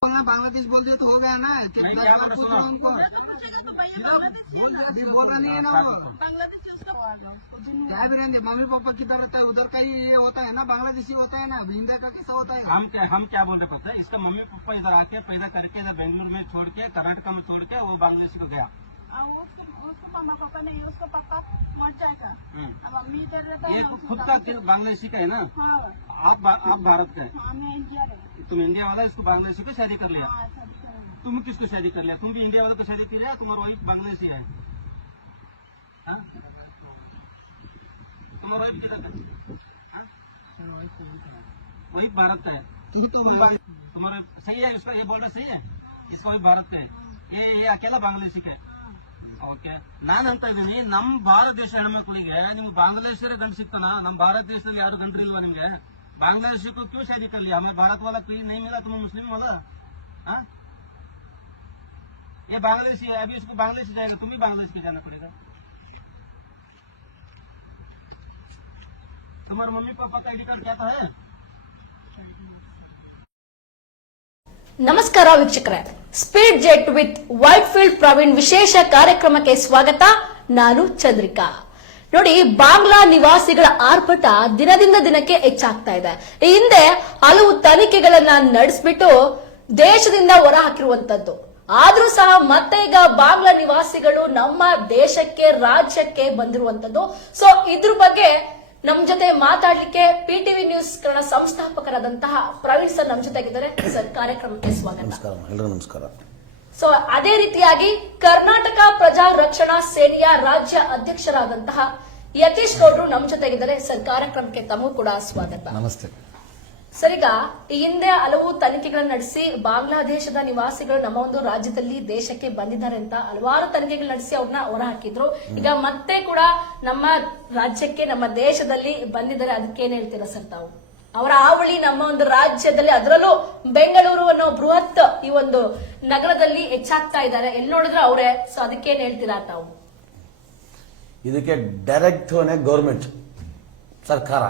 बांग्लादेश बोल दिया तो हो गया ना। कितना बार पूछ रहा हूं उनको, अभी बोल रहा नहीं है ना वो। क्या भी रहने मम्मी पापा की तरह है, उधर का ही ये होता है ना, बांग्लादेशी होता है ना, इंडिया का कैसा होता है। हम क्या बोल रहे पता है, इसका मम्मी पापा इधर आके पैदा करके इधर बेंगलुरु में छोड़ के कर्नाटका में छोड़ के वो बांग्लादेश को गया। उसको मम्मा पापा नहीं, उसको पापा मर जाएगा। मम्मी इधर रहता है। ये खुद का बांग्लादेशी का है ना। आप भारत का है। मैं इंडिया रहे। तुम इंडिया वाला, इसको बांग्लादेशी को शादी कर लिया। हाँ, तुम किसको शादी कर लिया? तुम भी इंडिया वाला को शादी कर लिया, तुम्हारा वही बांग्लादेशी है। तुम्हारा वही किधर का? वही भारत का है। तुम्हारा सही है, इसका ये बॉर्डर सही है, इसका वही भारत का है, ये अकेला बांग्लादेशी का है। ಓಕೆ, ನಾನು ಅಂತ ಇದ್ದೀನಿ, ನಮ್ಮ ಭಾರತ ದೇಶ ಹೆಣ್ಮಕ್ಳಿಗೆ ನಿಮ್ಗೆ ಬಾಂಗ್ಲಾದೇಶರೇ ಗಂಡು ಸಿಗ್ತಾನ? ನಮ್ಮ ಭಾರತ ದೇಶದಲ್ಲಿ ಯಾರು ಗಂಡ್ರು ಇಲ್ವಾ ನಿಮ್ಗೆ? बांग्लादेश को क्यों शादी कर लिया? हमें भारत वाला कोई नहीं मिला, तुम्हें मुस्लिम वाला? ये बांग्लादेशी है, अभी इसको बांग्लादेश जाएगा, तुम्हें बांग्लादेश के जाना पड़ेगा। तुम्हारे मम्मी पापा का आईडी कार्ड क्या था है? ನಮಸ್ಕಾರ ವೀಕ್ಷಕರೇ, speed jet with white field Praveen ವಿಶೇಷ ಕಾರ್ಯಕ್ರಮಕ್ಕೆ ಸ್ವಾಗತ. ನಾನು ಚಂದ್ರಿಕಾ. ನೋಡಿ, ಬಾಂಗ್ಲಾ ನಿವಾಸಿಗಳ ಆರ್ಭಟ ದಿನದಿಂದ ದಿನಕ್ಕೆ ಹೆಚ್ಚಾಗ್ತಾ ಇದೆ. ಈ ಹಿಂದೆ ಹಲವು ತನಿಖೆಗಳನ್ನ ನಡೆಸಿಬಿಟ್ಟು ದೇಶದಿಂದ ಹೊರ ಹಾಕಿರುವಂತದ್ದು. ಆದ್ರೂ ಸಹ ಮತ್ತೆ ಈಗ ಬಾಂಗ್ಲಾ ನಿವಾಸಿಗಳು ನಮ್ಮ ದೇಶಕ್ಕೆ, ರಾಜ್ಯಕ್ಕೆ ಬಂದಿರುವಂತದ್ದು. ಸೊ ಇದ್ರ ಬಗ್ಗೆ ನಮ್ ಜೊತೆ ಮಾತಾಡ್ಲಿಕ್ಕೆ ಪಿಟಿವಿ ನ್ಯೂಸ್ ಕನ್ನಡ ಸಂಸ್ಥಾಪಕರಾದಂತಹ ಪ್ರವೀಣ್ ಸರ್ ನಮ್ ಜೊತೆಗಿದ್ದಾರೆ. ಸರ್, ಕಾರ್ಯಕ್ರಮಕ್ಕೆ ಸ್ವಾಗತ. ನಮಸ್ಕಾರ. ಸೊ ಅದೇ ರೀತಿಯಾಗಿ ಕರ್ನಾಟಕ ಪ್ರಜಾ ರಕ್ಷಣಾ ಸೇನೆಯ ರಾಜ್ಯ ಅಧ್ಯಕ್ಷರಾದಂತಹ ಯತೀಶ್ ಗೌಡ್ರು ನಮ್ ಜೊತೆಗಿದ್ದಾರೆ. ಸರ್, ಕಾರ್ಯಕ್ರಮಕ್ಕೆ ತಮಗೂ ಕೂಡ ಸ್ವಾಗತ. ನಮಸ್ತೆ ಸರ್, ಈಗ ಈ ಹಿಂದೆ ಹಲವು ತನಿಖೆಗಳನ್ನು ನಡೆಸಿ ಬಾಂಗ್ಲಾದೇಶದ ನಿವಾಸಿಗಳು ನಮ್ಮ ಒಂದು ರಾಜ್ಯದಲ್ಲಿ ದೇಶಕ್ಕೆ ಬಂದಿದ್ದಾರೆ ಅಂತ ಹಲವಾರು ತನಿಖೆಗಳು ನಡೆಸಿ ಅವ್ರನ್ನ ಹೊರ ಹಾಕಿದ್ರು. ಈಗ ಮತ್ತೆ ಕೂಡ ನಮ್ಮ ರಾಜ್ಯಕ್ಕೆ, ನಮ್ಮ ದೇಶದಲ್ಲಿ ಬಂದಿದ್ದಾರೆ. ಅದಕ್ಕೇನ್ ಹೇಳ್ತೀರಾ ಸರ್ ತಾವು? ಅವರ ಹಾವಳಿ ನಮ್ಮ ಒಂದು ರಾಜ್ಯದಲ್ಲಿ, ಅದರಲ್ಲೂ ಬೆಂಗಳೂರು ಅನ್ನೋ ಬೃಹತ್ ಈ ಒಂದು ನಗರದಲ್ಲಿ ಹೆಚ್ಚಾಗ್ತಾ ಇದ್ದಾರೆ. ಎಲ್ಲಿ ನೋಡಿದ್ರೆ ಅವರೇ. ಸೊ ಅದಕ್ಕೇನ್ ಹೇಳ್ತೀರಾ ತಾವು? ಇದಕ್ಕೆ ಡೈರೆಕ್ಟ್ ಹೊಣೆ ಗೌರ್ಮೆಂಟ್, ಸರ್ಕಾರ.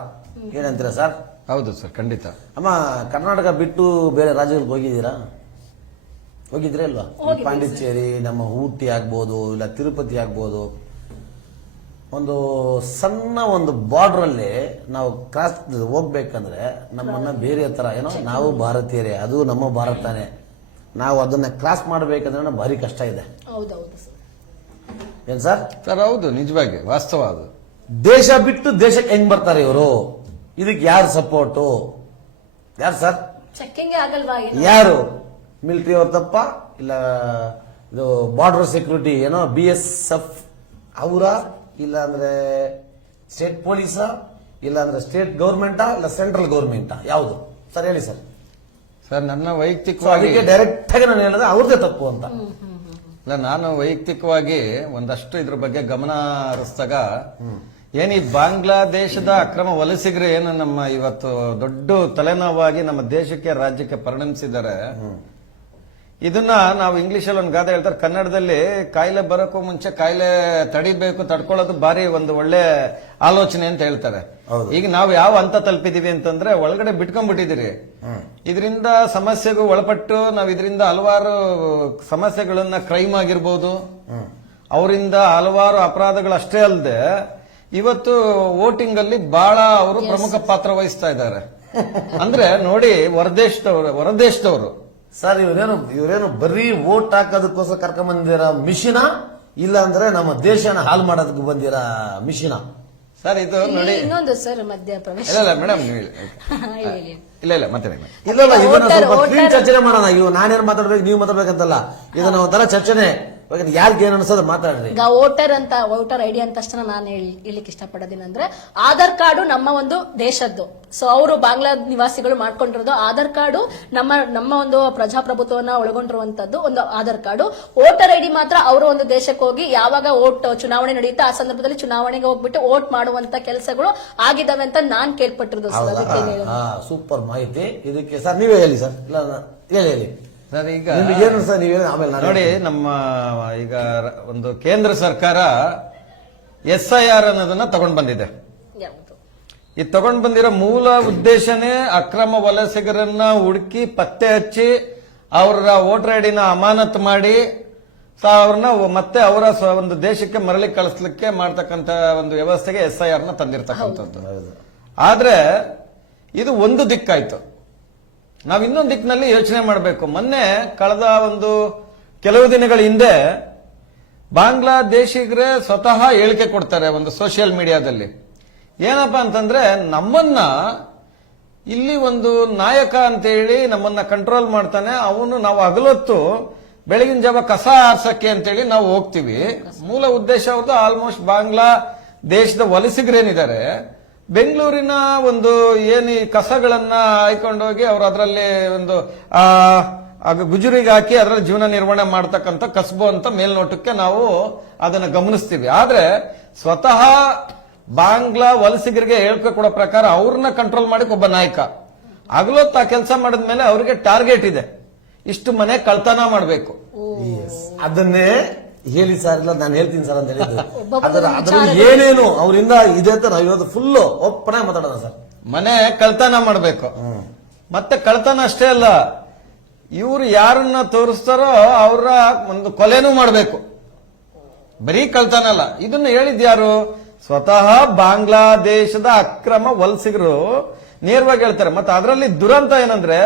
ಏನಂತೀರಾ ಸರ್? ಹೌದು ಸರ್, ಖಂಡಿತ. ಅಮ್ಮ, ಕರ್ನಾಟಕ ಬಿಟ್ಟು ಬೇರೆ ರಾಜ್ಯಗಳಿಗೆ ಹೋಗಿದ್ದೀರಾ? ಹೋಗಿದ್ರೆ ಇಲ್ವಾ? ಪಾಂಡಿಚೇರಿ, ನಮ್ಮ ಊಟಿ ಆಗ್ಬೋದು, ಇಲ್ಲ ತಿರುಪತಿ ಆಗ್ಬೋದು. ಒಂದು ಸಣ್ಣ ಒಂದು ಬಾರ್ಡರ್ ಅಲ್ಲಿ ನಾವು ಕ್ರಾಸ್ ಹೋಗ್ಬೇಕಂದ್ರೆ ನಮ್ಮನ್ನ ಬೇರೆ ತರ ಏನೋ, ನಾವು ಭಾರತೀಯರೇ, ಅದು ನಮ್ಮ ಭಾರತನೇ, ನಾವು ಅದನ್ನ ಕ್ರಾಸ್ ಮಾಡ್ಬೇಕಂದ್ರೆ ಭಾರಿ ಕಷ್ಟ ಇದೆ. ಏನ್ ಸರ್? ಸರ್ ಹೌದು, ನಿಜವಾಗಿ ವಾಸ್ತವ ಅದು. ದೇಶ ಬಿಟ್ಟು ದೇಶಕ್ಕೆ ಹೆಂಗ್ ಬರ್ತಾರೆ ಇವರು? ಇದಕ್ಕೆ ಯಾರು ಸಪೋರ್ಟು? ಯಾರು ಸರ್? ಚೆಕ್ಕಿಂಗ್ ಆಗಲ್ವಾ? ಯಾರು? ಮಿಲಿಟರಿ ಅವ್ರ ತಪ್ಪ? ಇಲ್ಲ ಇದು ಬಾರ್ಡರ್ ಸೆಕ್ಯೂರಿಟಿ ಏನೋ BSF ಅವರ? ಇಲ್ಲ ಅಂದ್ರೆ ಸ್ಟೇಟ್ ಪೊಲೀಸಾ? ಇಲ್ಲ ಅಂದ್ರೆ ಸ್ಟೇಟ್ ಗೌರ್ಮೆಂಟಾ? ಇಲ್ಲ ಸೆಂಟ್ರಲ್ ಗೌರ್ಮೆಂಟಾ? ಯಾವುದು ಸರ್? ಹೇಳಿ ಸರ್. ಸರ್, ನನ್ನ ವೈಯಕ್ತಿಕವಾಗಿ ಡೈರೆಕ್ಟ್ ಆಗಿ ನಾನು ಹೇಳಿದ್ರೆ ಅವ್ರದೇ ತಪ್ಪು ಅಂತ. ಇಲ್ಲ, ನಾನು ವೈಯಕ್ತಿಕವಾಗಿ ಒಂದಷ್ಟು ಇದ್ರ ಬಗ್ಗೆ ಗಮನ ಹರಿಸಿದಾಗ, ಏನ್ ಈ ಬಾಂಗ್ಲಾದೇಶದ ಅಕ್ರಮ ವಲಸಿಗರು ಏನು ನಮ್ಮ ಇವತ್ತು ದೊಡ್ಡ ತಲೆನೋವಾಗಿ ನಮ್ಮ ದೇಶಕ್ಕೆ, ರಾಜ್ಯಕ್ಕೆ ಪರಿಣಮಿಸಿದ್ದಾರೆ. ಇದನ್ನ ನಾವು ಇಂಗ್ಲಿಷಲ್ಲಿ ಒಂದು ಗಾದೆ ಹೇಳ್ತಾರೆ, ಕನ್ನಡದಲ್ಲಿ ಕಾಯಿಲೆ ಬರೋಕ್ಕೂ ಮುಂಚೆ ಕಾಯಿಲೆ ತಡಿಬೇಕು, ತಡ್ಕೊಳ್ಳೋದು ಬಾರಿ ಒಂದು ಒಳ್ಳೆ ಆಲೋಚನೆ ಅಂತ ಹೇಳ್ತಾರೆ. ಈಗ ನಾವು ಯಾವ ಹಂತ ತಲುಪಿದೀವಿ ಅಂತಂದ್ರೆ, ಒಳಗಡೆ ಬಿಟ್ಕೊಂಡ್ಬಿಟ್ಟಿದಿರಿ. ಇದರಿಂದ ಸಮಸ್ಯೆಗೂ ಒಳಪಟ್ಟು ನಾವು ಇದರಿಂದ ಹಲವಾರು ಸಮಸ್ಯೆಗಳನ್ನ, ಕ್ರೈಮ್ ಆಗಿರ್ಬೋದು, ಅವರಿಂದ ಹಲವಾರು ಅಪರಾಧಗಳು ಅಷ್ಟೇ ಅಲ್ಲದೆ ಇವತ್ತು ವೋಟಿಂಗ್ ಅಲ್ಲಿ ಬಹಳ ಅವರು ಪ್ರಮುಖ ಪಾತ್ರ ವಹಿಸ್ತಾ ಇದ್ದಾರೆ. ಅಂದ್ರೆ ನೋಡಿ, ಹೊರದೇಶದವರು ಸರ್, ಇವರೇನು ಬರೀ ವೋಟ್ ಹಾಕೋದಕ್ಕೋಸ್ಕರ ಕರ್ಕೊಂಡ್ ಬಂದಿರ ಮಿಷಿನ? ಇಲ್ಲ ಅಂದ್ರೆ ನಮ್ಮ ದೇಶನ ಹಾಳು ಮಾಡೋದಕ್ಕೆ ಬಂದಿರ ಮಿಷಿನ? ಸರ್, ಇದು ನೋಡಿ, ಇನ್ನೊಂದು ಸರ್, ಮಧ್ಯ ಪ್ರವೇಶ. ಇಲ್ಲ ಮೇಡಮ್, ನೀವು ಇಲ್ಲ ಮತ್ತೆ ಇಲ್ಲ ಇವನ್ನ ಸ್ವಲ್ಪ ಕ್ಲೀನ್ ಚರ್ಚೆ ಮಾಡೋಣ. ಇವು ನಾನೇನು ಮಾತಾಡ್ಬೇಕು, ನೀವು ಮಾತಾಡ್ಬೇಕಂತಲ್ಲ, ಇದನ್ನ ಒಂಥರ ಚರ್ಚೆನೆ. ಯಾರಿಗೆ ಏನ್ ಅನ್ಸೋದು ಮಾತಾಡ್ರಿ. ಈಗ ವೋಟರ್ ಐಡಿ ಅಂತ ತಕ್ಷಣ ನಾನು ಹೇಳಿಕ್ ಇಷ್ಟಪಡೋದೇನಂದ್ರೆ, ಆಧಾರ್ ಕಾರ್ಡು ನಮ್ಮ ಒಂದು ದೇಶದ್ದು. ಸೊ ಅವರು ಬಾಂಗ್ಲಾ ನಿವಾಸಿಗಳು ಮಾಡ್ಕೊಂಡಿರೋದು ಆಧಾರ್ ಕಾರ್ಡು ನಮ್ಮ ಒಂದು ಪ್ರಜಾಪ್ರಭುತ್ವವನ್ನ ಒಳಗೊಂಡಿರುವಂತದ್ದು ಒಂದು ಆಧಾರ್ ಕಾರ್ಡು. ವೋಟರ್ ಐಡಿ ಮಾತ್ರ ಅವರು ಒಂದು ದೇಶಕ್ಕೆ ಹೋಗಿ ಯಾವಾಗ ಚುನಾವಣೆ ನಡೆಯುತ್ತೆ ಆ ಸಂದರ್ಭದಲ್ಲಿ ಚುನಾವಣೆಗೆ ಹೋಗ್ಬಿಟ್ಟು ವೋಟ್ ಮಾಡುವಂತ ಕೆಲಸಗಳು ಆಗಿದಾವೆ ಅಂತ ನಾನ್ ಕೇಳ್ಪಟ್ಟಿರೋದು ಸರ್. ಸೂಪರ್ ಮಾಹಿತಿ. ಇದಕ್ಕೆ ಸರ್ ನೀವೇ ಹೇಳಿ ಸರ್. ಹೇಳಿ ಸರ್. ಈಗ ನೋಡಿ, ನಮ್ಮ ಈಗ ಒಂದು ಕೇಂದ್ರ ಸರ್ಕಾರ SIR ಅನ್ನೋದನ್ನ ತಗೊಂಡ್ ಬಂದಿದೆ. ಈ ತಗೊಂಡ್ ಬಂದಿರೋ ಮೂಲ ಉದ್ದೇಶನೇ ಅಕ್ರಮ ವಲಸಿಗರನ್ನ ಹುಡುಕಿ ಪತ್ತೆ ಹಚ್ಚಿ ಅವರ ವೋಟರ್ ಐಡಿನ ಅಮಾನತ್ ಮಾಡಿ ಅವ್ರನ್ನ ಮತ್ತೆ ಅವರ ಒಂದು ದೇಶಕ್ಕೆ ಮರಳಿ ಕಳಿಸ್ಲಿಕ್ಕೆ ಮಾಡ್ತಕ್ಕಂತ ಒಂದು ವ್ಯವಸ್ಥೆಗೆ SIR ನ ತಂದಿರತಕ್ಕಂಥದ್ದು. ಆದ್ರೆ ಇದು ಒಂದು ದಿಕ್ಕಾಯ್ತು. ನಾವ್ ಇನ್ನೊಂದು ದಿಕ್ಕಿನಲ್ಲಿ ಯೋಚನೆ ಮಾಡಬೇಕು. ಮೊನ್ನೆ ಕಳೆದ ಒಂದು ಕೆಲವು ದಿನಗಳ ಹಿಂದೆ ಬಾಂಗ್ಲಾದೇಶಿಗರೇ ಸ್ವತಃ ಹೇಳಿಕೆ ಕೊಡ್ತಾರೆ ಒಂದು ಸೋಷಿಯಲ್ ಮೀಡಿಯಾದಲ್ಲಿ. ಏನಪ್ಪಾ ಅಂತಂದ್ರೆ, ನಮ್ಮನ್ನ ಇಲ್ಲಿ ಒಂದು ನಾಯಕ ಅಂತೇಳಿ ನಮ್ಮನ್ನ ಕಂಟ್ರೋಲ್ ಮಾಡ್ತಾನೆ, ಅವನು ನಾವು ಹಗಲೊತ್ತು ಬೆಳಗಿನ ಜಾವ ಕಸ ಆರ್ಸಕ್ಕೆ ಅಂತೇಳಿ ನಾವು ಹೋಗ್ತೀವಿ. ಮೂಲ ಉದ್ದೇಶ ಅವ್ರದ್ದು ಆಲ್ಮೋಸ್ಟ್ ಬಾಂಗ್ಲಾ ದೇಶದ ವಲಸಿಗರೇನಿದ್ದಾರೆ ಬೆಂಗಳೂರಿನ ಒಂದು ಏನು ಈ ಕಸಗಳನ್ನ ಹಾಯ್ಕೊಂಡೋಗಿ ಅವ್ರು ಅದರಲ್ಲಿ ಒಂದು ಗುಜುರಿಗೆ ಹಾಕಿ ಅದರಲ್ಲಿ ಜೀವನ ನಿರ್ವಹಣೆ ಮಾಡ್ತಕ್ಕಂಥ ಕಸಬು ಅಂತ ಮೇಲ್ನೋಟಕ್ಕೆ ನಾವು ಅದನ್ನ ಗಮನಿಸ್ತೀವಿ. ಆದ್ರೆ ಸ್ವತಃ ಬಾಂಗ್ಲಾ ವಲಸಿಗರಿಗೆ ಹೇಳಿಕೆ ಕೊಡೋ ಪ್ರಕಾರ ಅವ್ರನ್ನ ಕಂಟ್ರೋಲ್ ಮಾಡಕ್ ಒಬ್ಬ ನಾಯಕ ಹಗಲೊತ್ತು ಆ ಕೆಲಸ ಮಾಡಿದ್ಮೇಲೆ ಅವ್ರಿಗೆ ಟಾರ್ಗೆಟ್ ಇದೆ, ಇಷ್ಟು ಮನೆ ಕಳ್ತನ ಮಾಡಬೇಕು. ಅದನ್ನೇ ಹೇಳಿ ಸರ್, ಇಲ್ಲ ನಾನು ಹೇಳ್ತೀನಿ ಸರ್ ಅಂತ ಹೇಳಿದ್ದು. ಅದರಲ್ಲಿ ಏನೇನು ಅವರಿಂದ ಇದೆ ಅಂತ ನಾವು ಇವತ್ತು ಫುಲ್ ಒಪ್ಪನೆ ಮಾತಾಡೋಣ ಸರ್. ಮನೆ ಕಳ್ತನ ಮಾಡಬೇಕು. ಮತ್ತೆ ಕಳ್ತನ ಅಷ್ಟೇ ಅಲ್ಲ, ಇವ್ರು ಯಾರನ್ನ ತೋರಿಸ್ತಾರೋ ಅವರ ಒಂದು ಕೊಲೆನೂ ಮಾಡಬೇಕು. ಬರೀ ಕಳ್ತನ ಅಲ್ಲ. ಇದನ್ನ ಹೇಳಿದ್ಯಾರು? ಸ್ವತಃ ಬಾಂಗ್ಲಾದೇಶದ ಅಕ್ರಮ ವಲಸಿಗರು ನೇರವಾಗಿ ಹೇಳ್ತಾರೆ. ಮತ್ತೆ ಅದರಲ್ಲಿ ದುರಂತ ಏನಂದ್ರೆ,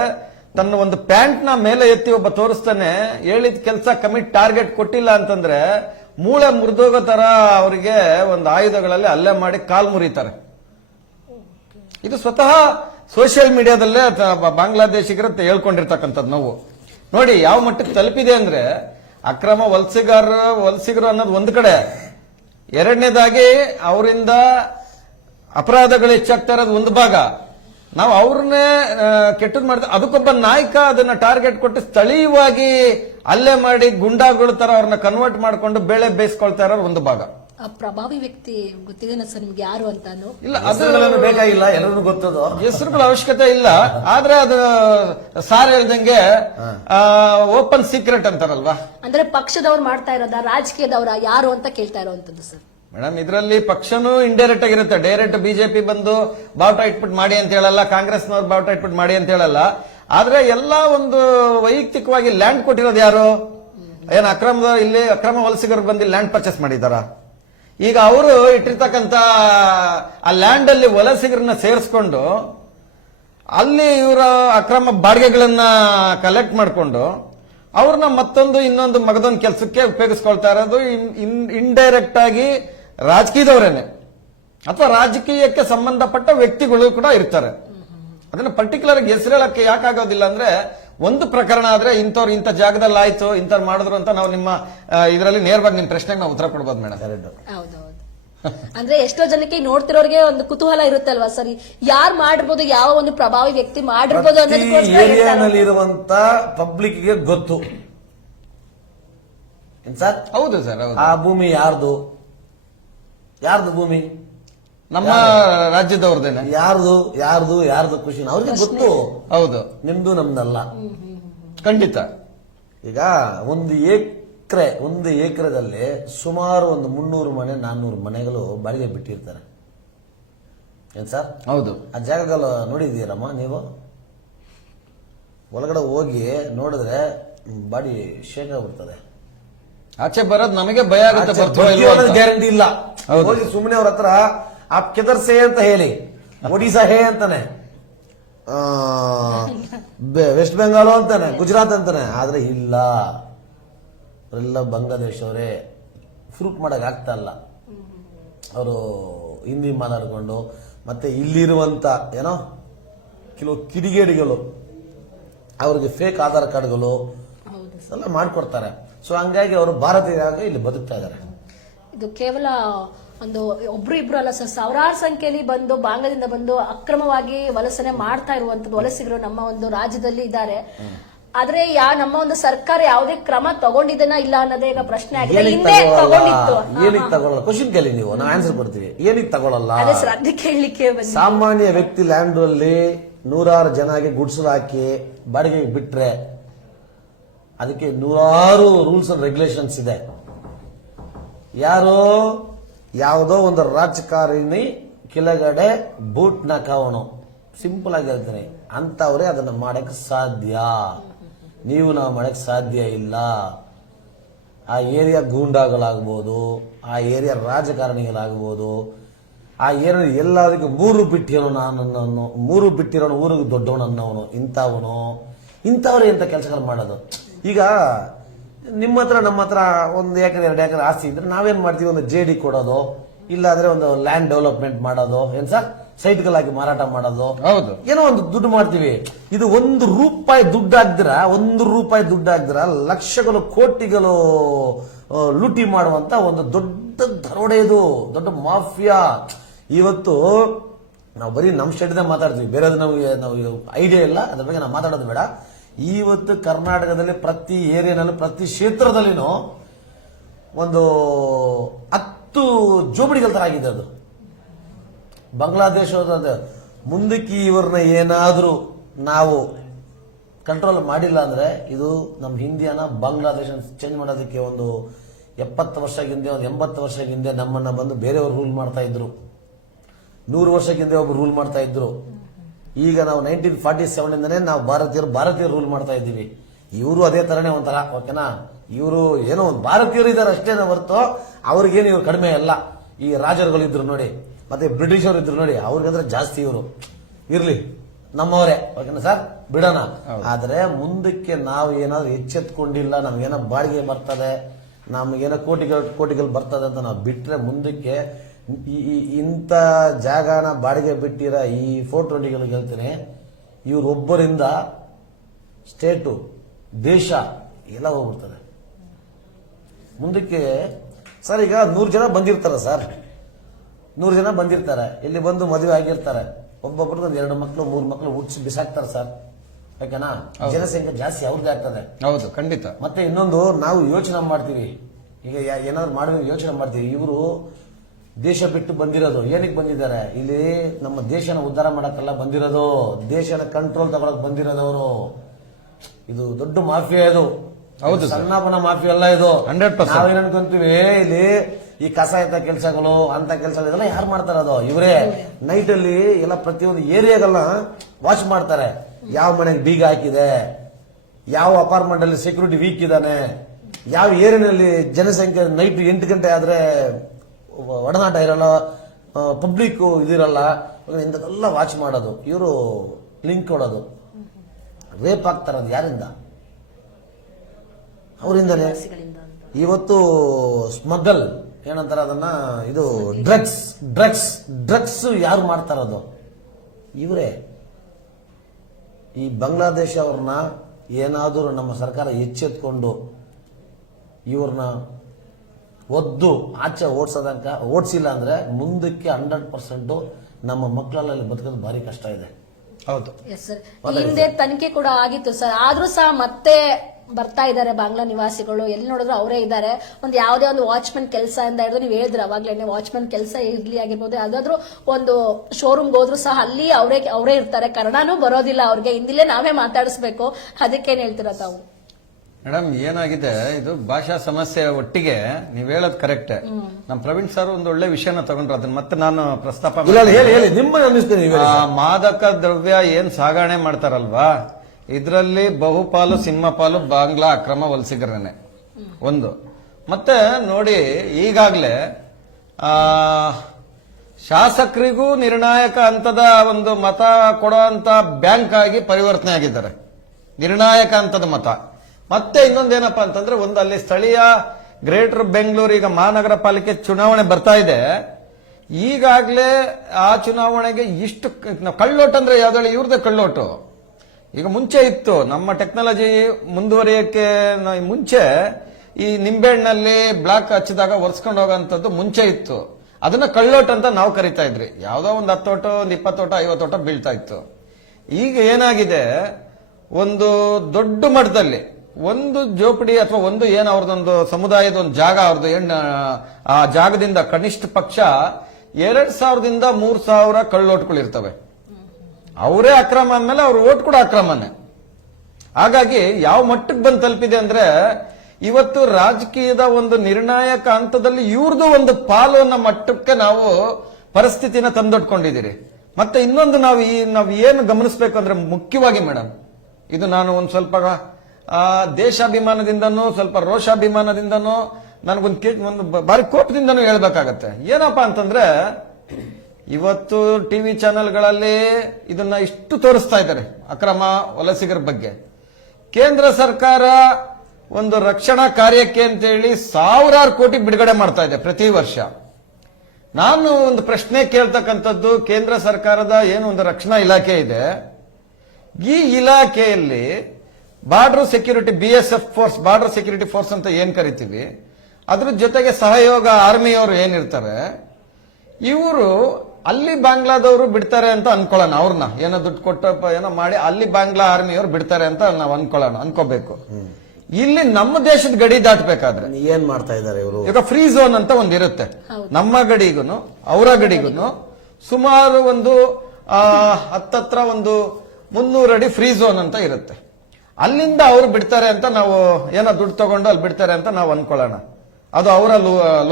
ತನ್ನ ಒಂದು ಪ್ಯಾಂಟ್ ನ ಮೇಲೆ ಎತ್ತಿ ಒಬ್ಬ ತೋರಿಸ್ತಾನೆ, ಹೇಳಿದ ಕೆಲಸ ಕಮಿಟ್ ಟಾರ್ಗೆಟ್ ಕೊಟ್ಟಿಲ್ಲ ಅಂತಂದ್ರೆ ಮೂಳೆ ಮುರಿದೋಗೋ ತರ ಅವರಿಗೆ ಒಂದು ಆಯುಧಗಳಲ್ಲಿ ಹಲ್ಲೆ ಮಾಡಿ ಕಾಲ್ ಮುರಿತಾರೆ. ಇದು ಸ್ವತಃ ಸೋಷಿಯಲ್ ಮೀಡಿಯಾದಲ್ಲೇ ಬಾಂಗ್ಲಾದೇಶಿಗರ ಹೇಳ್ಕೊಂಡಿರ್ತಕ್ಕಂಥದ್ದು. ನಾವು ನೋಡಿ ಯಾವ ಮಟ್ಟಕ್ಕೆ ತಲುಪಿದೆ ಅಂದ್ರೆ, ಅಕ್ರಮ ವಲಸಿಗರು ಅನ್ನೋದು ಒಂದು ಕಡೆ, ಎರಡನೇದಾಗಿ ಅವರಿಂದ ಅಪರಾಧಗಳು ಹೆಚ್ಚಾಗ್ತಾ ಇರೋದು ಒಂದು ಭಾಗ. ನಾವು ಅವ್ರನ್ನೇ ಕೆಟ್ಟದ್ ಮಾಡ್ತೀವಿ. ಅದಕ್ಕೊಬ್ಬ ನಾಯಕ ಅದನ್ನ ಟಾರ್ಗೆಟ್ ಕೊಟ್ಟು ಸ್ಥಳೀಯವಾಗಿ ಹಲ್ಲೆ ಮಾಡಿ ಗುಂಡಾಗಳ ತರ ಅವ್ರನ್ನ ಕನ್ವರ್ಟ್ ಮಾಡ್ಕೊಂಡು ಬೇಳೆ ಬೇಯಿಸ್ಕೊಳ್ತಾ ಇರೋದು ಒಂದು ಭಾಗ. ಆ ಪ್ರಭಾವಿ ವ್ಯಕ್ತಿ ಗೊತ್ತಿದೆ ಸರ್ ನಿಮ್ಗೆ ಯಾರು ಅಂತಾನು? ಇಲ್ಲ, ಅದು ಬೇಕಾಗಿಲ್ಲ, ಎಲ್ಲರೂ ಗೊತ್ತದು, ಹೆಸರುಗಳ ಅವಶ್ಯಕತೆ ಇಲ್ಲ. ಆದ್ರೆ ಅದು ಸಾರ್ ಹೇಳ್ದಂಗೆ ಓಪನ್ ಸೀಕ್ರೆಟ್ ಅಂತಾರಲ್ವಾ. ಅಂದ್ರೆ ಪಕ್ಷದವ್ರು ಮಾಡ್ತಾ ಇರೋದ, ರಾಜಕೀಯದವರ ಯಾರು ಅಂತ ಕೇಳ್ತಾ ಇರೋವಂಥದ್ದು ಸರ್. ಮೇಡಮ್, ಇದರಲ್ಲಿ ಪಕ್ಷನೂ ಇಂಡೈರೆಕ್ಟ್ ಆಗಿರುತ್ತೆ. ಡೈರೆಕ್ಟ್ ಬಿಜೆಪಿ ಬಂದು ಬಾವುಟ ಇಟ್ಬಿಟ್ಟು ಮಾಡಿ ಅಂತ ಹೇಳಲ್ಲ, ಕಾಂಗ್ರೆಸ್ನವ್ರು ಬಾವುಟ ಇಟ್ಬಿಟ್ಟು ಮಾಡಿ ಅಂತ ಹೇಳಲ್ಲ. ಆದ್ರೆ ಎಲ್ಲಾ ಒಂದು ವೈಯಕ್ತಿಕವಾಗಿ ಲ್ಯಾಂಡ್ ಕೊಟ್ಟಿರೋದು ಯಾರು? ಏನ್ ಅಕ್ರಮ ವಲಸಿಗರು ಬಂದು ಲ್ಯಾಂಡ್ ಪರ್ಚೇಸ್ ಮಾಡಿದಾರ? ಈಗ ಅವರು ಇಟ್ಟಿರ್ತಕ್ಕಂತ ಆ ಲ್ಯಾಂಡ್ ಅಲ್ಲಿ ವಲಸಿಗರನ್ನ ಸೇರಿಸ್ಕೊಂಡು ಅಲ್ಲಿ ಇವರ ಅಕ್ರಮ ಬಾಡಿಗೆಗಳನ್ನ ಕಲೆಕ್ಟ್ ಮಾಡಿಕೊಂಡು ಅವ್ರನ್ನ ಮತ್ತೊಂದು ಇನ್ನೊಂದು ಮಗದೊಂದು ಕೆಲಸಕ್ಕೆ ಉಪಯೋಗಿಸ್ಕೊಳ್ತಾ ಇರೋದು ಇಂಡೈರೆಕ್ಟ್ ಆಗಿ ರಾಜಕೀಯದವರೇನೆ ಅಥವಾ ರಾಜಕೀಯಕ್ಕೆ ಸಂಬಂಧಪಟ್ಟ ವ್ಯಕ್ತಿಗಳು ಕೂಡ ಇರ್ತಾರೆ. ಅದನ್ನ ಪರ್ಟಿಕ್ಯುಲರ್ ಆಗಿ ಹೆಸರು ಹೇಳಕ್ಕೆ ಯಾಕಾಗೋದಿಲ್ಲ ಅಂದ್ರೆ, ಒಂದು ಪ್ರಕರಣ ಆದ್ರೆ ಇಂಥವ್ರು ಇಂಥ ಜಾಗದಲ್ಲಿ ಆಯ್ತು, ಇಂಥವ್ರು ಮಾಡಿದ್ರು ಅಂತ ನಾವು ನಿಮ್ಮ ಇದರಲ್ಲಿ ನೇರವಾಗಿ ನಿಮ್ ಪ್ರಶ್ನೆಗೆ ನಾವು ಉತ್ತರ ಕೊಡ್ಬೋದು ಮೇಡಮ್. ಹೌದೌದು. ಅಂದ್ರೆ ಎಷ್ಟೋ ಜನಕ್ಕೆ ನೋಡ್ತಿರೋರಿಗೆ ಒಂದು ಕುತೂಹಲ ಇರುತ್ತಲ್ವಾ ಸರ್, ಯಾರು ಮಾಡಿರ್ಬೋದು, ಯಾವ ಒಂದು ಪ್ರಭಾವಿ ವ್ಯಕ್ತಿ ಮಾಡಿರ್ಬೋದು ಏರಿಯಾನಲ್ಲಿ ಇರುವಂತ ಪಬ್ಲಿಕ್ ಗೆ ಗೊತ್ತು. ಸರ್ ಹೌದು ಸರ್, ಹೌದು. ಆ ಭೂಮಿ ಯಾರ್ದು ಭೂಮಿ? ನಮ್ಮ ರಾಜ್ಯದವ್ರದೇನೆ. ಯಾರ್ದು ಖುಷಿ ಅವ್ರಿಗೆ ಗೊತ್ತು. ಹೌದು, ನಿಮ್ದು ನಮ್ದಲ್ಲ. ಖಂಡಿತ. ಈಗ ಒಂದು ಎಕರೆದಲ್ಲಿ ಸುಮಾರು ಒಂದು 300 ಮನೆ 400 ಮನೆಗಳು ಬಾಡಿಗೆ ಬಿಟ್ಟಿರ್ತಾರೆ. ಏನ್ ಸರ್? ಹೌದು. ಆ ಜಾಗಗಳು ನೋಡಿದೀರಮ್ಮ ನೀವು? ಒಳಗಡೆ ಹೋಗಿ ನೋಡಿದ್ರೆ ಬಾಡಿ ಶೇಕ್ ಆಗ್ಬಿಡ್ತದೆ. ಆಚೆ ಬರೋದು ನಮಗೆ ಭಯ ಆಗುತ್ತೆ. ಗ್ಯಾರಂಟಿ ಇಲ್ಲ. ಹೋಗಿ ಸುಮ್ಮನೆ ಅವ್ರ ಹತ್ರ ಆ ಕೆದರ್ಸೆ ಅಂತ ಹೇಳಿ ಒಡಿಸಾ ಹೇ ಅಂತಾನೆ, ವೆಸ್ಟ್ ಬೆಂಗಾಲ್ ಅಂತಾನೆ, ಗುಜರಾತ್ ಅಂತಾನೆ. ಆದ್ರೆ ಇಲ್ಲ, ಅವರೆಲ್ಲ ಬಾಂಗ್ಲಾದೇಶವರೇ. ಫ್ರೂಟ್ ಮಾಡಕ್ ಆಗ್ತಾ ಇಲ್ಲ. ಅವರು ಹಿಂದಿ ಮಾತಾಡ್ಕೊಂಡು ಮತ್ತೆ ಇಲ್ಲಿರುವಂತ ಏನೋ ಕೆಲವು ಕಿಡಿಗೇಡಿಗಳು ಅವ್ರಿಗೆ ಫೇಕ್ ಆಧಾರ್ ಕಾರ್ಡ್ಗಳು ಎಲ್ಲ ಮಾಡ್ಕೊಡ್ತಾರೆ. ಸೊ ಹಂಗಾಗಿ ಅವರು ಭಾರತೀಯರಾಗಿ ಇಲ್ಲಿ ಬದುಕ್ತಾ ಇದ್ದಾರೆ. ಇದು ಕೇವಲ ಒಂದು ಒಬ್ರು ಇಬ್ರು ಅಲ್ಲ ಸರ್, ಸಾವಿರಾರು ಸಂಖ್ಯೆಯಲ್ಲಿ ಬಂದು ಬಾಂಗ್ಲಾದಿಂದ ಬಂದು ಅಕ್ರಮವಾಗಿ ವಲಸನೆ ಮಾಡ್ತಾ ಇರುವಂತದ್ದು ವಲಸಿಗರು ನಮ್ಮ ಒಂದು ರಾಜ್ಯದಲ್ಲಿ ಇದ್ದಾರೆ. ಆದ್ರೆ ನಮ್ಮ ಒಂದು ಸರ್ಕಾರ ಯಾವುದೇ ಕ್ರಮ ತಗೊಂಡಿದ್ದೇನಾ ಇಲ್ಲ ಅನ್ನೋದೇ ಈಗ ಪ್ರಶ್ನೆ ಆಗಿದೆ. ಹಿಂದೆ ತಗೊಂಡಿತ್ತು. ಏನಕ್ಕೆ ತಗೊಳ್ಳಲ್ಲ? ಕ್ವಶನ್ ಕೇಳಿ ನೀವು, ನಾವು ಆನ್ಸರ್ ಕೊಡ್ತೀವಿ. ಏನಕ್ಕೆ ತಗೊಳ್ಳಲ್ಲ? ಅದೇ ಸರ್, ಅದಕ್ಕೆ ಹೇಳಲಿಕ್ಕೆ ಸಾಮಾನ್ಯ ವ್ಯಕ್ತಿ ಲ್ಯಾಂಡ್ ಅಲ್ಲಿ 100 ಜನಗೆ ಗುಡ್ಸಲು ಹಾಕಿ ಬಾಡಿಗೆಗೆ ಬಿಟ್ರೆ ಅದಕ್ಕೆ 100 ರೂಲ್ಸ್ ಅಂಡ್ ರೆಗ್ಯುಲೇಷನ್ಸ್ ಇದೆ. ಯಾವುದೋ ಒಂದು ರಾಜಕಾರಣಿ ಕೆಳಗಡೆ ಬೂಟ್ ನಾಕವನು, ಸಿಂಪಲ್ ಆಗಿ ಹೇಳ್ತೀನಿ, ಅಂತವ್ರೆ ಅದನ್ನ ಮಾಡಕ್ ಸಾಧ್ಯ. ನೀವು ನಾವು ಮಾಡಕ್ ಸಾಧ್ಯ ಇಲ್ಲ. ಆ ಏರಿಯಾ ಗೂಂಡಾಗಳಾಗ್ಬೋದು, ಆ ಏರಿಯಾ ರಾಜಕಾರಣಿಗಳಾಗ್ಬೋದು, ಆ ಏರಿಯಾ ಎಲ್ಲದಕ್ಕೂ ಮೂರು ಬಿಟ್ಟಿರೋನು ಊರಿಗೆ ದೊಡ್ಡವನನ್ನವನು ಇಂಥವ್ರು ಇಂಥ ಕೆಲಸಗಳು ಮಾಡೋದು. ಈಗ ನಿಮ್ಮ ಹತ್ರ ನಮ್ಮ ಹತ್ರ 1 ಎಕರೆ 2 ಎಕರೆ ಆಸ್ತಿ ಇದ್ರೆ ನಾವೇನ್ ಮಾಡ್ತೀವಿ, ಒಂದು JD ಕೊಡೋದು, ಇಲ್ಲಾಂದ್ರೆ ಒಂದು ಲ್ಯಾಂಡ್ ಡೆವಲಪ್ಮೆಂಟ್ ಮಾಡೋದು, ಏನ್ ಸರ್ ಸೈಟ್ಗಳಾಗಿ ಮಾರಾಟ ಮಾಡೋದು, ಹೌದು, ಏನೋ ಒಂದು ದುಡ್ಡು ಮಾಡ್ತೀವಿ. ಇದು ₹1 ದುಡ್ಡು ಹಾಕ್ದಿರ ಲಕ್ಷಗಳು ಕೋಟಿಗಳು ಲೂಟಿ ಮಾಡುವಂತ ಒಂದು ದೊಡ್ಡ ದರೋಡೆ, ಇದು ದೊಡ್ಡ ಮಾಫಿಯಾ. ಇವತ್ತು ನಾವು ಬರೀ ನಮ್ಮ ಸ್ಟೇಟ್ದೇ ಮಾತಾಡ್ತೀವಿ, ಬೇರೆದು ನಾವು ಐಡಿಯಾ ಇಲ್ಲ, ಅದ್ರ ಬಗ್ಗೆ ನಾವು ಮಾತಾಡೋದು ಬೇಡ. ಇವತ್ತು ಕರ್ನಾಟಕದಲ್ಲಿ ಪ್ರತಿ ಏರಿಯಾನಲ್ಲೂ ಪ್ರತಿ ಕ್ಷೇತ್ರದಲ್ಲಿನೂ ಒಂದು 10 ಜೋಬಡಿಗಳ ತರ ಆಗಿದೆ. ಅದು ಬಾಂಗ್ಲಾದೇಶದ ಮುಂದಕ್ಕೆ ಇವ್ರನ್ನ ಏನಾದ್ರೂ ನಾವು ಕಂಟ್ರೋಲ್ ಮಾಡಿಲ್ಲ ಅಂದ್ರೆ ಇದು ನಮ್ಮ ಇಂಡಿಯಾನ ಬಾಂಗ್ಲಾದೇಶ ಚೇಂಜ್ ಮಾಡೋದಕ್ಕೆ ಒಂದು 70 ವರ್ಷ ಹಿಂದೆ, ಒಂದು 80 ವರ್ಷ ಹಿಂದೆ ನಮ್ಮನ್ನ ಬಂದು ಬೇರೆಯವರು ರೂಲ್ ಮಾಡ್ತಾ ಇದ್ರು. 100 ವರ್ಷಕ್ಕೆ ಹಿಂದೆ ಒಬ್ರು ರೂಲ್ ಮಾಡ್ತಾ ಇದ್ರು. ಈಗ ನಾವು 1947 ನಾವು ಭಾರತೀಯರು ರೂಲ್ ಮಾಡ್ತಾ ಇದ್ದೀವಿ. ಇವರು ಅದೇ ತರನೇ ಒಂಥರ, ಓಕೆನಾ, ಇವರು ಏನೋ ಒಂದು ಭಾರತೀಯರು ಇದ್ದಾರೆ ಅಷ್ಟೇ ಹೊರತು ಅವ್ರಿಗೇನು ಇವ್ರು ಕಡಿಮೆ ಅಲ್ಲ. ಈ ರಾಜರುಗಳು ಇದ್ರು ನೋಡಿ, ಮತ್ತೆ ಬ್ರಿಟಿಷರು ಇದ್ರು ನೋಡಿ, ಅವ್ರಿಗಂದ್ರೆ ಜಾಸ್ತಿ ಇವರು ಇರ್ಲಿ, ನಮ್ಮವರೇ, ಓಕೆನಾ ಸರ್, ಬಿಡೋಣ. ಆದ್ರೆ ಮುಂದಕ್ಕೆ ನಾವು ಏನಾದ್ರು ಎಚ್ಚೆತ್ಕೊಂಡಿಲ್ಲ, ನಮ್ಗೇನೋ ಬಾಡಿಗೆ ಬರ್ತದೆ, ನಮ್ಗೇನೋ ಕೋಟಿಗಳು ಬರ್ತದೆ ಅಂತ ನಾವು ಬಿಟ್ರೆ ಮುಂದಕ್ಕೆ ಇಂಥ ಜಾಗನ ಬಾಡಿಗೆ ಬಿಟ್ಟಿರೋ ಈ 420ಗಳಿಗೆ ಹೇಳ್ತೀನಿ, ಇವ್ರೊಬ್ಬರಿಂದ ಸ್ಟೇಟು ದೇಶ ಎಲ್ಲ ಹೋಗ್ಬಿಡ್ತದೆ ಮುಂದಕ್ಕೆ. ಸರ್ ಈಗ 100 ಜನ ಬಂದಿರ್ತಾರೆ ಸರ್, 100 ಜನ ಬಂದಿರ್ತಾರೆ, ಇಲ್ಲಿ ಬಂದು ಮದುವೆ ಆಗಿರ್ತಾರೆ, ಒಬ್ಬೊಬ್ರದ್ದು 2 ಮಕ್ಕಳು 3 ಮಕ್ಕಳು ಹುಟ್ಟಿಸಿ ಬಿಸಾಕ್ತಾರೆ ಸರ್, ಓಕೆನಾ. ಜನಸಂಖ್ಯೆ ಜಾಸ್ತಿ ಅವ್ರದ್ದೇ ಆಗ್ತದೆ. ಹೌದು, ಖಂಡಿತ. ಮತ್ತೆ ಇನ್ನೊಂದು ನಾವು ಯೋಚನೆ ಮಾಡ್ತೀವಿ, ಈಗ ಏನಾದ್ರು ಮಾಡಿ ಯೋಚನೆ ಮಾಡ್ತೀವಿ, ಇವರು ದೇಶ ಬಿಟ್ಟು ಬಂದಿರೋದು ಏನಕ್ಕೆ ಬಂದಿದ್ದಾರೆ, ಇಲ್ಲಿ ನಮ್ಮ ದೇಶನ ಉದ್ಧಾರ ಮಾಡಕ್ಕೆಲ್ಲ ಬಂದಿರೋದು, ದೇಶನ ಕಂಟ್ರೋಲ್ ತಗೊಳಕ್ ಬಂದಿರೋದವರು. ಇದು ದೊಡ್ಡ ಮಾಫಿಯಾ, ಇದು ಹೌದು, ಸಣ್ಣ ಪಣ ಮಾಫಿಯಾ ಅಲ್ಲ ಇದು. 100%. ನಾವೇನ್ ಅನ್ಕೊಂತೀವಿ, ಇಲ್ಲಿ ಈ ಕಸಾಯತ ಕೆಲಸಗಳು ಅಂತ ಕೆಲಸಗಳು ಇದೆಲ್ಲ ಯಾರು ಮಾಡ್ತಾರದು, ಇವರೇ. ನೈಟ್ ಅಲ್ಲಿ ಎಲ್ಲ ಪ್ರತಿಯೊಂದು ಏರಿಯಾಗಳನ್ನ ವಾಚ್ ಮಾಡ್ತಾರೆ, ಯಾವ ಮನೆಗೆ ಬೀಗ ಹಾಕಿದೆ, ಯಾವ ಅಪಾರ್ಟ್ಮೆಂಟ್ ಅಲ್ಲಿ ಸೆಕ್ಯೂರಿಟಿ ವೀಕ್ ಇದಾನೆ, ಯಾವ ಏರಿಯಾನಲ್ಲಿ ಜನಸಂಖ್ಯೆ ನೈಟ್ 8 ಗಂಟೆ ಆದ್ರೆ ಒಡನಾಟ ಇರಲ್ಲ, ಪಬ್ಲಿಕ್ ಇದಿರಲ್ಲ, ಇಂಥದ್ದೆಲ್ಲ ವಾಚ್ ಮಾಡೋದು. ಇವರು ಲಿಂಕ್ ಕೊಡೋದು, ರೇಪ್ ಆಗ್ತಾರದು ಯಾರಿಂದ, ಅವರಿಂದನೇ. ಇವತ್ತು ಸ್ಮಗಲ್ ಏನಂತಾರ ಅದನ್ನ, ಇದು ಡ್ರಗ್ಸ್ ಯಾರು ಮಾಡ್ತಾರದು, ಇವರೇ. ಈ ಬಾಂಗ್ಲಾದೇಶ ಅವ್ರನ್ನ ಏನಾದರೂ ನಮ್ಮ ಸರ್ಕಾರ ಎಚ್ಚೆತ್ಕೊಂಡು ಇವ್ರನ್ನ ಒದ್ದು ಆಚೆ ಓಡಿಸಿಲ್ಲ ಅಂದ್ರೆ ಮುಂದಕ್ಕೆ 100% ನಮ್ಮ ಮಕ್ಕಳಲ್ಲಿ ಬದುಕೋದು ಭಾರಿ ಕಷ್ಟ ಇದೆ. ಹೌದು, ಹಿಂದೆ ತನಿಖೆ ಕೂಡ ಆಗಿತ್ತು ಸರ್, ಆದ್ರೂ ಸಹ ಮತ್ತೆ ಬರ್ತಾ ಇದ್ದಾರೆ ಬಾಂಗ್ಲಾ ನಿವಾಸಿಗಳು, ಎಲ್ಲಿ ನೋಡಿದ್ರು ಅವರೇ ಇದ್ದಾರೆ. ಒಂದು ಯಾವುದೇ ಒಂದು ವಾಚ್ಮನ್ ಕೆಲಸ ಅಂತ ಹೇಳಿದ್ರು, ನೀವು ಹೇಳಿದ್ರೆ ಅವಾಗ್ಲೇನೆ ವಾಚ್ಮನ್ ಕೆಲಸ ಇರ್ಲಿ ಆಗಿರ್ಬೋದು, ಯಾವ್ದಾದ್ರು ಒಂದು ಶೋರೂಮ್ಗೆ ಹೋದ್ರು ಸಹ ಅಲ್ಲಿ ಅವರೇ ಇರ್ತಾರೆ, ಕನ್ನಡನೂ ಬರೋದಿಲ್ಲ ಅವ್ರಿಗೆ, ಹಿಂದಿಲೇ ನಾವೇ ಮಾತಾಡಿಸ್ಬೇಕು. ಅದಕ್ಕೇನ್ ಹೇಳ್ತೀರಾ ತಾವು? ಮೇಡಮ್, ಏನಾಗಿದೆ, ಇದು ಭಾಷಾ ಸಮಸ್ಯೆ ಒಟ್ಟಿಗೆ ನೀವ್ ಹೇಳೋದು ಕರೆಕ್ಟ್. ನಮ್ ಪ್ರವೀಣ್ ಸರ್ ಒಂದು ಒಳ್ಳೆ ವಿಷಯನ ತಗೊಂಡ್ರು, ಅದನ್ನ ಮತ್ತೆ ನಾನು ಪ್ರಸ್ತಾಪ ಮಾದಕ ದ್ರವ್ಯ ಏನ್ ಸಾಗಣೆ ಮಾಡ್ತಾರಲ್ವಾ, ಇದ್ರಲ್ಲಿ ಬಹುಪಾಲು ಸಿಂಹಪಾಲು ಬಾಂಗ್ಲಾ ಅಕ್ರಮ ವಲಸಿಗರನೆ ಒಂದು. ಮತ್ತೆ ನೋಡಿ, ಈಗಾಗ್ಲೇ ಶಾಸಕರಿಗೂ ನಿರ್ಣಾಯಕ ಹಂತದ ಒಂದು ಮತ ಕೊಡುವಂತ ಬ್ಯಾಂಕ್ ಆಗಿ ಪರಿವರ್ತನೆ ಆಗಿದ್ದಾರೆ, ನಿರ್ಣಾಯಕ ಹಂತದ ಮತ. ಮತ್ತೆ ಇನ್ನೊಂದೇನಪ್ಪಾ ಅಂತಂದ್ರೆ, ಒಂದು ಅಲ್ಲಿ ಸ್ಥಳೀಯ ಗ್ರೇಟರ್ ಬೆಂಗಳೂರು ಈಗ ಮಹಾನಗರ ಪಾಲಿಕೆ ಚುನಾವಣೆ ಬರ್ತಾ ಇದೆ. ಈಗಾಗಲೇ ಆ ಚುನಾವಣೆಗೆ ಇಷ್ಟು ಕಳ್ಳೋಟ ಅಂದ್ರೆ ಯಾವ್ದು, ಇವ್ರದೇ ಕಳ್ಳೋಟು. ಈಗ ಮುಂಚೆ ಇತ್ತು, ನಮ್ಮ ಟೆಕ್ನಾಲಜಿ ಮುಂದುವರಿಯಕ್ಕೆ ಮುಂಚೆ ಈ ನಿಂಬೆಹಣ್ಣಲ್ಲಿ ಬ್ಲಾಕ್ ಹಚ್ಚಿದಾಗ ಒರೆಸ್ಕೊಂಡು ಹೋಗೋಂಥದ್ದು ಮುಂಚೆ ಇತ್ತು. ಅದನ್ನ ಕಳ್ಳೋಟ ಅಂತ ನಾವು ಕರಿತಾ ಇದ್ರಿ. ಯಾವ್ದೋ ಒಂದು 10 ಓಟೋ, ಒಂದು 20 ಓಟೋ, 50 ಓಟೋ ಬೀಳ್ತಾ ಇತ್ತು. ಈಗ ಏನಾಗಿದೆ, ಒಂದು ದೊಡ್ಡ ಮಟ್ಟದಲ್ಲಿ ಒಂದು ಜೋಪಡಿ ಅಥವಾ ಒಂದು ಏನು ಅವ್ರದೊಂದು ಸಮುದಾಯದ ಒಂದು ಜಾಗ, ಅವ್ರದ್ದು ಆ ಜಾಗದಿಂದ ಕನಿಷ್ಠ ಪಕ್ಷ 2,000ದಿಂದ 3,000 ಕಳ್ಳೋಟ್ಗಳು ಇರ್ತವೆ. ಅವರೇ ಅಕ್ರಮ ಅಂದ್ಮೇಲೆ ಅವ್ರ ಓಟ್ ಕೂಡ ಅಕ್ರಮನೇ. ಹಾಗಾಗಿ ಯಾವ ಮಟ್ಟಕ್ಕೆ ಬಂದು ತಲುಪಿದೆ ಅಂದ್ರೆ, ಇವತ್ತು ರಾಜಕೀಯದ ಒಂದು ನಿರ್ಣಾಯಕ ಹಂತದಲ್ಲಿ ಇವ್ರದ್ದು ಒಂದು ಪಾಲು ಅನ್ನೋ ಮಟ್ಟಕ್ಕೆ ನಾವು ಪರಿಸ್ಥಿತಿನ ತಂದೊಡ್ಕೊಂಡಿದ್ದೀರಿ. ಮತ್ತೆ ಇನ್ನೊಂದು ನಾವು ಏನು ಗಮನಿಸಬೇಕು ಅಂದ್ರೆ, ಮುಖ್ಯವಾಗಿ ಮೇಡಮ್, ಇದು ನಾನು ಒಂದು ಸ್ವಲ್ಪ ದೇಶಾಭಿಮಾನದಿಂದನೂ ಸ್ವಲ್ಪ ರೋಷಾಭಿಮಾನದಿಂದನೂ ಒಂದು ಬಾರಿ ಕೋಪದಿಂದನೂ ಹೇಳ್ಬೇಕಾಗತ್ತೆ. ಏನಪ್ಪಾ ಅಂತಂದ್ರೆ ಇವತ್ತು ಟಿವಿ ಚಾನೆಲ್ಗಳಲ್ಲಿ ಇದನ್ನ ಇಷ್ಟು ತೋರಿಸ್ತಾ ಇದ್ದಾರೆ ಅಕ್ರಮ ವಲಸಿಗರ ಬಗ್ಗೆ. ಕೇಂದ್ರ ಸರ್ಕಾರ ಒಂದು ರಕ್ಷಣಾ ಕಾರ್ಯಕ್ಕೆ ಅಂತೇಳಿ ಸಾವಿರಾರು ಕೋಟಿ ಬಿಡುಗಡೆ ಮಾಡ್ತಾ ಇದೆ ಪ್ರತಿ ವರ್ಷ. ನಾನು ಒಂದು ಪ್ರಶ್ನೆ ಕೇಳ್ತಕ್ಕಂಥದ್ದು, ಕೇಂದ್ರ ಸರ್ಕಾರದ ಏನು ಒಂದು ರಕ್ಷಣಾ ಇಲಾಖೆ ಇದೆ, ಈ ಇಲಾಖೆಯಲ್ಲಿ border security BSF force, border security force ಅಂತ ಏನ್ ಕರಿತೀವಿ, ಅದ್ರ ಜೊತೆಗೆ ಸಹಯೋಗ ಆರ್ಮಿಯವರು ಏನಿರ್ತಾರೆ, ಇವರು ಅಲ್ಲಿ ಬಾಂಗ್ಲಾದವರು ಬಿಡ್ತಾರೆ ಅಂತ ಅನ್ಕೊಳ್ಳೋಣ. ಅವ್ರನ್ನ ಏನೋ ದುಡ್ಡು ಕೊಟ್ಟ ಏನೋ ಮಾಡಿ ಅಲ್ಲಿ ಬಾಂಗ್ಲಾ ಆರ್ಮಿಯವರು ಬಿಡ್ತಾರೆ ಅಂತ ನಾವು ಅನ್ಕೋಬೇಕು. ಇಲ್ಲಿ ನಮ್ಮ ದೇಶದ ಗಡಿ ದಾಟಬೇಕಾದ್ರೆ ಏನ್ ಮಾಡ್ತಾ ಇದ್ದಾರೆ ಇವರು? ಈಗ ಫ್ರೀ ಝೋನ್ ಅಂತ ಒಂದ್ ಇರುತ್ತೆ. ನಮ್ಮ ಗಡಿಗೂ ಅವರ ಗಡಿಗೂ ಸುಮಾರು ಒಂದು ಹತ್ತತ್ರ ಒಂದು 300 ಅಡಿ ಫ್ರೀ ಝೋನ್ ಅಂತ ಇರುತ್ತೆ. ಅಲ್ಲಿಂದ ಅವ್ರು ಬಿಡ್ತಾರೆ ಅಂತ ನಾವು ಏನೋ ದುಡ್ಡು ತಗೊಂಡು ಅಲ್ಲಿ ಬಿಡ್ತಾರೆ ಅಂತ ನಾವು ಅನ್ಕೊಳ್ಳೋಣ. ಅದು ಅವರ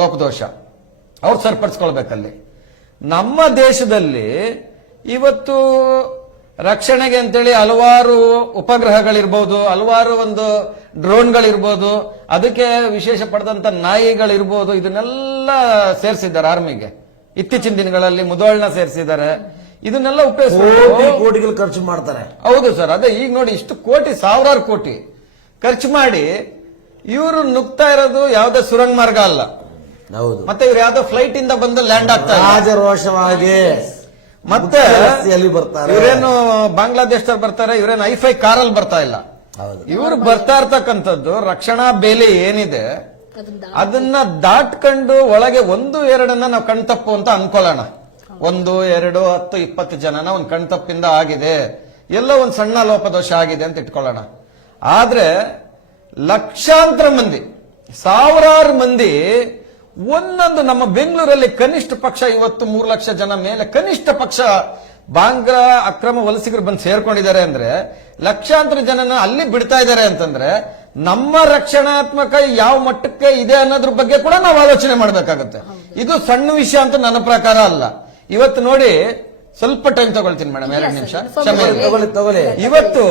ಲೋಪದೋಷ, ಅವ್ರು ಸರಿಪಡಿಸ್ಕೊಳ್ಬೇಕಲ್ಲಿ. ನಮ್ಮ ದೇಶದಲ್ಲಿ ಇವತ್ತು ರಕ್ಷಣೆಗೆ ಅಂತೇಳಿ ಹಲವಾರು ಉಪಗ್ರಹಗಳಿರ್ಬೋದು, ಹಲವಾರು ಒಂದು ಡ್ರೋನ್ಗಳಿರ್ಬೋದು, ಅದಕ್ಕೆ ವಿಶೇಷ ಪಡೆದಂತ ನಾಯಿಗಳಿರ್ಬೋದು, ಇದನ್ನೆಲ್ಲ ಸೇರಿಸಿದ್ದಾರೆ ಆರ್ಮಿಗೆ. ಇತ್ತೀಚಿನ ದಿನಗಳಲ್ಲಿ ಮುಧೋಳ್ನ ಸೇರಿಸಿದ್ದಾರೆ. ಇದನ್ನೆಲ್ಲ ಕೋಟಿಗಳು ಖರ್ಚು ಮಾಡ್ತಾರೆ. ಹೌದು ಸರ್, ಅದೇ ಈಗ ನೋಡಿ ಇಷ್ಟು ಕೋಟಿ, ಸಾವಿರಾರು ಕೋಟಿ ಖರ್ಚು ಮಾಡಿ ಇವರು ನುಗ್ತಾ ಇರೋದು ಯಾವುದೇ ಸುರಂಗ ಮಾರ್ಗ ಅಲ್ಲ. ಹೌದು. ಮತ್ತೆ ಇವ್ರು ಯಾವ್ದೋ ಫ್ಲೈಟ್ ಇಂದ ಬಂದು ಲ್ಯಾಂಡ್ ಆಗ್ತಾ ರಾಜರೋಷವಾಗಿ ಮತ್ತೆ ಬರ್ತಾರೆ. ಇವರೇನು ಬಾಂಗ್ಲಾದೇಶದಲ್ಲಿ ಬರ್ತಾರೆ, ಇವರೇನು ಐಫೈ ಕಾರಲ್ಲಿ ಬರ್ತಾ ಇಲ್ಲ. ಇವ್ರು ಬರ್ತಾ ಇರ್ತಕ್ಕಂಥದ್ದು ರಕ್ಷಣಾ ಬೇಲಿ ಏನಿದೆ ಅದನ್ನ ದಾಟ್ಕೊಂಡು ಒಳಗೆ 1-2 ನಾವು ಕಣ್ತಪ್ಪು ಅಂತ ಅನ್ಕೊಳ್ಳೋಣ. 1, 2, 10, 20 ಜನನ ಒಂದು ಕಣ್ತಪ್ಪಿಂದ ಆಗಿದೆ, ಎಲ್ಲೋ ಒಂದು ಸಣ್ಣ ಲೋಪದೋಷ ಆಗಿದೆ ಅಂತ ಇಟ್ಕೊಳ್ಳೋಣ. ಆದ್ರೆ ಲಕ್ಷಾಂತರ ಮಂದಿ, ಸಾವಿರಾರು ಮಂದಿ ಒಂದೊಂದು ನಮ್ಮ ಬೆಂಗಳೂರಲ್ಲಿ ಕನಿಷ್ಠ ಪಕ್ಷ ಇವತ್ತು 3 ಲಕ್ಷ ಜನ ಮೇಲೆ ಕನಿಷ್ಠ ಪಕ್ಷ ಬಾಂಗ್ಲಾ ಅಕ್ರಮ ವಲಸಿಗರು ಬಂದು ಸೇರ್ಕೊಂಡಿದ್ದಾರೆ ಅಂದ್ರೆ, ಲಕ್ಷಾಂತರ ಜನನ ಅಲ್ಲಿ ಬಿಡ್ತಾ ಇದ್ದಾರೆ ಅಂತಂದ್ರೆ ನಮ್ಮ ರಕ್ಷಣಾತ್ಮಕ ಯಾವ ಮಟ್ಟಕ್ಕೆ ಇದೆ ಅನ್ನೋದ್ರ ಬಗ್ಗೆ ಕೂಡ ನಾವು ಆಲೋಚನೆ ಮಾಡಬೇಕಾಗುತ್ತೆ. ಇದು ಸಣ್ಣ ವಿಷಯ ಅಂತ ನನ್ನ ಪ್ರಕಾರ ಅಲ್ಲ. ಇವತ್ತು ನೋಡಿ, ಸ್ವಲ್ಪ ಟೈಮ್ ತಗೊಳ್ತೀನಿ ಮೇಡಮ್, 2 ನಿಮಿಷ ತಗೊಳ್ಳಿ. ಇವತ್ತು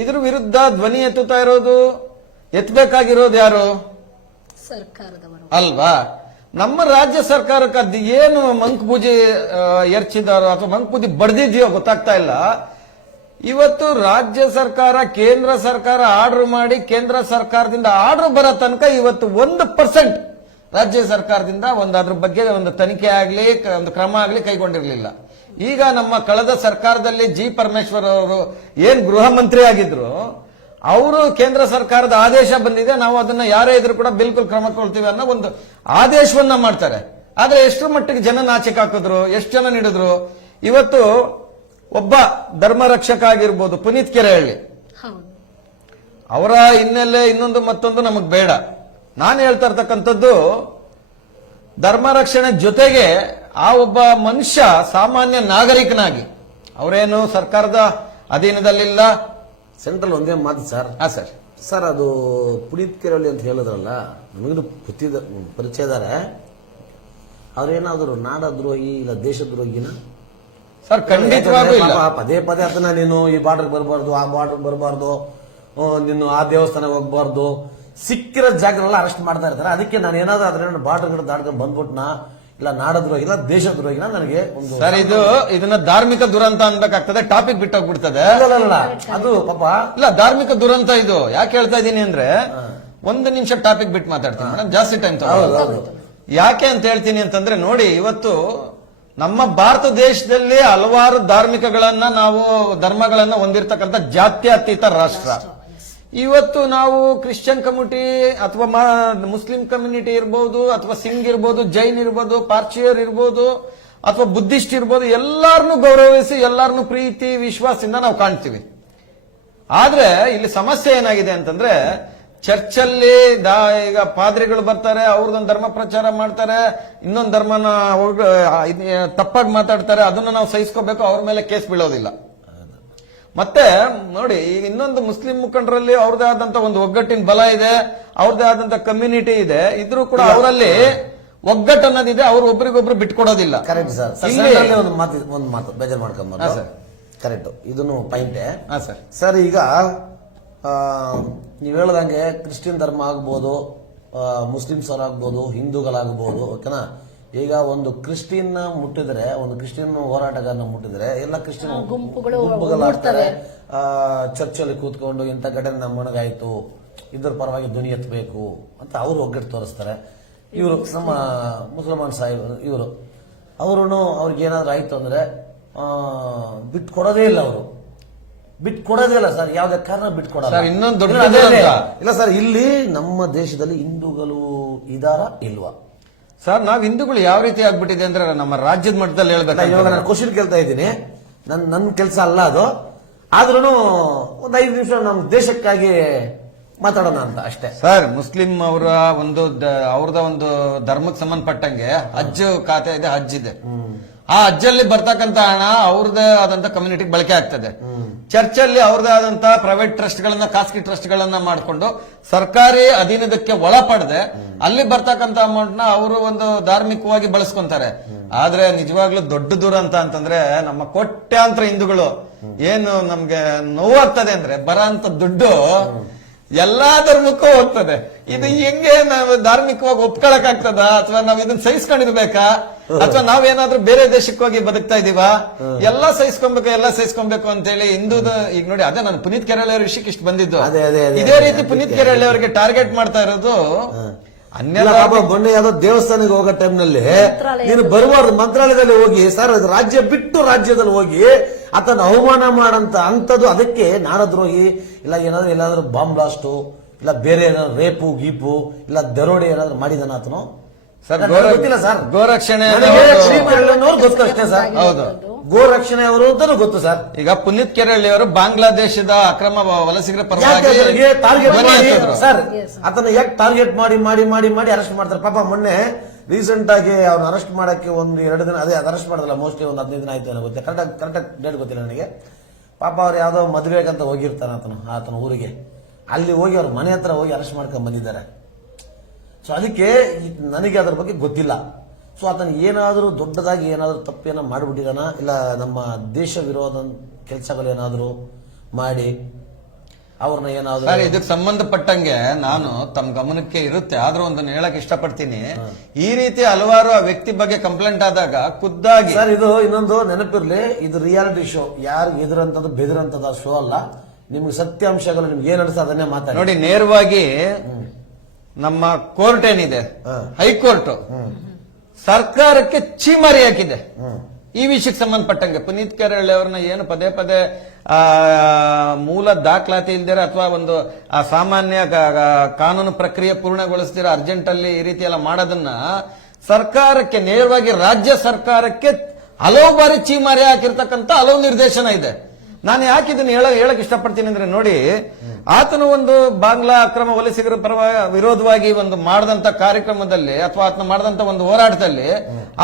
ಇದ್ರ ವಿರುದ್ಧ ಧ್ವನಿ ಎತ್ತುತ್ತಾ ಇರೋದು, ಎತ್ತಬೇಕಾಗಿರೋದು ಯಾರು? ಸರ್ಕಾರದವರು ಅಲ್ವಾ? ನಮ್ಮ ರಾಜ್ಯ ಸರ್ಕಾರಕ್ಕೆ ಅದು ಏನು ಮಂಕುಬೂಜಿ ಎರಚಿದಾರೋ ಅಥವಾ ಮಂಕುಬೂಜಿ ಬಡ್ದಿದ್ಯೋ ಗೊತ್ತಾಗ್ತಾ ಇಲ್ಲ. ಇವತ್ತು ರಾಜ್ಯ ಸರ್ಕಾರ, ಕೇಂದ್ರ ಸರ್ಕಾರ ಆರ್ಡರ್ ಮಾಡಿ, ಕೇಂದ್ರ ಸರ್ಕಾರದಿಂದ ಆರ್ಡರ್ ಬರೋ ತನಕ ಇವತ್ತು 1% ರಾಜ್ಯ ಸರ್ಕಾರದಿಂದ ಅದ್ರ ಬಗ್ಗೆ ಒಂದು ತನಿಖೆ ಆಗ್ಲಿ, ಒಂದು ಕ್ರಮ ಆಗ್ಲಿ ಕೈಗೊಂಡಿರ್ಲಿಲ್ಲ. ಈಗ ನಮ್ಮ ಕಳೆದ ಸರ್ಕಾರದಲ್ಲಿ ಜಿ ಪರಮೇಶ್ವರ್ ಅವರು ಏನ್ ಗೃಹ ಮಂತ್ರಿ ಆಗಿದ್ರು, ಅವರು ಕೇಂದ್ರ ಸರ್ಕಾರದ ಆದೇಶ ಬಂದಿದೆ, ನಾವು ಅದನ್ನ ಯಾರೇ ಇದ್ರು ಕೂಡ ಬಿಲ್ಕುಲ್ ಕ್ರಮ ಕೊಳ್ತೀವಿ ಅನ್ನೋ ಒಂದು ಆದೇಶವನ್ನ ಮಾಡ್ತಾರೆ. ಆದ್ರೆ ಎಷ್ಟರ ಮಟ್ಟಿಗೆ ಜನ ನಾಚಿಕೆ ಹಾಕಿದ್ರು, ಎಷ್ಟು ಜನ ನೀಡಿದ್ರು. ಇವತ್ತು ಒಬ್ಬ ಧರ್ಮ ರಕ್ಷಕ ಆಗಿರ್ಬೋದು, ಪುನೀತ್ ಕೆರೆಹಳ್ಳಿ, ಅವರ ಹಿನ್ನೆಲೆ ಇನ್ನೊಂದು ಮತ್ತೊಂದು ನಮಗ್ ಬೇಡ. ನಾನು ಹೇಳ್ತಾ ಇರ್ತಕ್ಕಂಥದ್ದು, ಧರ್ಮ ರಕ್ಷಣೆ ಜೊತೆಗೆ ಆ ಒಬ್ಬ ಮನುಷ್ಯ ಸಾಮಾನ್ಯ ನಾಗರಿಕನಾಗಿ, ಅವರೇನು ಸರ್ಕಾರದ ಅಧೀನದಲ್ಲಿಲ್ಲ. ಸೆಂಟ್ರಲ್ ಒಂದೇ ಮಾತು ಸರ್. ಸರ್ ಸರ್, ಅದು ಪುನೀತ್ ಕೆರೆಹಳ್ಳಿ ಅಂತ ಹೇಳಿದ್ರಲ್ಲ, ನಮಗೂ ಪರಿಚಯ ಇದಾರೆ. ಅವ್ರೇನಾದ್ರು ನಾಡದ್ರೋಹಿ ಇಲ್ಲ ದೇಶದ್ರೋಹಿನ? ಸರ್ ಖಂಡಿತವಾಗೂ ಇಲ್ಲ. ಪದೇ ಪದೇ ಅದನ್ನ ನೀನು ಈ ಬಾರ್ಡರ್ ಬರಬಾರ್ದು, ಆ ಬಾರ್ಡರ್ ಬರಬಾರ್ದು, ನೀನು ಆ ದೇವಸ್ಥಾನ ಹೋಗ್ಬಾರ್ದು, ಸಿಕ್ಕಿರೋ ಜಾಗನೆಲ್ಲ ಅರೆಸ್ಟ್ ಮಾಡ್ತಾ ಇರ್ತಾರೆ. ಅದಕ್ಕೆ ನಾನು ಏನಾದ್ರೂ ಅದ್ರ ಬಾರ್ಡರ್ ದಾಟ್ಕೊಂಡು ಬಂದ್ಬಿಟ್ನಾ, ಇಲ್ಲ ನಾಡದ್ರೋಹಿನ ದೇಶದ್ರೋಹಿನ ನನಗೆ ಒಂದು. ಸರ್, ಇದನ್ನ ಧಾರ್ಮಿಕ ದುರಂತ ಅನ್ಬೇಕಾಗ್ತದೆ, ಟಾಪಿಕ್ ಬಿಟ್ಟೋಗ್ಬಿಡ್ತದೆ. ಅದು ಪಾಪ ಇಲ್ಲ, ಧಾರ್ಮಿಕ ದುರಂತ ಇದು. ಯಾಕೆ ಹೇಳ್ತಾ ಇದೀನಿ ಅಂದ್ರೆ, 1 ನಿಮಿಷ ಟಾಪಿಕ್ ಬಿಟ್ಟು ಮಾತಾಡ್ತೀನಿ ಮೇಡಮ್, ಜಾಸ್ತಿ ಟೈಮ್ ತಗೊಳ್ಳೋದು. ಯಾಕೆ ಅಂತ ಹೇಳ್ತೀನಿ ಅಂತಂದ್ರೆ, ನೋಡಿ, ಇವತ್ತು ನಮ್ಮ ಭಾರತ ದೇಶದಲ್ಲಿ ಹಲವಾರು ಧಾರ್ಮಿಕಗಳನ್ನ, ನಾವು ಧರ್ಮಗಳನ್ನ ಹೊಂದಿರತಕ್ಕಂಥ ಜಾತ್ಯತೀತ ರಾಷ್ಟ್ರ. ಇವತ್ತು ನಾವು ಕ್ರಿಶ್ಚಿಯನ್ ಕಮ್ಯುನಿಟಿ ಅಥವಾ ಮುಸ್ಲಿಂ ಕಮ್ಯುನಿಟಿ ಇರ್ಬೋದು, ಅಥವಾ ಸಿಂಗ್ ಇರ್ಬೋದು, ಜೈನ್ ಇರ್ಬೋದು, ಪಾರ್ಚಿಯರ್ ಇರ್ಬೋದು, ಅಥವಾ ಬುದ್ಧಿಸ್ಟ್ ಇರ್ಬೋದು, ಎಲ್ಲಾರನ್ನು ಗೌರವಿಸಿ, ಎಲ್ಲಾರನ್ನು ಪ್ರೀತಿ ವಿಶ್ವಾಸದಿಂದ ನಾವು ಕಾಣ್ತೀವಿ. ಆದ್ರೆ ಇಲ್ಲಿ ಸಮಸ್ಯೆ ಏನಾಗಿದೆ ಅಂತಂದ್ರೆ, ಚರ್ಚಲ್ಲಿ ಈಗ ಪಾದ್ರಿಗಳು ಬರ್ತಾರೆ, ಅವ್ರದೊಂದು ಧರ್ಮ ಪ್ರಚಾರ ಮಾಡ್ತಾರೆ, ಇನ್ನೊಂದು ಧರ್ಮನ ತಪ್ಪಾಗಿ ಮಾತಾಡ್ತಾರೆ, ಅದನ್ನ ನಾವು ಸಹಿಸ್ಕೋಬೇಕು, ಅವ್ರ ಮೇಲೆ ಕೇಸ್ ಬೀಳೋದಿಲ್ಲ. ಮತ್ತೆ ನೋಡಿ, ಈಗ ಇನ್ನೊಂದು ಮುಸ್ಲಿಂ ಮುಖಂಡರಲ್ಲಿ ಅವ್ರದೇ ಆದಂತ ಒಂದು ಒಗ್ಗಟ್ಟಿನ ಬಲ ಇದೆ, ಅವ್ರದೇ ಆದಂತ ಕಮ್ಯುನಿಟಿ ಇದೆ. ಇದ್ರೂ ಕೂಡ ಅವರಲ್ಲಿ ಒಗ್ಗಟ್ಟು ಅನ್ನೋದಿದೆ, ಅವ್ರು ಒಬ್ರಿಗೊಬ್ರು ಬಿಟ್ಕೊಡೋದಿಲ್ಲ. Correct sir. ಒಂದು ಮಾತು ಬೇಜಾರು ಮಾಡ್ಕೊಂಬ. ಕರೆಕ್ಟ್, ಇದನ್ನು ಪಾಯಿಂಟೇ. ಸರ್ ಸರ್, ಈಗ ನೀವು ಹೇಳ್ದಂಗೆ ಕ್ರಿಶ್ಚಿಯನ್ ಧರ್ಮ ಆಗ್ಬೋದು, ಮುಸ್ಲಿಮ್ಸ್ ಅವರಾಗ್ಬೋದು, ಹಿಂದೂಗಳಾಗ್ಬೋದು, ಓಕೆನಾ. ಈಗ ಒಂದು ಕ್ರಿಶ್ಚಿಯನ್ ಮುಟ್ಟಿದ್ರೆ, ಒಂದು ಕ್ರಿಶ್ಚಿಯನ್ ಹೋರಾಟಗಾರನ ಮುಟ್ಟಿದ್ರೆ ಎಲ್ಲ ಕ್ರಿಶ್ಚಿಯನ್ ಗುಂಪುಗಳಾಗ್ತಾರೆ. ಚರ್ಚಲ್ಲಿ ಕೂತ್ಕೊಂಡು ಇಂಥ ಘಟನೆ ನಮ್ಮ ಮನಗಾಯ್ತು, ಇದ್ರ ಪರವಾಗಿ ಧ್ವನಿ ಎತ್ತಬೇಕು ಅಂತ ಅವರು ಒಗ್ಗಟ್ಟು ತೋರಿಸ್ತಾರೆ. ಇವರು ನಮ್ಮ ಮುಸಲ್ಮಾನ್ ಸಾಹೇಬ್ ಇವರು ಅವ್ರಿಗೆ ಏನಾದ್ರು ಆಯ್ತು ಅಂದ್ರೆ ಬಿಟ್ಟು ಕೊಡೋದೇ ಇಲ್ಲ. ಅವರು ಬಿಟ್ಟು ಕೊಡೋದೇ ಇಲ್ಲ ಸರ್, ಯಾವುದೇ ಕಾರಣ ಬಿಟ್ಟು ಕೊಡಲ್ಲ. ಇನ್ನೊಂದು ಇಲ್ಲ ಸರ್, ಇಲ್ಲಿ ನಮ್ಮ ದೇಶದಲ್ಲಿ ಹಿಂದೂಗಳು ಇದಾರ ಇಲ್ವಾ ಸರ್? ನಾವ್ ಹಿಂದೂಗಳು ಯಾವ ರೀತಿ ಆಗ್ಬಿಟ್ಟಿದೆ ಅಂದ್ರೆ ನಮ್ಮ ರಾಜ್ಯದ ಮಟ್ಟದಲ್ಲಿ ಹೇಳ್ಬೇಕು. ಇವಾಗ ನಾನು ಕ್ವಶನ್ ಕೇಳ್ತಾ ಇದ್ದೀನಿ, ನನ್ನ ಕೆಲಸ ಅಲ್ಲ ಅದು. ಆದ್ರೂ ಒಂದು 5 ನಿಮಿಷ ನಮ್ಮ ದೇಶಕ್ಕಾಗಿ ಮಾತಾಡೋಣ ಅಂತ ಅಷ್ಟೇ ಸರ್. ಮುಸ್ಲಿಂ ಅವರ ಅವ್ರದ ಒಂದು ಧರ್ಮಕ್ಕೆ ಸಂಬಂಧಪಟ್ಟಂಗೆ ಹಜ್ ಖಾತೆ ಇದೆ, ಹಜ್ ಇದೆ. ಆ ಹಜ್ಜಲ್ಲಿ ಬರ್ತಕ್ಕಂತ ಹಣ ಅವ್ರದೇ ಆದಂತ ಕಮ್ಯುನಿಟಿಗೆ ಬಳಕೆ ಆಗ್ತದೆ. ಚರ್ಚಲ್ಲಿ ಅವ್ರದೇ ಆದಂತ ಪ್ರೈವೇಟ್ ಟ್ರಸ್ಟ್ ಗಳನ್ನ, ಖಾಸಗಿ ಟ್ರಸ್ಟ್ ಗಳನ್ನ ಮಾಡಿಕೊಂಡು ಸರ್ಕಾರಿ ಅಧೀನದಕ್ಕೆ ಒಳಪಡದೆ ಅಲ್ಲಿ ಬರ್ತಕ್ಕಂತ ಅಮೌಂಟ್ ನ ಅವರು ಒಂದು ಧಾರ್ಮಿಕವಾಗಿ ಬಳಸ್ಕೊಂತಾರೆ. ಆದ್ರೆ ನಿಜವಾಗ್ಲೂ ದೊಡ್ಡ ದುರಂತ ಅಂತಂದ್ರೆ ನಮ್ಮ ಕೋಟ್ಯಾಂತರ ಹಿಂದೂಗಳು ಏನು ನಮ್ಗೆ ನೋವಾಗ್ತದೆ ಅಂದ್ರೆ ಬರಂತ ದುಡ್ಡು ಎಲ್ಲಾ ಧರ್ಮಕ್ಕೂ ಹೋಗ್ತದೆ. ಇದು ಹೆಂಗೆ ನಾವು ಧಾರ್ಮಿಕವಾಗಿ ಒಪ್ಕೊಳಕ್ ಆಗ್ತದ, ಅಥವಾ ನಾವ್ ಇದನ್ನ ಸಹಿಸ್ಕೊಂಡಿರ್ಬೇಕಾ, ಅಥವಾ ನಾವೇನಾದ್ರೂ ಬೇರೆ ದೇಶಕ್ಕೆ ಹೋಗಿ ಬದುಕ್ತಾ ಇದೀವ? ಎಲ್ಲ ಸಹಿಸ್ಕೊಬೇಕು ಅಂತ ಹೇಳಿ ಹಿಂದೂದ ಈಗ ನೋಡಿ, ಅದೇ ನಾನು ಪುನೀತ್ ಕೆರಳಿ ಅವ್ರ ವಿಷಯಕ್ಕೆ ಇಷ್ಟು ಬಂದಿದ್ದು. ಇದೇ ರೀತಿ ಪುನೀತ್ ಕೆರಳಿ ಅವರಿಗೆ ಟಾರ್ಗೆಟ್ ಮಾಡ್ತಾ ಇರೋದು. ಮೊನ್ನೆ ಯಾವ್ದೋ ದೇವಸ್ಥಾನಕ್ಕೆ ಹೋಗೋ ಟೈಮ್ನಲ್ಲಿ ನೀನು ಬರುವಾರ ಮಂತ್ರಾಲಯದಲ್ಲಿ ಹೋಗಿ ಸರ್ ರಾಜ್ಯ ಬಿಟ್ಟು ರಾಜ್ಯದಲ್ಲಿ ಹೋಗಿ ಆತನ ಅವಮಾನ ಮಾಡಂತ ಅಂತದ್ದು. ಅದಕ್ಕೆ ನಾಡದ್ರೋಹಿ ಇಲ್ಲ ಏನಾದ್ರೂ ಬಾಂಬ್ ಬ್ಲಾಸ್ಟು ಇಲ್ಲ ಬೇರೆ ಏನಾದ್ರು ರೇಪು ಗೀಪು ಇಲ್ಲ ದರೋಡೆ ಏನಾದ್ರು ಮಾಡಿದಾನ ಆತನು ಸರ್? ಗೊತ್ತಿಲ್ಲ ಸರ್. ಗೋರಕ್ಷಣೆ ಗೊತ್ತು ಅಷ್ಟೇ ಸರ್. ಹೌದು, ಗೋರಕ್ಷಣೆ ಅವರು ಅಂತಾನು ಗೊತ್ತು ಸರ್. ಈಗ ಪುನೀತ್ ಕೆರಳಿ ಅವರು ಬಾಂಗ್ಲಾದೇಶದ ಅಕ್ರಮ ವಲಸಿಗರ ಪರವಾಗಿ ಸರ್ ಆತನ ಯಾಕೆ ಟಾರ್ಗೆಟ್ ಮಾಡಿ ಅರೆಸ್ಟ್ ಮಾಡ್ತಾರೆ? ಪಾಪ ಮೊನ್ನೆ ರೀಸೆಂಟ್ ಆಗಿ ಅವ್ನ ಅರೆಸ್ಟ್ ಮಾಡಕ್ಕೆ 1-2 ದಿನ, ಅದೇ ಅರೆಸ್ಟ್ ಮಾಡೋದಿಲ್ಲ, ಮೋಸ್ಟ್ಲಿ 15 ದಿನ ಆಯ್ತು ಗೊತ್ತಿಲ್ಲ, ಕರೆಕ್ಟ್ ಡೇಟ್ ಗೊತ್ತಿಲ್ಲ ನನಗೆ. ಪಾಪ ಅವ್ರು ಯಾವ್ದೋ ಮದುವೆಗಂತ ಹೋಗಿರ್ತಾನೆ ಆತನ ಊರಿಗೆ. ಅಲ್ಲಿ ಹೋಗಿ ಅವ್ರ ಮನೆ ಹತ್ರ ಹೋಗಿ ಅರೆಸ್ಟ್ ಮಾಡ್ಕೊಂಡ್ ಬಂದಿದ್ದಾರೆ. ಸೊ ಅದಕ್ಕೆ ನನಗೆ ಅದ್ರ ಬಗ್ಗೆ ಗೊತ್ತಿಲ್ಲ. ಸೊ ಆತನ ಏನಾದರೂ ದೊಡ್ಡದಾಗಿ ಏನಾದರೂ ತಪ್ಪೇನೋ ಮಾಡಿಬಿಟ್ಟಿದಾನ, ಇಲ್ಲ ನಮ್ಮ ದೇಶ ವಿರೋಧ ಕೆಲಸಗಳು ಏನಾದರೂ ಮಾಡಿ ಅವ್ರನ್ನ ಏನಾದ್ರು. ಇದಕ್ಕೆ ಸಂಬಂಧಪಟ್ಟಂಗೆ ನಾನು ತಮ್ಮ ಗಮನಕ್ಕೆ ಇರುತ್ತೆ, ಆದ್ರೂ ಒಂದನ್ನು ಹೇಳಕ್ ಇಷ್ಟಪಡ್ತೀನಿ. ಈ ರೀತಿ ಹಲವಾರು ಆ ವ್ಯಕ್ತಿ ಬಗ್ಗೆ ಕಂಪ್ಲೇಂಟ್ ಆದಾಗ ಖುದ್ದಾಗಿ ಸರ್, ಇದು ಇನ್ನೊಂದು ನೆನಪಿರ್ಲಿ, ಇದು ರಿಯಾಲಿಟಿ ಶೋ, ಯಾರು ಎದುರಂತದ್ದು ಬೆದರಂತದ ಶೋ ಅಲ್ಲ. ನಿಮ್ಗೆ ಸತ್ಯಾಂಶಗಳು ನಿಮ್ಗೆ ಏನ್ ಅನ್ಸ ಅದನ್ನೇ ಮಾತಾಡಿ. ನೋಡಿ, ನೇರವಾಗಿ ನಮ್ಮ ಕೋರ್ಟ್ ಏನಿದೆ, ಹೈಕೋರ್ಟ್ ಸರ್ಕಾರಕ್ಕೆ ಚೀಮಾರಿ ಹಾಕಿದೆ ಈ ವಿಷಯಕ್ಕೆ ಸಂಬಂಧಪಟ್ಟಂಗೆ. ಪುನೀತ್ ಕೆರಳಿ ಅವ್ರನ್ನ ಏನು ಪದೇ ಮೂಲ ದಾಖಲಾತಿ ಇಲ್ದಿರ ಅಥವಾ ಒಂದು ಸಾಮಾನ್ಯ ಕಾನೂನು ಪ್ರಕ್ರಿಯೆ ಪೂರ್ಣಗೊಳಿಸ್ದಿರ ಅರ್ಜೆಂಟ್ ಅಲ್ಲಿ ಈ ರೀತಿ ಎಲ್ಲ ಮಾಡೋದನ್ನ ಸರ್ಕಾರಕ್ಕೆ, ನೇರವಾಗಿ ರಾಜ್ಯ ಸರ್ಕಾರಕ್ಕೆ ಹಲವು ಬಾರಿ ಚೀಮಾರಿ ಹಾಕಿರ್ತಕ್ಕಂಥ ಹಲವು ನಿರ್ದೇಶನ ಇದೆ. ನಾನು ಯಾಕೆ ಇದನ್ನ ಹೇಳಕ್ ಇಷ್ಟಪಡ್ತೀನಿ ಅಂದ್ರೆ, ನೋಡಿ, ಆತನು ಒಂದು ಬಾಂಗ್ಲಾ ಅಕ್ರಮ ವಲಸಿಗರ ವಿರೋಧವಾಗಿ ಒಂದು ಮಾಡದಂತ ಕಾರ್ಯಕ್ರಮದಲ್ಲಿ ಅಥವಾ ಆತನ ಮಾಡದಂತ ಒಂದು ಹೋರಾಟದಲ್ಲಿ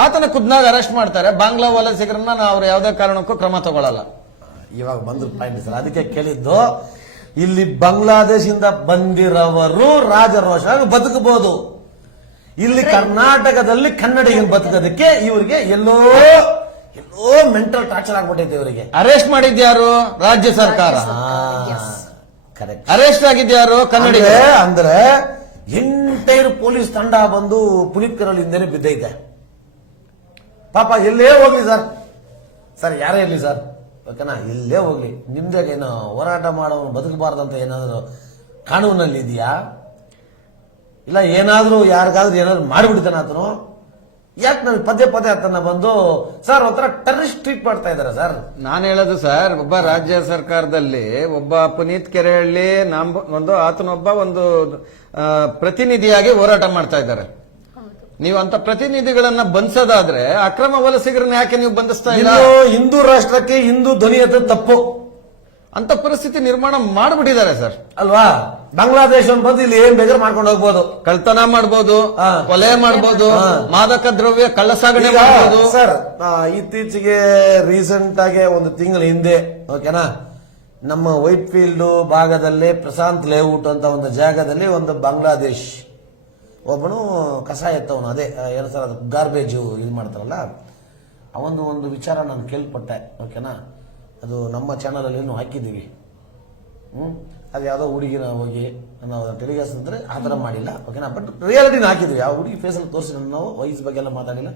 ಆತನ ಖುದ್ದಾಗಿ ಅರೆಸ್ಟ್ ಮಾಡ್ತಾರೆ. ಬಾಂಗ್ಲಾ ವಲಸಿಗರನ್ನ ಅವ್ರು ಯಾವುದೇ ಕಾರಣಕ್ಕೂ ಕ್ರಮ ತಗೊಳ್ಳಲ್ಲ. ಇವಾಗ ಬಂದ್ರು ಪಾಯಿಂಟ್ ಸರ್, ಅದಕ್ಕೆ ಕೇಳಿದ್ದು. ಇಲ್ಲಿ ಬಾಂಗ್ಲಾದೇಶದಿಂದ ಬಂದಿರೋವರು ರಾಜರೋಷವಾಗಿ ಬದುಕಬಹುದು. ಇಲ್ಲಿ ಕರ್ನಾಟಕದಲ್ಲಿ ಕನ್ನಡಿಗನ್ ಬದುಕೋದಕ್ಕೆ ಇವ್ರಿಗೆ ಎಲ್ಲೋ ಮೆಂಟಲ್ ಟಾರ್ಚರ್ ಆಗ್ಬಿಟ್ಟೈತೆ. ಇವರಿಗೆ ಅರೆಸ್ಟ್ ಮಾಡಿದ್ಯಾರು? ರಾಜ್ಯ ಸರ್ಕಾರ. ಕರೆಕ್ಟ್. ಅರೆಸ್ಟ್ ಆಗಿದ್ಯಾರು? ಕನ್ನಡಿಗ. ಅಂದ್ರೆ ಎಂಟೈರ್ ಪೊಲೀಸ್ ತಂಡ ಬಂದು ಪುನೀತ್ ಕೆರಳಿ ಹಿಂದೆನೆ ಬಿದ್ದೈತೆ. ಪಾಪ ಎಲ್ಲೇ ಹೋಗ್ಲಿ ಸರ್ ಯಾರೇ ಇರ್ಲಿ ಸರ್, ಓಕೆನಾ, ಇಲ್ಲೇ ಹೋಗ್ಲಿ, ನಿಮ್ದಾಗ ಏನು ಹೋರಾಟ ಮಾಡೋನು ಬದುಕಬಾರ್ದಂತ ಏನಾದ್ರು ಕಾನೂನಲ್ಲಿ ಇದೆಯಾ? ಇಲ್ಲ ಏನಾದ್ರೂ ಯಾರಿಗಾದ್ರೂ ಏನಾದ್ರು ಮಾಡಿಬಿಡ್ತಾನ ಆತನು? ಯಾಕೆ ನಾನು ಪದೇ ಆತನ ಬಂದು ಸರ್ ಒಂಥರ ಟೆರರಿಸ್ಟ್ ಟ್ರೀಟ್ ಮಾಡ್ತಾ ಇದಾರೆ ಸರ್? ನಾನು ಹೇಳೋದು ಸರ್, ಒಬ್ಬ ರಾಜ್ಯ ಸರ್ಕಾರದಲ್ಲಿ ಒಬ್ಬ ಪುನೀತ್ ಕೆರಳಿ ಆತನೊಬ್ಬ ಒಂದು ಪ್ರತಿನಿಧಿಯಾಗಿ ಹೋರಾಟ ಮಾಡ್ತಾ ಇದ್ದಾರೆ. ನೀವು ಅಂತ ಪ್ರತಿನಿಧಿಗಳನ್ನ ಬಂಧಿಸೋದಾದ್ರೆ ಅಕ್ರಮ ವಲಸಿಗರನ್ನ ಯಾಕೆ ನೀವು ಬಂಧಿಸ್ತಾ ಇಲ್ಲ? ಹಿಂದೂ ರಾಷ್ಟ್ರಕ್ಕೆ ಹಿಂದೂ ಧ್ವನಿ ಎತ್ತದ ತಪ್ಪು ಅಂತ ಪರಿಸ್ಥಿತಿ ನಿರ್ಮಾಣ ಮಾಡ್ಬಿಟ್ಟಿದ್ದಾರೆ ಸರ್, ಅಲ್ವಾ? ಬಾಂಗ್ಲಾದೇಶ ಬಂದು ಇಲ್ಲಿ ಏನ್ ಬೇಕಾದ್ರೂ ಮಾಡ್ಕೊಂಡು ಹೋಗ್ಬೋದು, ಕಳ್ತನ ಮಾಡ್ಬೋದು, ಕೊಲೆ ಮಾಡ್ಬೋದು, ಮಾದಕ ದ್ರವ್ಯ ಕಳ್ಳಸಾಗಣೆ ಮಾಡ್ಬೋದು. ಸರ್, ಇತ್ತೀಚೆಗೆ ರೀಸೆಂಟ್ ಆಗಿ 1 ತಿಂಗಳ ಹಿಂದೆ, ಓಕೆನಾ, ನಮ್ಮ ವೈಟ್ ಫೀಲ್ಡ್ ಭಾಗದಲ್ಲಿ ಪ್ರಶಾಂತ್ ಲೇಔಟ್ ಅಂತ ಒಂದು ಜಾಗದಲ್ಲಿ ಒಂದು ಬಾಂಗ್ಲಾದೇಶ್ ಒಬ್ಬನು ಕಸ ಎತ್ತವನು, ಅದೇ ಏನು ಸರ್ ಅದು ಗಾರ್ಬೇಜು ಇದು ಮಾಡ್ತಾರಲ್ಲ, ಒಂದು ವಿಚಾರ ನಾನು ಕೇಳ್ಪಟ್ಟೆ, ಓಕೆನಾ, ಅದು ನಮ್ಮ ಚಾನಲ್ ಅಲ್ಲಿ ಹಾಕಿದ್ದೀವಿ. ಅದು ಯಾವುದೋ ಹುಡುಗಿನ ಹೋಗಿ ನಾವು ಟೆಲಿಕಾಸ್ಟ್ ಅಂದ್ರೆ ಆ ಥರ ಮಾಡಿಲ್ಲ, ಓಕೆನಾ. ಬಟ್ ರಿಯಾಲಿಟಿನ ಹಾಕಿದ್ವಿ, ಆ ಹುಡುಗಿ ಫೇಸಲ್ಲಿ ತೋರಿಸಿ ನಾವು ವಯಸ್ಸು ಬಗ್ಗೆ ಎಲ್ಲ ಮಾತಾಡಿಲ್ಲ,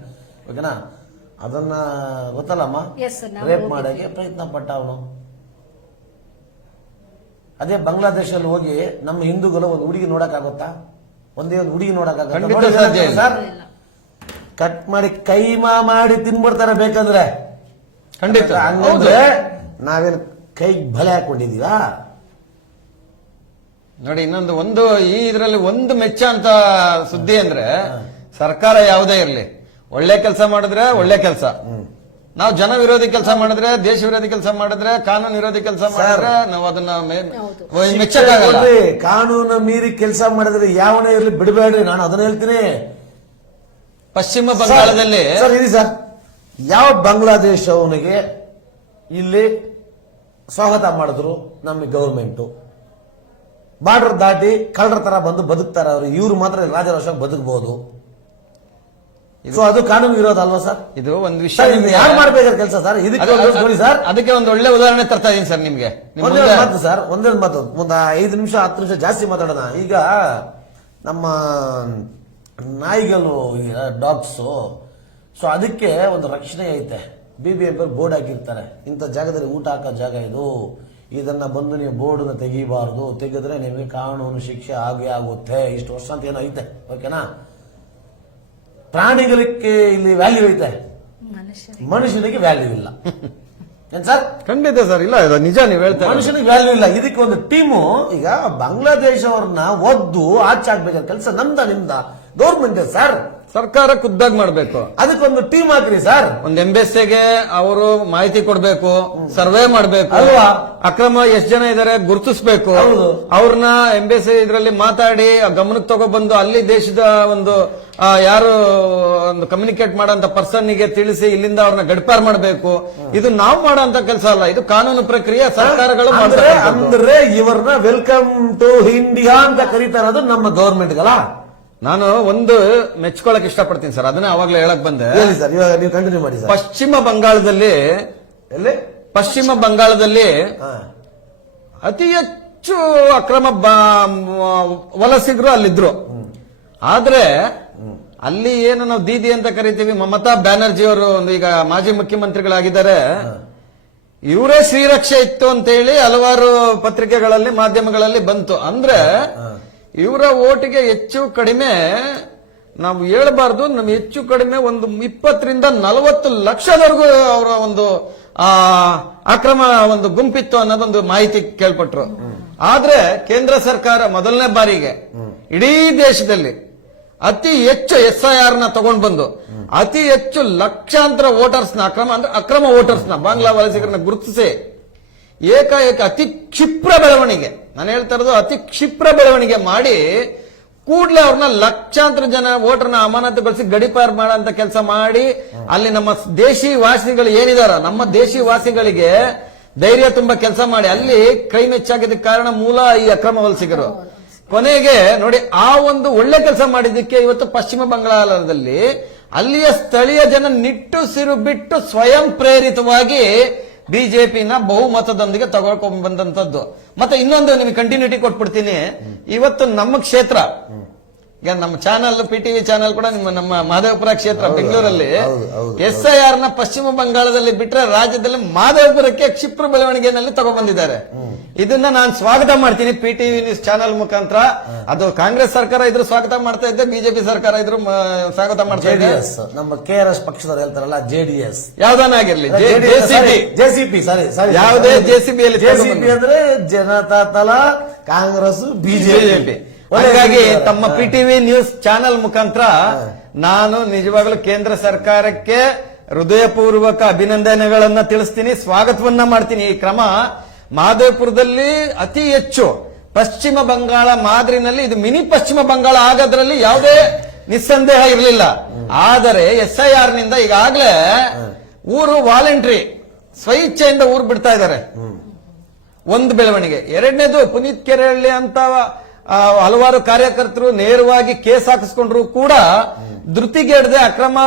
ಓಕೆನಾ. ಅದನ್ನ ಗೊತ್ತಲ್ಲಮ್ಮ, Yes, sir, ನಾವು ರೇಪ್ ಮಾಡಕ್ಕೆ ಪ್ರಯತ್ನ ಪಟ್ಟ ಅವನು. ಅದೇ ಬಾಂಗ್ಲಾದೇಶಲ್ಲಿ ಹೋಗಿ ನಮ್ಮ ಹಿಂದೂಗಳು ಒಂದು ಹುಡುಗಿ ನೋಡಕ್ಕಾಗುತ್ತಾ? ಒಂದೇ ಒಂದು ಹುಡುಗಿ ಖಂಡಿತ ಸಾಧ್ಯ ಇಲ್ಲ. ಸರ್, ಕಟ್ ಮಾಡಿ ಕೈಮಾ ಮಾಡಿ ತಿನ್ಬಿಡ್ತಾರೆ ಬೇಕಾದ್ರೆ. ಖಂಡಿತ. ಹಂಗಂದ್ರೆ ನಾವೇನು ಕೈಗೆ ಬಲೆ ಹಾಕೊಂಡಿದೀವಾ? ನೋಡಿ, ಇನ್ನೊಂದು ಈ ಇದರಲ್ಲಿ ಒಂದು ಮೆಚ್ಚ ಅಂತ ಸುದ್ದಿ ಅಂದ್ರೆ, ಸರ್ಕಾರ ಯಾವುದೇ ಇರಲಿ, ಒಳ್ಳೆ ಕೆಲಸ ಮಾಡಿದ್ರೆ ಒಳ್ಳೆ ಕೆಲಸ, ನಾವು ಜನ ವಿರೋಧಿ ಕೆಲಸ ಮಾಡಿದ್ರೆ, ದೇಶ ವಿರೋಧಿ ಕೆಲಸ ಮಾಡಿದ್ರೆ, ಕಾನೂನು ವಿರೋಧಿ ಕೆಲಸ ಮಾಡಿದ್ರೆ ನಾವು ಅದನ್ನ ಮೆಚ್ಚಕ್ಕಾಗಲ್ಲ. ಕಾನೂನು ಮೀರಿ ಕೆಲಸ ಮಾಡಿದ್ರೆ ಯಾವನೇ ಇರ್ಲಿ ಬಿಡಬೇಡ್ರಿ, ನಾನು ಅದನ್ನ ಹೇಳ್ತೀನಿ. ಪಶ್ಚಿಮ ಬಂಗಾಳದಲ್ಲಿ ಸರ್ ಇರಿ ಸರ್, ಯಾವ ಬಾಂಗ್ಲಾದೇಶ ಅವನಿಗೆ ಇಲ್ಲಿ ಸ್ವಾಗತ ಮಾಡಿದ್ರು ನಮ್ಮ ಗೌರ್ಮೆಂಟ್, ಬಾರ್ಡರ್ ದಾಟಿ ಕಳ್ಳರ ತರ ಬಂದು ಬದುಕ್ತಾರ ಅವರು, ಇವ್ರು ಮಾತ್ರ ರಾಜರೋಷ ಬದುಕಬಹುದು. ಸೊ ಅದು ಕಾನೂನು ವಿರೋಧ ಅಲ್ವಾ ಸರ್? ಇದು ಒಂದು ವಿಷಯ ಯಾರು ಮಾಡ್ಬೇಕಾದ ಕೆಲಸ ಸರ್? ಇದಕ್ಕೆ ನೋಡಿ ಸರ್, ಅದಕ್ಕೆ ಒಂದು ಒಳ್ಳೆ ಉದಾಹರಣೆ ತರ್ತಾ ಇದೀನಿ ಸರ್ ನಿಮ್ಗೆ. ಒಂದೇ ಮಾತು ಸರ್, ಒಂದೇ ಮಾತು, ಒಂದು 5 ನಿಮಿಷ 10 ನಿಮಿಷ ಜಾಸ್ತಿ ಮಾತಾಡೋಣ. ಈಗ ನಮ್ಮ ನಾಯಿಗಳು ಡಾಗ್ಸ್, ಸೊ ಅದಕ್ಕೆ ಒಂದು ರಕ್ಷಣೆ ಐತೆ. BBMP ಬೋರ್ಡ್ ಹಾಕಿರ್ತಾರೆ, ಇಂಥ ಜಾಗದಲ್ಲಿ ಊಟ ಹಾಕೋ ಜಾಗ ಇದು, ಇದನ್ನ ಬಂದು ನೀವು ಬೋರ್ಡ್ ತೆಗಿಬಾರ್ದು, ತೆಗೆದ್ರೆ ನಿಮಗೆ ಕಾನೂನು ಶಿಕ್ಷೆ ಆಗೇ ಆಗುತ್ತೆ, ಇಷ್ಟು ವರ್ಷ ಅಂತ ಏನೋ ಐತೆ, ಓಕೆನಾ. ಪ್ರಾಣಿಗಳಿಗೆ ಇಲ್ಲಿ ವ್ಯಾಲ್ಯೂ ಐತೆ, ಮನುಷ್ಯನಿಗೆ ವ್ಯಾಲ್ಯೂ ಇಲ್ಲ. ಏನ್ ಸರ್? ಖಂಡಿತ ಸರ್, ಇಲ್ಲ ಇದು ನಿಜ ನೀವು ಹೇಳ್ತಾರೆ. ಮನುಷ್ಯನಿಗೆ ವ್ಯಾಲ್ಯೂ ಇಲ್ಲ. ಇದಕ್ಕೆ ಒಂದು ಟೀಮು ಈಗ ಬಾಂಗ್ಲಾದೇಶ ಅವ್ರನ್ನ ಒದ್ದು ಆಚೆ ಆಗ್ಬೇಕಾದ ಕೆಲಸ ನಮ್ದ ನಿಮ್ದ? ಗೌರ್ಮೆಂಟ್ ಸರ್, ಸರ್ಕಾರ ಖುದ್ದಾಗಿ ಮಾಡ್ಬೇಕು. ಅದಕ್ಕೊಂದು ಟೀಮ್ ಹಾಕ್ರಿ ಸರ್. ಒಂದು ಎಂಬೆಸ್ಸಿಗೆ ಅವರು ಮಾಹಿತಿ ಕೊಡ್ಬೇಕು, ಸರ್ವೆ ಮಾಡ್ಬೇಕು, ಅಲ್ವಾ? ಅಕ್ರಮ ಎಷ್ಟು ಜನ ಇದಾರೆ ಗುರುತಿಸ್ಬೇಕು, ಹೌದು. ಅವ್ರನ್ನ ಎಂಬೆಸ್ಸಿ ಇದ್ರಲ್ಲಿ ಮಾತಾಡಿ ಗಮನಕ್ಕೆ ತಗೊಬಂದು ಅಲ್ಲಿ ದೇಶದ ಒಂದು ಯಾರು ಒಂದು ಕಮ್ಯುನಿಕೇಟ್ ಮಾಡೋಂತ ಪರ್ಸನ್ ಗೆ ತಿಳಿಸಿ ಇಲ್ಲಿಂದ ಅವ್ರನ್ನ ಗಡಿಪಾರ್ ಮಾಡಬೇಕು. ಇದು ನಾವು ಮಾಡೋಂತ ಕೆಲಸ ಅಲ್ಲ, ಇದು ಕಾನೂನು ಪ್ರಕ್ರಿಯೆ ಸರ್ಕಾರಗಳು ಅಂದ್ರೆ ಇವ್ರನ್ನ ವೆಲ್ಕಮ್ ಟು ಇಂಡಿಯಾ ಅಂತ ಕರೀತಾರದು ನಮ್ಮ ಗವರ್ಮೆಂಟ್ಗಳ. ನಾನು ಒಂದು ಮೆಚ್ಕೊಳಕ್ ಇಷ್ಟಪಡ್ತೀನಿ ಸರ್, ಅದನ್ನೇ ಅವಾಗ್ಲೇ ಹೇಳಕ್ ಬಂದೆ. ಹೇಳಿ ಸರ್, ಇವಾಗ ನೀವು ಕಂಟಿನ್ಯೂ ಮಾಡಿ ಸರ್. ಪಶ್ಚಿಮ ಬಂಗಾಳದಲ್ಲಿ ಅತಿ ಹೆಚ್ಚು ಅಕ್ರಮ ವಲಸಿಗರು ಅಲ್ಲಿದ್ರು. ಆದ್ರೆ ಅಲ್ಲಿ ಏನು ನಾವು ದೀದಿ ಅಂತ ಕರಿತೀವಿ, ಮಮತಾ ಬ್ಯಾನರ್ಜಿ ಅವರು ಒಂದು ಈಗ ಮಾಜಿ ಮುಖ್ಯಮಂತ್ರಿಗಳಾಗಿದ್ದಾರೆ, ಇವರೇ ಶ್ರೀರಕ್ಷೆ ಇತ್ತು ಅಂತ ಹೇಳಿ ಹಲವಾರು ಪತ್ರಿಕೆಗಳಲ್ಲಿ ಮಾಧ್ಯಮಗಳಲ್ಲಿ ಬಂತು. ಅಂದ್ರೆ ಇವರ ಓಟಿಗೆ ಹೆಚ್ಚು ಕಡಿಮೆ ನಾವು ಹೇಳಬಾರ್ದು, ನಮ್ಗೆ ಹೆಚ್ಚು ಕಡಿಮೆ ಒಂದು 20 ರಿಂದ 40 ಲಕ್ಷದವರೆಗೂ ಅವರ ಒಂದು ಅಕ್ರಮ ಒಂದು ಗುಂಪಿತ್ತು ಅನ್ನೋದೊಂದು ಮಾಹಿತಿ ಕೇಳ್ಪಟ್ರು. ಆದ್ರೆ ಕೇಂದ್ರ ಸರ್ಕಾರ ಮೊದಲನೇ ಬಾರಿಗೆ ಇಡೀ ದೇಶದಲ್ಲಿ ಅತಿ ಹೆಚ್ಚು SIR ನ ತಗೊಂಡ್ ಬಂದು ಅತಿ ಹೆಚ್ಚು ಲಕ್ಷಾಂತರ ವೋಟರ್ಸ್ ನ ಅಕ್ರಮ ವೋಟರ್ಸ್ ನ ಬಾಂಗ್ಲಾ ವಲಸಿಗರನ್ನ ಗುರುತಿಸಿ ಏಕಾಏಕ ಅತಿ ಕ್ಷಿಪ್ರ ಬೆಳವಣಿಗೆ, ನಾನು ಹೇಳ್ತಾ ಇರೋದು ಅತಿ ಕ್ಷಿಪ್ರ ಬೆಳವಣಿಗೆ ಮಾಡಿ ಕೂಡಲೇ ಅವ್ರನ್ನ ಲಕ್ಷಾಂತರ ಜನ ವೋಟರ್ನ ಅಮಾನತುಗೊಳಿಸಿ ಗಡಿಪಾರ್ ಮಾಡೋ ಕೆಲಸ ಮಾಡಿ ಅಲ್ಲಿ ನಮ್ಮ ದೇಶಿ ವಾಸಿಗಳು ಏನಿದಾರ, ನಮ್ಮ ದೇಶಿ ವಾಸಿಗಳಿಗೆ ಧೈರ್ಯ ತುಂಬಾ ಕೆಲಸ ಮಾಡಿ ಅಲ್ಲಿ ಕ್ರೈಮ್ ಹೆಚ್ಚಾಗಿದ್ದಕ್ಕೆ ಕಾರಣ ಮೂಲ ಈ ಅಕ್ರಮ ವಲಸಿಗರು. ಕೊನೆಗೆ ನೋಡಿ, ಆ ಒಂದು ಒಳ್ಳೆ ಕೆಲಸ ಮಾಡಿದ್ದಕ್ಕೆ ಇವತ್ತು ಪಶ್ಚಿಮ ಬಂಗಾಳದಲ್ಲಿ ಅಲ್ಲಿಯ ಸ್ಥಳೀಯ ಜನ ನಿಟ್ಟು ಸಿರು ಬಿಟ್ಟು ಸ್ವಯಂ ಪ್ರೇರಿತವಾಗಿ ಬಿಜೆಪಿನ ಬಹುಮತದೊಂದಿಗೆ ತಗೊಳ್ಕೊಂಡ್ ಬಂದಂತದ್ದು. ಮತ್ತೆ ಇನ್ನೊಂದು ನಿಮಗೆ ಕಂಟಿನ್ಯೂಟಿ ಕೊಟ್ಬಿಡ್ತೀನಿ. ಇವತ್ತು ನಮ್ಮ ಕ್ಷೇತ್ರ, ಈಗ ನಮ್ಮ ಚಾನಲ್ PTV ಚಾನಲ್ ಕೂಡ ನಮ್ಮ ಮಹದೇವಪುರ ಕ್ಷೇತ್ರ ಬೆಂಗಳೂರಲ್ಲಿ SIR ನ ಪಶ್ಚಿಮ ಬಂಗಾಳದಲ್ಲಿ ಬಿಟ್ರೆ ರಾಜ್ಯದಲ್ಲಿ ಮಹದೇವಪುರಕ್ಕೆ ಕ್ಷಿಪ್ರ ಬೆಳವಣಿಗೆನಲ್ಲಿ ತಗೊಂಡ್ಬಂದಿದ್ದಾರೆ. ಇದನ್ನ ನಾನು ಸ್ವಾಗತ ಮಾಡ್ತೀನಿ PTV ನ್ಯೂಸ್ ಚಾನಲ್ ಮುಖಾಂತರ. ಅದು ಕಾಂಗ್ರೆಸ್ ಸರ್ಕಾರ ಇದ್ರು ಸ್ವಾಗತ ಮಾಡ್ತಾ ಇದ್ದೆ, ಬಿಜೆಪಿ ಸರ್ಕಾರ ಇದ್ರು ಸ್ವಾಗತ ಮಾಡ್ತಾ ಇದ್ದೆ. ನಮ್ಮ KRS ಪಕ್ಷದವ್ರು ಹೇಳ್ತಾರಲ್ಲ JDS ಯಾವ್ದಾನಾಗಿರ್ಲಿ, JCP ಯಾವುದೇ JCB ಅಂದ್ರೆ ಜನತಾ ದಳ, ಕಾಂಗ್ರೆಸ್, ಬಿಜೆಪಿ. ಹಾಗಾಗಿ ತಮ್ಮ PTV ನ್ಯೂಸ್ ಚಾನೆಲ್ ಮುಖಾಂತರ ನಾನು ನಿಜವಾಗ್ಲೂ ಕೇಂದ್ರ ಸರ್ಕಾರಕ್ಕೆ ಹೃದಯಪೂರ್ವಕ ಅಭಿನಂದನೆಗಳನ್ನ ತಿಳಿಸ್ತೀನಿ, ಸ್ವಾಗತವನ್ನ ಮಾಡ್ತೀನಿ. ಈ ಕ್ರಮ ಮಹದೇವಪುರದಲ್ಲಿ ಅತಿ ಹೆಚ್ಚು ಪಶ್ಚಿಮ ಬಂಗಾಳ ಮಾದರಿನಲ್ಲಿ ಇದು ಮಿನಿ ಪಶ್ಚಿಮ ಬಂಗಾಳ ಆಗೋದ್ರಲ್ಲಿ ಯಾವುದೇ ನಿಸ್ಸಂದೇಹ ಇರಲಿಲ್ಲ. ಆದರೆ SIR ನಿಂದ ಈಗಾಗಲೇ ಊರು ವಾಲಂಟ್ರಿ ಸ್ವಇಚ್ಛೆಯಿಂದ ಊರು ಬಿಡ್ತಾ ಇದ್ದಾರೆ. ಒಂದು ಬೆಳವಣಿಗೆ. ಎರಡನೇದು ಪುನೀತ್ ಕೆರೆಹಳ್ಳಿ ಅಂತ ಹಲವಾರು ಕಾರ್ಯಕರ್ತರು ನೇರವಾಗಿ ಕೇಸ್ ಹಾಕಿಸ್ಕೊಂಡ್ರು ಕೂಡ ಧೃತಿಗೆಡದೆ ಅಕ್ರಮ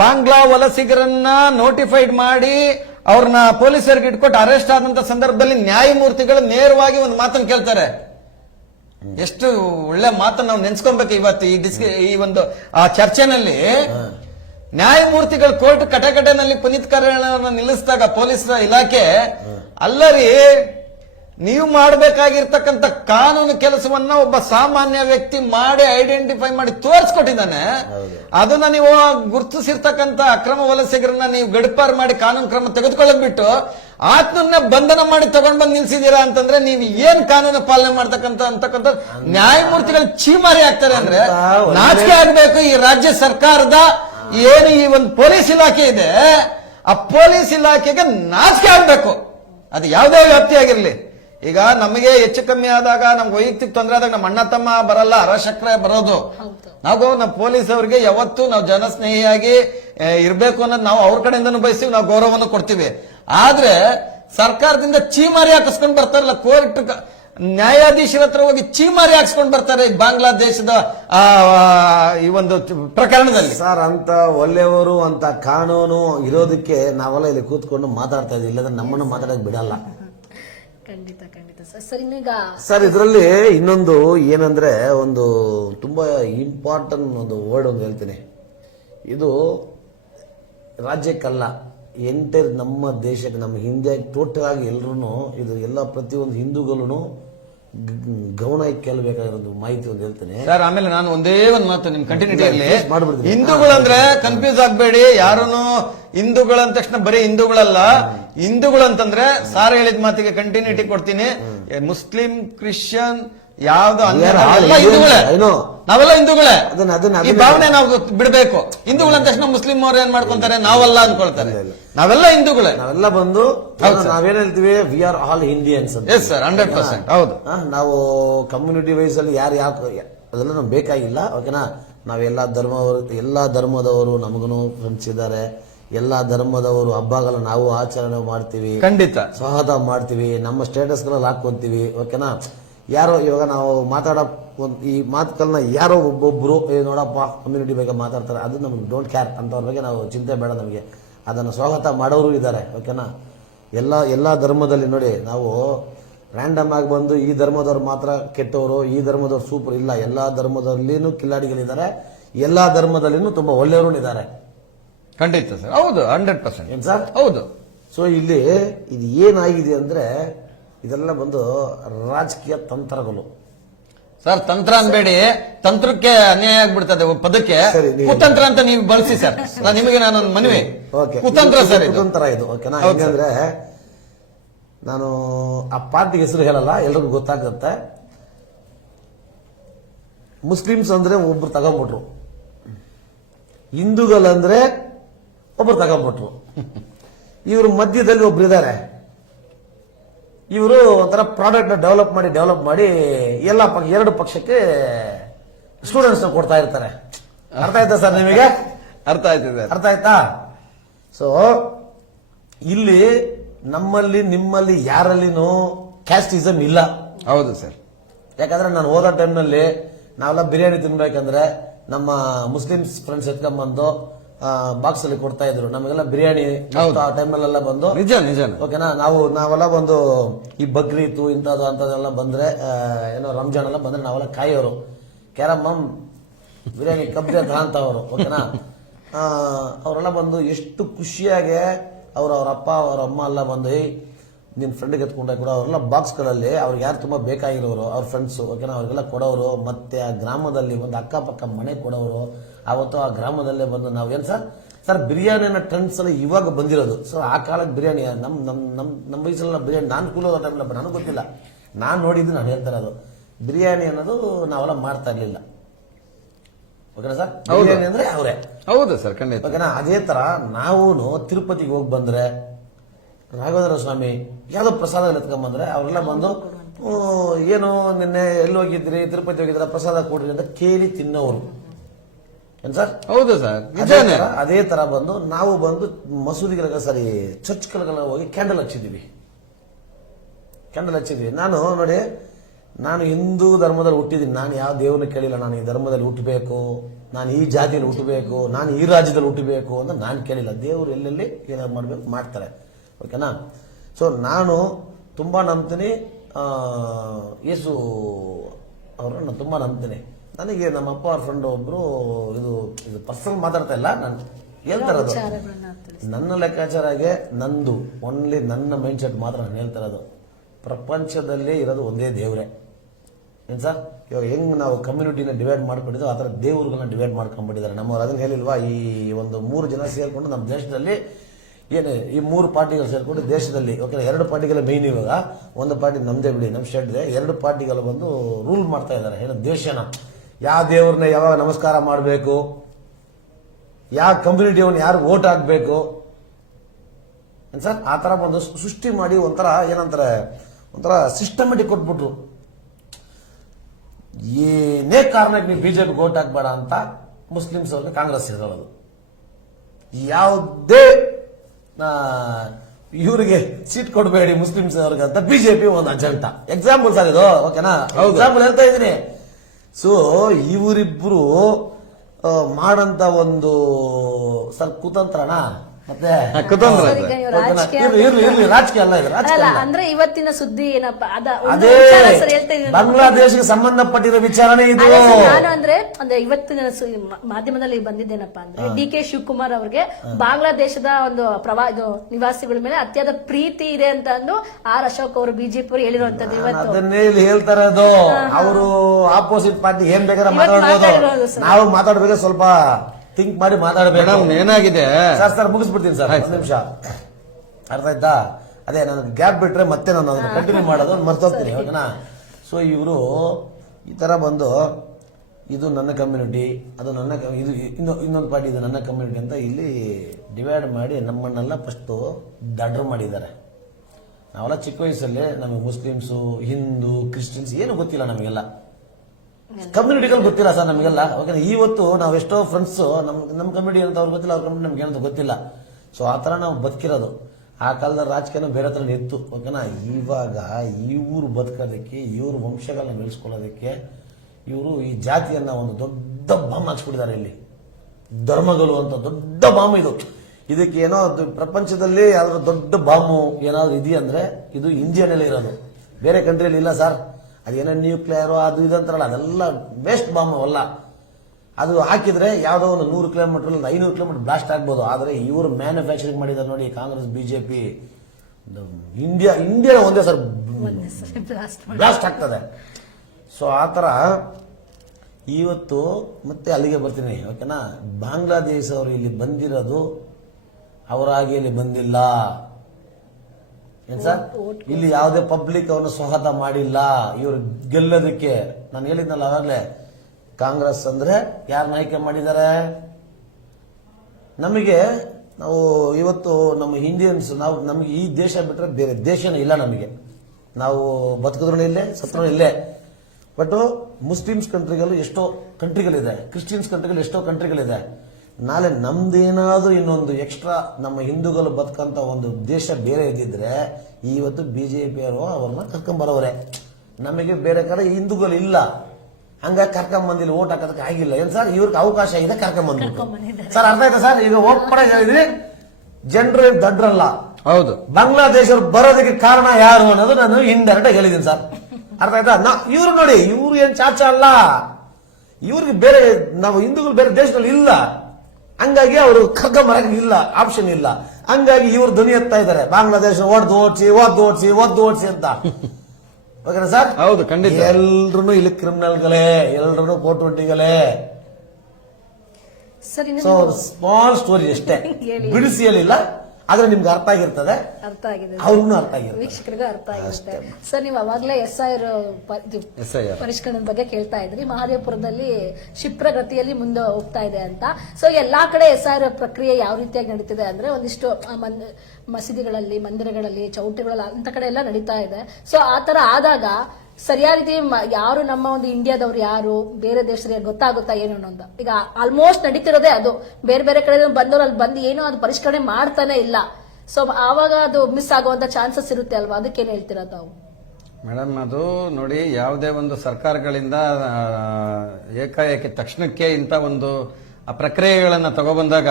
ಬಾಂಗ್ಲಾ ವಲಸಿಗರನ್ನ ನೋಟಿಫೈಡ್ ಮಾಡಿ ಅವ್ರನ್ನ ಪೊಲೀಸರಿಗೆ ಇಟ್ಕೊಟ್ಟು ಅರೆಸ್ಟ್ ಆದಂತ ಸಂದರ್ಭದಲ್ಲಿ ನ್ಯಾಯಮೂರ್ತಿಗಳು ನೇರವಾಗಿ ಒಂದು ಮಾತನ್ನು ಕೇಳ್ತಾರೆ. ಎಷ್ಟು ಒಳ್ಳೆ ಮಾತನ್ನು ನಾವು ನೆನ್ಸ್ಕೊಬೇಕು ಇವತ್ತು ಈ ಒಂದು ಆ ಚರ್ಚೆನಲ್ಲಿ. ನ್ಯಾಯಮೂರ್ತಿಗಳು ಕೋರ್ಟ್ ಕಟಕಟೆನಲ್ಲಿ ಪುನೀತ್ ಕರೆಯನ್ನು ನಿಲ್ಲಿಸಿದಾಗ ಪೊಲೀಸ್ ಇಲಾಖೆ ಅಲ್ಲರಿ, ನೀವು ಮಾಡಬೇಕಾಗಿರ್ತಕ್ಕಂಥ ಕಾನೂನು ಕೆಲಸವನ್ನ ಒಬ್ಬ ಸಾಮಾನ್ಯ ವ್ಯಕ್ತಿ ಮಾಡಿ ಐಡೆಂಟಿಫೈ ಮಾಡಿ ತೋರಿಸ್ಕೊಟ್ಟಿದ್ದಾನೆ. ಅದನ್ನ ನೀವು ಗುರುತಿಸಿರ್ತಕ್ಕಂಥ ಅಕ್ರಮ ವಲಸಿಗರನ್ನ ನೀವು ಗಡಿಪಾರು ಮಾಡಿ ಕಾನೂನು ಕ್ರಮ ತೆಗೆದುಕೊಳ್ಳೋದ್ ಬಿಟ್ಟು ಆತನನ್ನ ಬಂಧನ ಮಾಡಿ ತಗೊಂಡ್ ಬಂದು ನಿಲ್ಸಿದೀರಾ ಅಂತಂದ್ರೆ ನೀವು ಏನ್ ಕಾನೂನು ಪಾಲನೆ ಅಂತಕ್ಕಂಥ ನ್ಯಾಯಮೂರ್ತಿಗಳು ಚೀಮಾರಿ ಆಗ್ತಾರೆ ಅಂದ್ರೆ ನಾಚಿಕೆ ಆಗ್ಬೇಕು. ಈ ರಾಜ್ಯ ಸರ್ಕಾರದ ಏನು ಈ ಒಂದು ಪೊಲೀಸ್ ಇಲಾಖೆ ಇದೆ, ಆ ಪೊಲೀಸ್ ಇಲಾಖೆಗೆ ನಾಚಿಕೆ ಆಗ್ಬೇಕು. ಅದು ಯಾವುದೇ ವ್ಯಾಪ್ತಿ ಆಗಿರ್ಲಿ. ಈಗ ನಮಗೆ ಹೆಚ್ಚು ಕಮ್ಮಿ ಆದಾಗ ನಮ್ಗೆ ವೈಯಕ್ತಿಕ ತೊಂದರೆ ಆದಾಗ ನಮ್ಮ ಅಣ್ಣ ತಮ್ಮ ಬರಲ್ಲ, ಅರಶಕ್ರೆ ಬರೋದು. ನಾವು ನಮ್ಮ ಪೊಲೀಸ್ ಅವರಿಗೆ ಯಾವತ್ತು ನಾವು ಜನಸ್ನೇಹಿಯಾಗಿ ಇರ್ಬೇಕು ಅನ್ನೋದು ನಾವು ಅವ್ರ ಕಡೆಯಿಂದನೂ ಬಯಸ್ತೀವಿ, ನಾವು ಗೌರವವನ್ನು ಕೊಡ್ತೀವಿ. ಆದ್ರೆ ಸರ್ಕಾರದಿಂದ ಚೀಮಾರಿ ಹಾಕಿಸ್ಕೊಂಡ್ ಬರ್ತಾರಲ್ಲ, ಕೋರ್ಟ್ ನ್ಯಾಯಾಧೀಶರ ಹತ್ರ ಹೋಗಿ ಚೀಮಾರಿ ಹಾಕ್ಸ್ಕೊಂಡ್ ಬರ್ತಾರೆ ಬಾಂಗ್ಲಾದೇಶದ ಈ ಒಂದು ಪ್ರಕರಣದಲ್ಲಿ. ಸರ್, ಅಂತ ಒಳ್ಳೆಯವರು ಅಂತ ಕಾನೂನು ಇರೋದಕ್ಕೆ ನಾವೆಲ್ಲ ಇಲ್ಲಿ ಕೂತ್ಕೊಂಡು ಮಾತಾಡ್ತಾ ಇದೀವಿ, ಇಲ್ಲದ್ರೆ ನಮ್ಮನ್ನು ಮಾತಾಡಕ್ ಬಿಡಲ್ಲ. ಖಂಡಿತ ಖಂಡಿತ ಸರ್. ಇನ್ನೀಗ ಸರ್, ಇದರಲ್ಲಿ ಇನ್ನೊಂದು ಏನಂದ್ರೆ ಒಂದು ತುಂಬಾ ಇಂಪಾರ್ಟೆಂಟ್ ಒಂದು ವರ್ಡ್ ಒಂದು ಹೇಳ್ತೀನಿ. ಇದು ರಾಜ್ಯಕ್ಕಲ್ಲ, ಎಂಟೈರ್ ನಮ್ಮ ದೇಶಕ್ಕೆ, ನಮ್ಮ ಹಿಂದೆ ಟೋಟಲ್ ಆಗಿ ಎಲ್ರು ಇದು ಎಲ್ಲ ಪ್ರತಿಯೊಂದು ಹಿಂದೂಗಳೂ ಗಮನ ಕೇಳಬೇಕಾಗಿರೋದು ಮಾಹಿತಿ ಒಂದು ಹೇಳ್ತೇನೆ ಸರ್. ಆಮೇಲೆ ನಾನು ಒಂದೇ ಒಂದು ಮಾತು ನಿಮ್ ಕಂಟಿನ್ಯೂಟಿ ಆಗಲಿ. ಮಾಡ್ಬಿಡ್ತೀನಿ. ಹಿಂದೂಗಳಂದ್ರೆ ಕನ್ಫ್ಯೂಸ್ ಆಗ್ಬೇಡಿ. ಯಾರನ್ನು ಹಿಂದೂಗಳಂದ ತಕ್ಷಣ ಬರೀ ಹಿಂದೂಗಳಲ್ಲ. ಹಿಂದೂಗಳಂತಂದ್ರೆ ಸಾರ್ ಹೇಳಿದ ಮಾತಿಗೆ ಕಂಟಿನ್ಯೂಟಿ ಕೊಡ್ತೀನಿ. ಮುಸ್ಲಿಂ, ಕ್ರಿಶ್ಚಿಯನ್ ಯಾವ್ದು ಹಿಂದೂಗಳೇ, ನಾವೆಲ್ಲ ಹಿಂದೂಗಳೇ. ಈ ಭಾವನೆ ನಾವು ಬಿಡಬೇಕು. ಹಿಂದೂಗಳಂದ ತಕ್ಷಣ ಮುಸ್ಲಿಂ ಅವ್ರು ಏನ್ ಮಾಡ್ಕೊಂತಾರೆ, ನಾವಲ್ಲ ಅನ್ಕೊಳ್ತಾರೆ. ನಾವೆಲ್ಲ ಹಿಂದೂಗಳೇ. ನಾವೆಲ್ಲ ಬಂದು ನಾವೇನ್ ಹೇಳ್ತೀವಿ, ವಿ ಆರ್ ಆಲ್ ಇಂಡಿಯನ್ಸ್ ಅಂತ. ಎಸ್ ಸರ್, 100% ಹೌದು. ನಾವು ಕಮ್ಯುನಿಟಿ ವೈಸ್ ಅಲ್ಲಿ ಯಾರು ಅದೆಲ್ಲ ನಮ್ಗೆ ಬೇಕಾಗಿಲ್ಲ. ಓಕೆನಾ, ನಾವೆಲ್ಲ ಎಲ್ಲಾ ಧರ್ಮದವರು ನಮಗೂ ಫ್ರೆಂಡ್ಸ್ ಇದ್ದಾರೆ. ಎಲ್ಲಾ ಧರ್ಮದವರು ಹಬ್ಬಗಳನ್ನ ನಾವು ಆಚರಣೆ ಮಾಡ್ತೀವಿ, ಖಂಡಿತ ಸ್ವಾಗತ ಮಾಡ್ತೀವಿ, ನಮ್ಮ ಸ್ಟೇಟಸ್ ಗಳಲ್ಲಿ ಹಾಕೊಂತೀವಿ. ಓಕೆನಾ, ಯಾರೋ ಇವಾಗ ನಾವು ಮಾತಾಡೋ ಈ ಮಾತುಗಳನ್ನ ಯಾರೋ ಒಬ್ಬೊಬ್ರು ನೋಡಪ್ಪ ಕಮ್ಯುನಿಟಿ ಬಗ್ಗೆ ಮಾತಾಡ್ತಾರೆ, ಅದು ನಮ್ಗೆ ಡೋಂಟ್ ಕೇರ್, ಅಂತವ್ರ ಬಗ್ಗೆ ನಾವು ಚಿಂತೆ ಬೇಡ. ನಮಗೆ ಅದನ್ನು ಸ್ವಾಗತ ಮಾಡೋರು ಇದ್ದಾರೆ. ಓಕೆನಾ, ಎಲ್ಲಾ ಧರ್ಮದಲ್ಲಿ ನೋಡಿ, ನಾವು ರ್ಯಾಂಡಮ್ ಆಗಿ ಬಂದು ಈ ಧರ್ಮದವ್ರು ಮಾತ್ರ ಕೆಟ್ಟವರು, ಈ ಧರ್ಮದವ್ರು ಸೂಪರ್ ಇಲ್ಲ. ಎಲ್ಲಾ ಧರ್ಮದಲ್ಲಿನೂ ಕಿಲ್ಲಾಡಿಗಳಿದ್ದಾರೆ, ಎಲ್ಲಾ ಧರ್ಮದಲ್ಲಿನೂ ತುಂಬಾ ಒಳ್ಳೆಯವರು ಇದ್ದಾರೆ. ಖಂಡಿತ ಸರ್, ಹೌದು, 100%. ಏನ್ ಸರ್? ಹೌದು. ಸೊ ಇಲ್ಲಿ ಇದು ಏನಾಗಿದೆ ಅಂದ್ರೆ, ಇದೆಲ್ಲ ಬಂದು ರಾಜಕೀಯ ತಂತ್ರಗಳು ಸರ್. ತಂತ್ರ ಅನ್ಬೇಡಿ, ತಂತ್ರಕ್ಕೆ ಅನ್ಯಾಯ ಆಗ್ಬಿಡ್ತದೆ ಪದಕ್ಕೆ. ಸರಿ, ಕುತಂತ್ರ ಅಂತ ನೀವು ಬಳಸಿ ಸರ್. ನಿಮಗೆ ನಾನೊಂದು ಮನವಿ, ಕುತಂತ್ರ ಸರ್, ಕುತಂತ್ರ ಇದು. ಓಕೆನಾ, ಯಾಕಂದ್ರೆ ನಾನು ಆ ಪಾರ್ಟಿ ಹೆಸರು ಹೇಳಲ್ಲ, ಎಲ್ರಿಗೂ ಗೊತ್ತಾಗುತ್ತೆ. ಮುಸ್ಲಿಮ್ಸ್ ಅಂದ್ರೆ ಒಬ್ರು ತಗೊಂಡ್ಬಿಟ್ರು, ಹಿಂದೂಗಳಂದ್ರೆ ಒಬ್ರು ತಗೊಂಡ್ಬಿಟ್ರು. ಇವರು ಮಧ್ಯದಲ್ಲಿ ಒಬ್ರು ಇದ್ದಾರೆ. ಇವರು ಒಂಥರ ಪ್ರಾಡಕ್ಟ್ ನ ಡೆವಲಪ್ ಮಾಡಿ ಎಲ್ಲ ಎರಡು ಪಕ್ಷಕ್ಕೆ ಸ್ಟೂಡೆಂಟ್ಸ್ ಕೊಡ್ತಾ ಇರ್ತಾರೆ. ಅರ್ಥ ಆಯ್ತಾ ಸರ್ ನಿಮಗೆ? ಅರ್ಥ ಆಯ್ತದೆ. ಅರ್ಥ ಆಯ್ತಾ? ಸೊ ಇಲ್ಲಿ ನಮ್ಮಲ್ಲಿ ನಿಮ್ಮಲ್ಲಿ ಯಾರಲ್ಲಿನೂ ಕ್ಯಾಸ್ಟಿಸಮ್ ಇಲ್ಲ. ಹೌದು ಸರ್. ಯಾಕಂದ್ರೆ ನಾನು ಹೋದ ಟೈಮ್ನಲ್ಲಿ ನಾವೆಲ್ಲ ಬಿರಿಯಾನಿ ತಿನ್ಬೇಕಂದ್ರೆ ನಮ್ಮ ಮುಸ್ಲಿಮ್ಸ್ ಫ್ರೆಂಡ್ಸ್ ಎತ್ಕೊಂಡ್ಬಂದು ಬಾಕ್ಸ್ ಅಲ್ಲಿ ಕೊಡ್ತಾ ಇದ್ರು ನಮಗೆಲ್ಲ ಬಿರಿಯಾನಿ. ಆ ಟೈಮಲ್ಲೆಲ್ಲ ಬಂದು ನಿಜ ಓಕೆನಾ, ನಾವೆಲ್ಲ ಬಂದು ಈ ಬಕ್ರೀತು ಇಂಥದ್ದು ಅಂತದೆಲ್ಲ ಬಂದ್ರೆ, ಏನೋ ರಂಜಾನ್ ಎಲ್ಲ ಬಂದ್ರೆ ನಾವೆಲ್ಲ ಕಾಯೋರು, ಕ್ಯಾರಮ್ಮ ಬಿರಿಯಾನಿ ಕಬ್ಜ ಅಂತವರು. ಓಕೆನಾ, ಅವರೆಲ್ಲ ಬಂದು ಎಷ್ಟು ಖುಷಿಯಾಗಿ ಅವ್ರ ಅಪ್ಪ ಅವ್ರ ಅಮ್ಮ ಎಲ್ಲ ಬಂದು ನಿಮ್ ಫ್ರೆಂಡ್ಗೆ ಎತ್ಕೊಂಡಾಗ ಕೂಡ ಅವರೆಲ್ಲ ಬಾಕ್ಸ್ಗಳಲ್ಲಿ ಅವ್ರಿಗೆ ಯಾರು ತುಂಬಾ ಬೇಕಾಗಿರೋರು ಅವ್ರ ಫ್ರೆಂಡ್ಸ್. ಓಕೆನಾ, ಅವ್ರಿಗೆಲ್ಲ ಕೊಡೋರು. ಮತ್ತೆ ಆ ಗ್ರಾಮದಲ್ಲಿ ಒಂದು ಅಕ್ಕಪಕ್ಕ ಮನೆ ಕೊಡೋರು. ಅವತ್ತು ಆ ಗ್ರಾಮದಲ್ಲೇ ಬಂದು ನಾವೇನ್ ಸರ್ ಬಿರಿಯಾನಿನ ಟ್ರೆಂಡ್ಸ್ ಎಲ್ಲ ಇವಾಗ ಬಂದಿರೋದು. ಸೊ ಆ ಕಾಲಕ್ಕೆ ಬಿರಿಯಾನಿ ನಮ್ಮ ವಯಸ್ಸಲ್ಲ ಬಿರಿಯಾನಿ ನಾನು ಕೂಲೋದ ಟೈಮ್ ನನಗೆ ಗೊತ್ತಿಲ್ಲ, ನಾನು ನೋಡಿದ್ದು ನಾನು ಹೇಳ್ತಾರೆ. ಅದು ಬಿರಿಯಾನಿ ಅನ್ನೋದು ನಾವೆಲ್ಲ ಮಾಡ್ತಾ ಇರ್ಲಿಲ್ಲ. ಓಕೆನಾ ಸರ್, ಬಿರಿಯಾನಿ ಅಂದ್ರೆ ಅವರೇ. ಹೌದು ಸರ್, ಖಂಡಿತ. ಓಕೆನಾ, ಅದೇ ತರ ನಾವು ತಿರುಪತಿಗೆ ಹೋಗಿ ಬಂದ್ರೆ ರಾಘವೇಂದ್ರ ಸ್ವಾಮಿ ಯಾವ್ದೋ ಪ್ರಸಾದ ಎತ್ಕೊಂಡ್ಬಂದ್ರೆ ಅವರೆಲ್ಲ ಬಂದು ಏನು ನಿನ್ನೆ ಎಲ್ಲಿ ಹೋಗಿದ್ರಿ, ತಿರುಪತಿ ಹೋಗಿದ್ರ, ಪ್ರಸಾದ ಕೊಡ್ರಿ ಅಂತ ಕೇಳಿ ತಿನ್ನೋರು. ಏನ್ ಸರ್? ಹೌದು ಸರ್. ಅದೇ ತರ ಬಂದು ನಾವು ಬಂದು ಮಸೂದಿಗಳ ಚರ್ಚ್ಗಳ ಹೋಗಿ ಕ್ಯಾಂಡಲ್ ಹಚ್ಚಿದೀವಿ. ನಾನು ನೋಡಿ, ನಾನು ಹಿಂದೂ ಧರ್ಮದಲ್ಲಿ ಹುಟ್ಟಿದ್ದೀನಿ. ನಾನು ಯಾವ ದೇವ್ರನ್ನ ಕೇಳಿಲ್ಲ ನಾನು ಈ ಧರ್ಮದಲ್ಲಿ ಹುಟ್ಟಬೇಕು, ನಾನು ಈ ಜಾತಿಯಲ್ಲಿ ಹುಟ್ಟಬೇಕು, ನಾನು ಈ ರಾಜ್ಯದಲ್ಲಿ ಹುಟ್ಟಬೇಕು ಅಂತ ನಾನು ಕೇಳಿಲ್ಲ. ದೇವ್ರು ಎಲ್ಲೆಲ್ಲಿ ಏನಾದ್ರು ಮಾಡ್ಬೇಕು ಮಾಡ್ತಾರೆ. ಓಕೆನಾ. ಸೊ ನಾನು ತುಂಬಾ ನಂಬ್ತೀನಿ ಯೇಸು ಅವರನ್ನು ತುಂಬಾ ನಂಬ್ತೀನಿ. ನನಗೆ ನಮ್ಮ ಅಪ್ಪ ಅವ್ರ ಫ್ರೆಂಡ್ ಒಬ್ರು ಇದು ಪರ್ಸನಲ್ ಮಾತಾಡ್ತಾ ಇಲ್ಲ, ನಾನು ಹೇಳ್ತಾ ಇರೋದು ನನ್ನ ಲೆಕ್ಕಾಚಾರಾಗೆ ನಂದು ಓನ್ಲಿ ನನ್ನ ಮೈಂಡ್ ಸೆಟ್ ಮಾತ್ರ ನಾನು ಹೇಳ್ತಾ ಇರೋದು. ಪ್ರಪಂಚದಲ್ಲೇ ಇರೋದು ಒಂದೇ ದೇವರೇ. ಏನ್ ಸರ್, ಇವಾಗ ಹೆಂಗ್ ನಾವು ಕಮ್ಯುನಿಟಿನ ಡಿವೈಡ್ ಮಾಡ್ಕೊಂಡಿದ್ದು ಆ ಥರ ದೇವ್ರುಗಳನ್ನ ಡಿವೈಡ್ ಮಾಡ್ಕೊಂಡ್ಬಿಟ್ಟಿದ್ದಾರೆ. ನಮ್ಮವ್ರು ಅದನ್ನ ಹೇಳಿಲ್ವಾ, ಈ ಒಂದು 3 ಜನ ಸೇರ್ಕೊಂಡು ನಮ್ಮ ದೇಶದಲ್ಲಿ ಏನು ಈ 3 ಪಾರ್ಟಿಗಳು ಸೇರ್ಕೊಂಡು ದೇಶದಲ್ಲಿ ಓಕೆ 2 ಪಾರ್ಟಿಗಳ ಮೈನ್ ಇವಾಗ, ಒಂದು ಪಾರ್ಟಿ ನಮ್ದೇ ಬಿಡಿ, ನಮ್ಮ ಸ್ಟೇಟ್ ಇದೆ, 2 ಪಾರ್ಟಿಗಳು ಬಂದು ರೂಲ್ ಮಾಡ್ತಾ ಇದ್ದಾರೆ. ಏನು ದೇಶನ ಯಾವ ದೇವ್ರನ್ನ ಯಾವಾಗ ನಮಸ್ಕಾರ ಮಾಡಬೇಕು, ಯಾವ ಕಮ್ಯುನಿಟಿಯವನ್ನ ಯಾರು ವೋಟ್ ಹಾಕ್ಬೇಕು ಸರ್, ಆ ತರ ಒಂದು ಸೃಷ್ಟಿ ಮಾಡಿ ಒಂಥರ ಏನಂತಾರೆ ಒಂಥರ ಸಿಸ್ಟಮೆಟಿಕ್ ಕೊಟ್ಬಿಟ್ರು. ಏನೇ ಕಾರಣಕ್ಕೆ ನೀವು ಬಿಜೆಪಿ ವೋಟ್ ಹಾಕ್ಬೇಡ ಅಂತ ಮುಸ್ಲಿಮ್ಸ್ ಅವ್ರಿಗೆ ಕಾಂಗ್ರೆಸ್ ಹೇಳೋದು. ಯಾವುದೇ ಇವರಿಗೆ ಸೀಟ್ ಕೊಡಬೇಡಿ ಮುಸ್ಲಿಮ್ಸ್ ಅವ್ರಿಗೆ ಅಂತ ಬಿಜೆಪಿ ಒಂದು ಅಜೆಂಡಾ. ಎಕ್ಸಾಂಪಲ್ ಸರ್ ಇದು, ಓಕೆನಾ, ಎಕ್ಸಾಂಪಲ್ ಹೇಳ್ತಾ ಇದ್ದೀನಿ. ಸೊ ಇವರಿಬ್ರು ಮಾಡಂತ ಒಂದು ಸ್ವಲ್ಪ ಕುತಂತ್ರಣ ಮತ್ತೆ ಇರ್ಲಿ ರಾಜಕೀಯ ಅಲ್ಲ ಇದು, ರಾಜಕೀಯ ಅಲ್ಲ. ಅಂದ್ರೆ ಇವತ್ತಿನ ಸುದ್ದಿ ಏನಪ್ಪಾ ಅದೇ ಬಾಂಗ್ಲಾದೇಶಕ್ಕೆ ಸಂಬಂಧಪಟ್ಟಿರೋ ವಿಚಾರನೇ ಇದು. ನಾನು ಅಂದ್ರೆ ಇವತ್ತಿನ ಮಾಧ್ಯಮದಲ್ಲಿ ಬಂದಿದ್ದೇನಪ್ಪಾ ಅಂದ್ರೆ ಡಿ ಕೆ ಶಿವಕುಮಾರ್ ಅವ್ರಿಗೆ ಬಾಂಗ್ಲಾದೇಶದ ಒಂದು ಇದು ನಿವಾಸಿಗಳ ಮೇಲೆ ಅತ್ಯಂತ ಪ್ರೀತಿ ಇದೆ ಅಂತ ಅಂದು ಆರ್ ಅಶೋಕ್ ಅವರು ಬಿಜೆಪಿ ಅವರು ಹೇಳಿರುವಂತದ್ದು ಇವತ್ತು. ಅದನ್ನೇ ಇಲ್ಲಿ ಹೇಳ್ತಾ ಇರೋದು. ಅವರು ಆಪೋಸಿಟ್ ಪಾರ್ಟಿ ಏನ್ ಬೇಕಾದ್ರೆ ಮಾತಾಡಬಹುದು, ನಾವು ಮಾತಾಡ್ಬೇಕು ಸ್ವಲ್ಪ ಥಿಂಕ್ ಮಾಡಿ ಮಾತಾಡಬೇಕು. ಏನಾಗಿದೆ ಸರ್ ಮುಗಿಸ್ಬಿಡ್ತೀನಿ ಸರ್, 1 ನಿಮಿಷ ಅರ್ಥ ಆಯ್ತಾ. ಅದೇ ನನಗೆ ಗ್ಯಾಪ್ ಬಿಟ್ರೆ ಮತ್ತೆ ನಾನು ಅದನ್ನ ಕಂಟಿನ್ಯೂ ಮಾಡೋದು ಮರ್ತೋಗ್ತೀನಿ, ಓಕೆನಾ. ಸೊ ಇವರು ಈ ತರ ಬಂದು ಇದು ನನ್ನ ಕಮ್ಯುನಿಟಿ, ಅದು ನನ್ನ ಇದು ಇನ್ನೊಂದು ಪಾರ್ಟಿ ಇದು ನನ್ನ ಕಮ್ಯುನಿಟಿ ಅಂತ ಇಲ್ಲಿ ಡಿವೈಡ್ ಮಾಡಿ ನಮ್ಮನ್ನೆಲ್ಲ ಫಸ್ಟ್ ದಡ್ರ ಮಾಡಿದ್ದಾರೆ. ನಾವೆಲ್ಲ ಚಿಕ್ಕ ವಯಸ್ಸಲ್ಲಿ ನಮಗೆ ಮುಸ್ಲಿಮ್ಸು, ಹಿಂದೂ, ಕ್ರಿಶ್ಚಿಯನ್ಸ್ ಏನು ಗೊತ್ತಿಲ್ಲ, ನಮಗೆಲ್ಲ ಕಮ್ಯುನಿಟಿಗಳು ಗೊತ್ತಿಲ್ಲ ಸರ್ ನಮಗೆಲ್ಲ. ಓಕೆ, ಇವತ್ತು ನಾವು ಎಷ್ಟೋ ಫ್ರೆಂಡ್ಸ್ ನಮ್ಮ ಕಮ್ಯುನಿಟಿ ಅಂತ ಅವ್ರಿಗೆ ಗೊತ್ತಿಲ್ಲ, ಅವ್ರ ಕಮ್ಯುನಿಟಿ ನಮ್ಗೆ ಏನಂತ ಗೊತ್ತಿಲ್ಲ. ಸೊ ಆ ತರ ನಾವು ಬದುಕಿರೋದು. ಆ ಕಾಲದ ರಾಜಕೀಯ ಬೇರೆ ತರ ಇತ್ತು, ಓಕೆನಾ. ಇವಾಗ ಇವರು ಬದುಕೋದಕ್ಕೆ, ಇವ್ರ ವಂಶಗಳನ್ನ ಬೆಳೆಸ್ಕೊಳ್ಳೋದಕ್ಕೆ ಇವರು ಈ ಜಾತಿಯನ್ನ ಒಂದು ದೊಡ್ಡ ಬಾಂಬ್ ಹಾಕ್ಸ್ಬಿಟ್ಟಿದ್ದಾರೆ. ಇಲ್ಲಿ ಧರ್ಮಗಳು ಅಂತ ದೊಡ್ಡ ಬಾಂಬ್ ಇದು. ಇದಕ್ಕೆ ಏನೋ ಪ್ರಪಂಚದಲ್ಲಿ ಯಾವ್ದಾದ್ರು ದೊಡ್ಡ ಬಾಂಬು ಏನಾದ್ರು ಇದೆಯಂದ್ರೆ ಇದು ಇಂಡಿಯಾನಲ್ಲಿ ಇರೋದು, ಬೇರೆ ಕಂಟ್ರಿಯಲ್ಲಿ ಇಲ್ಲ ಸರ್. ಅದೇನೋ ನ್ಯೂಕ್ಲಿಯರ್ ಅದು ಇದಂತಾರಲ್ಲ, ಅದೆಲ್ಲ ವೇಸ್ಟ್ ಬಾಂಬ್ ಅಲ್ಲ. ಅದು ಹಾಕಿದ್ರೆ ಯಾವ್ದೋ ಒಂದು 100 ಕಿಲೋಮೀಟರ್ 500 ಕಿಲೋಮೀಟರ್ ಬ್ಲಾಸ್ಟ್ ಆಗ್ಬೋದು. ಆದ್ರೆ ಇವರು ಮ್ಯಾನುಫ್ಯಾಕ್ಚರಿಂಗ್ ಮಾಡಿದ್ದಾರೆ ನೋಡಿ, ಕಾಂಗ್ರೆಸ್ ಬಿಜೆಪಿ, ಇಂಡಿಯಾ ಒಂದೇ ಸರ್ ಬ್ಲಾಸ್ಟ್ ಆಗ್ತದೆ. ಸೊ ಆತರ ಇವತ್ತು ಮತ್ತೆ ಅಲ್ಲಿಗೆ ಬರ್ತೀನಿ, ಓಕೆನಾ. ಬಾಂಗ್ಲಾದೇಶ ಅವರು ಇಲ್ಲಿ ಬಂದಿರೋದು ಅವರಾಗಿ ಇಲ್ಲಿ ಬಂದಿಲ್ಲ, ಏನ್ ಸರ್. ಇಲ್ಲಿ ಯಾವುದೇ ಪಬ್ಲಿಕ್ ಅವನು ಸ್ವಾಗತ ಮಾಡಿಲ್ಲ ಇವರು ಗೆಲ್ಲೋದಕ್ಕೆ. ನಾನು ಹೇಳಿದ್ನಲ್ಲ ಅವಾಗಲೇ, ಕಾಂಗ್ರೆಸ್ ಅಂದ್ರೆ ಯಾರನ್ನ ಆಯ್ಕೆ ಮಾಡಿದ್ದಾರೆ. ನಮಗೆ ನಾವು ಇವತ್ತು ನಮ್ಮ ಇಂಡಿಯನ್ಸ್, ನಮಗೆ ಈ ದೇಶ ಬಿಟ್ಟರೆ ಬೇರೆ ದೇಶನೇ ಇಲ್ಲ ನಮಗೆ. ನಾವು ಬದುಕಿದ್ರು ಇಲ್ಲೇ, ಸತ್ರು ಇಲ್ಲೇ. ಬಟ್ ಮುಸ್ಲಿಮ್ಸ್ ಕಂಟ್ರಿಗಳು ಎಷ್ಟೋ ಕಂಟ್ರಿಗಳಿದೆ, ಕ್ರಿಶ್ಚಿಯನ್ಸ್ ಕಂಟ್ರಿಗಳು ಎಷ್ಟೋ ಕಂಟ್ರಿಗಳಿದೆ. ನಾಳೆ ನಮ್ದೇನಾದ್ರೂ ಇನ್ನೊಂದು ಎಕ್ಸ್ಟ್ರಾ ನಮ್ಮ ಹಿಂದೂಗಳು ಬದುಕಂತ ಒಂದು ದೇಶ ಬೇರೆ ಇದ್ದಿದ್ರೆ ಇವತ್ತು ಬಿಜೆಪಿ ಅವರು ಅವ್ರನ್ನ ಕರ್ಕೊಂಬರೋರೆ. ನಮಗೆ ಬೇರೆ ಕಡೆ ಹಿಂದೂಗಳು ಇಲ್ಲ, ಹಂಗಾಗಿ ಕರ್ಕೊಂಬಂದಿಲ್ಲ, ಓಟ್ ಹಾಕೋದಕ್ಕೆ ಆಗಿಲ್ಲ. ಏನ್ ಸರ್, ಇವ್ರಿಗೆ ಅವಕಾಶ ಇದೆ ಕರ್ಕೊಂಬಂದ್ಬಿಟ್ಟು ಸರ್. ಅರ್ಥ ಆಯ್ತಾ ಸರ್. ಈಗ ಓಪನ್ ಆಗಿ ಹೇಳಿದ್ರಿ, ಜನರು ದಡ್ರಲ್ಲ. ಹೌದು, ಬಾಂಗ್ಲಾದೇಶ ಬರೋದಕ್ಕೆ ಕಾರಣ ಯಾರು ಅನ್ನೋದು ನಾನು ಇಂಡೈರೆಕ್ಟ್ ಆಗಿ ಹೇಳಿದ್ದೀನಿ ಸರ್. ಅರ್ಥ ಆಯ್ತಾ. ಇವ್ರು ನೋಡಿ, ಇವ್ರು ಏನ್ ಚಾಚ ಅಲ್ಲ, ಇವ್ರಿಗೆ ಬೇರೆ ನಾವು ಹಿಂದೂಗಳು ಬೇರೆ ದೇಶದಲ್ಲಿ ಇಲ್ಲ, ಹಂಗಾಗಿ ಅವರು ಕರ್ಕೊಂಬರಕ್ಕೆ ಇಲ್ಲ, ಆಪ್ಷನ್ ಇಲ್ಲ. ಹಂಗಾಗಿ ಇವ್ರು ಧ್ವನಿ ಎತ್ತಾ ಇದ್ದಾರೆ, ಬಾಂಗ್ಲಾದೇಶ ಓಡಿಸಿ ಅಂತ. ಓಕೆನಾ ಸರ್. ಹೌದು, ಖಂಡಿತ. ಎಲ್ರು ಇಲ್ಲಿ ಕ್ರಿಮಿನಲ್ಗಳೇ, ಎಲ್ರು ಕೋಟುವಟ್ಟಿಗಳೇ. ಸೊ ಸ್ಮಾಲ್ ಸ್ಟೋರಿ ಅಷ್ಟೇ, ಬಿಡಿಸಿ ಹೇಳಿಲ್ಲ, ಆದ್ರೆ ನಿಮ್ಗೆ ಅರ್ಥ ಆಗಿರ್ತದೆ, ಅರ್ಥ ಆಗಿದೆ, ಅವ್ರಿಗೂ ಅರ್ಥ ಆಗಿರುತ್ತೆ, ವೀಕ್ಷಕರಿಗೂ ಅರ್ಥ ಆಗಿರುತ್ತೆ. ಸರ್, ನೀವು ಅವಾಗಲೇ SIR ಪರಿಷ್ಕರಣೆ ಬಗ್ಗೆ ಕೇಳ್ತಾ ಇದ್ರಿ. ಮಹದೇವಪುರದಲ್ಲಿ ಕ್ಷಿಪ್ರ ಗತಿಯಲ್ಲಿ ಮುಂದೆ ಹೋಗ್ತಾ ಇದೆ ಅಂತ. ಸೊ ಎಲ್ಲಾ ಕಡೆ SIR ಪ್ರಕ್ರಿಯೆ ಯಾವ ರೀತಿಯಾಗಿ ನಡೀತಿದೆ ಅಂದ್ರೆ, ಒಂದಿಷ್ಟು ಮಸೀದಿಗಳಲ್ಲಿ, ಮಂದಿರಗಳಲ್ಲಿ, ಚೌಟ್ರಿಗಳಲ್ಲಿ ಅಂತ ಕಡೆ ಎಲ್ಲ ನಡೀತಾ ಇದೆ. ಸೊ ಆ ತರ ಆದಾಗ ಸರಿಯಾದ ರೀತಿ ಯಾರು ನಮ್ಮ ಒಂದು ಇಂಡಿಯಾದವ್ರು ಯಾರು, ಬೇರೆ ದೇಶದ ಗೊತ್ತಾಗುತ್ತಾ ಏನು ಅನ್ನೋದು. ಈಗ ಆಲ್ಮೋಸ್ಟ್ ನಡೀತಿರೋದೇ ಅದು. ಬೇರೆ ಬೇರೆ ಕಡೆ ಬಂದವರು ಅಲ್ಲಿ ಬಂದು ಏನೋ ಅದು ಪರಿಷ್ಕರಣೆ ಮಾಡ್ತಾನೆ ಇಲ್ಲ. ಸೊ ಆವಾಗ ಅದು ಮಿಸ್ ಆಗುವಂತ ಚಾನ್ಸಸ್ ಇರುತ್ತೆ ಅಲ್ವಾ, ಅದಕ್ಕೇನು ಹೇಳ್ತೀರಾ ತಾವು? ಮೇಡಮ್, ಅದು ನೋಡಿ, ಯಾವುದೇ ಒಂದು ಸರ್ಕಾರಗಳಿಂದ ಏಕಾಏಕಿ ತಕ್ಷಣಕ್ಕೆ ಇಂಥ ಒಂದು ಪ್ರಕ್ರಿಯೆಗಳನ್ನು ತಗೊಬಂದಾಗ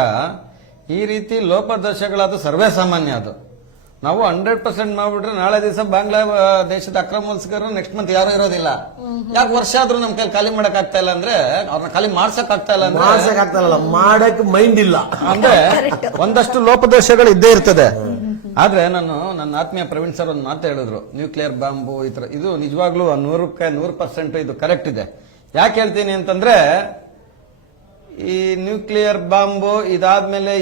ಈ ರೀತಿ ಲೋಪದೋಷಗಳದು ಸರ್ವೇ ಸಾಮಾನ್ಯ. ಅದು ನಾವು 100% ಮಾಡ್ಬಿಟ್ರೆ ನಾಳೆ ದಿವಸ ಬಾಂಗ್ಲಾ ದೇಶದ ಅಕ್ರಮ ವಲಸಿಗರು ನೆಕ್ಸ್ಟ್ ಮಂತ್ ಯಾರು ಇರೋದಿಲ್ಲ. ಯಾಕೆ ವರ್ಷ ಆದ್ರೂ ನಮ್ ಕೈಲಿ ಖಾಲಿ ಮಾಡಕ್ ಆಗ್ತಾ ಇಲ್ಲ ಅಂದ್ರೆ, ಅವ್ರನ್ನ ಖಾಲಿ ಮಾಡ್ಸಕ್ ಆಗ್ತಾ ಇಲ್ಲ ಅಂದ್ರೆ, ಮಾಡ್ಸಕ್ ಆಗ್ತಾರಲ್ಲ, ಮಾಡಕ್ ಮೈಂಡ್ ಇಲ್ಲ ಅಂದ್ರೆ ಒಂದಷ್ಟು ಲೋಪದೋಷಗಳು ಇದ್ದೇ ಇರ್ತದೆ. ಆದ್ರೆ ನಾನು ನನ್ನ ಆತ್ಮೀಯ ಪ್ರವೀಣ್ ಸರ್ ಒಂದು ಮಾತು ಹೇಳಿದ್ರು, ನ್ಯೂಕ್ಲಿಯರ್ ಬಾಂಬು ಈ ತರ, ಇದು ನಿಜವಾಗ್ಲೂ 100% ಇದು ಕರೆಕ್ಟ್ ಇದೆ. ಯಾಕೆ ಹೇಳ್ತೀನಿ ಅಂತಂದ್ರೆ, ಈ ನ್ಯೂಕ್ಲಿಯರ್ ಬಾಂಬು ಇದಾದ್ಮೇಲೆ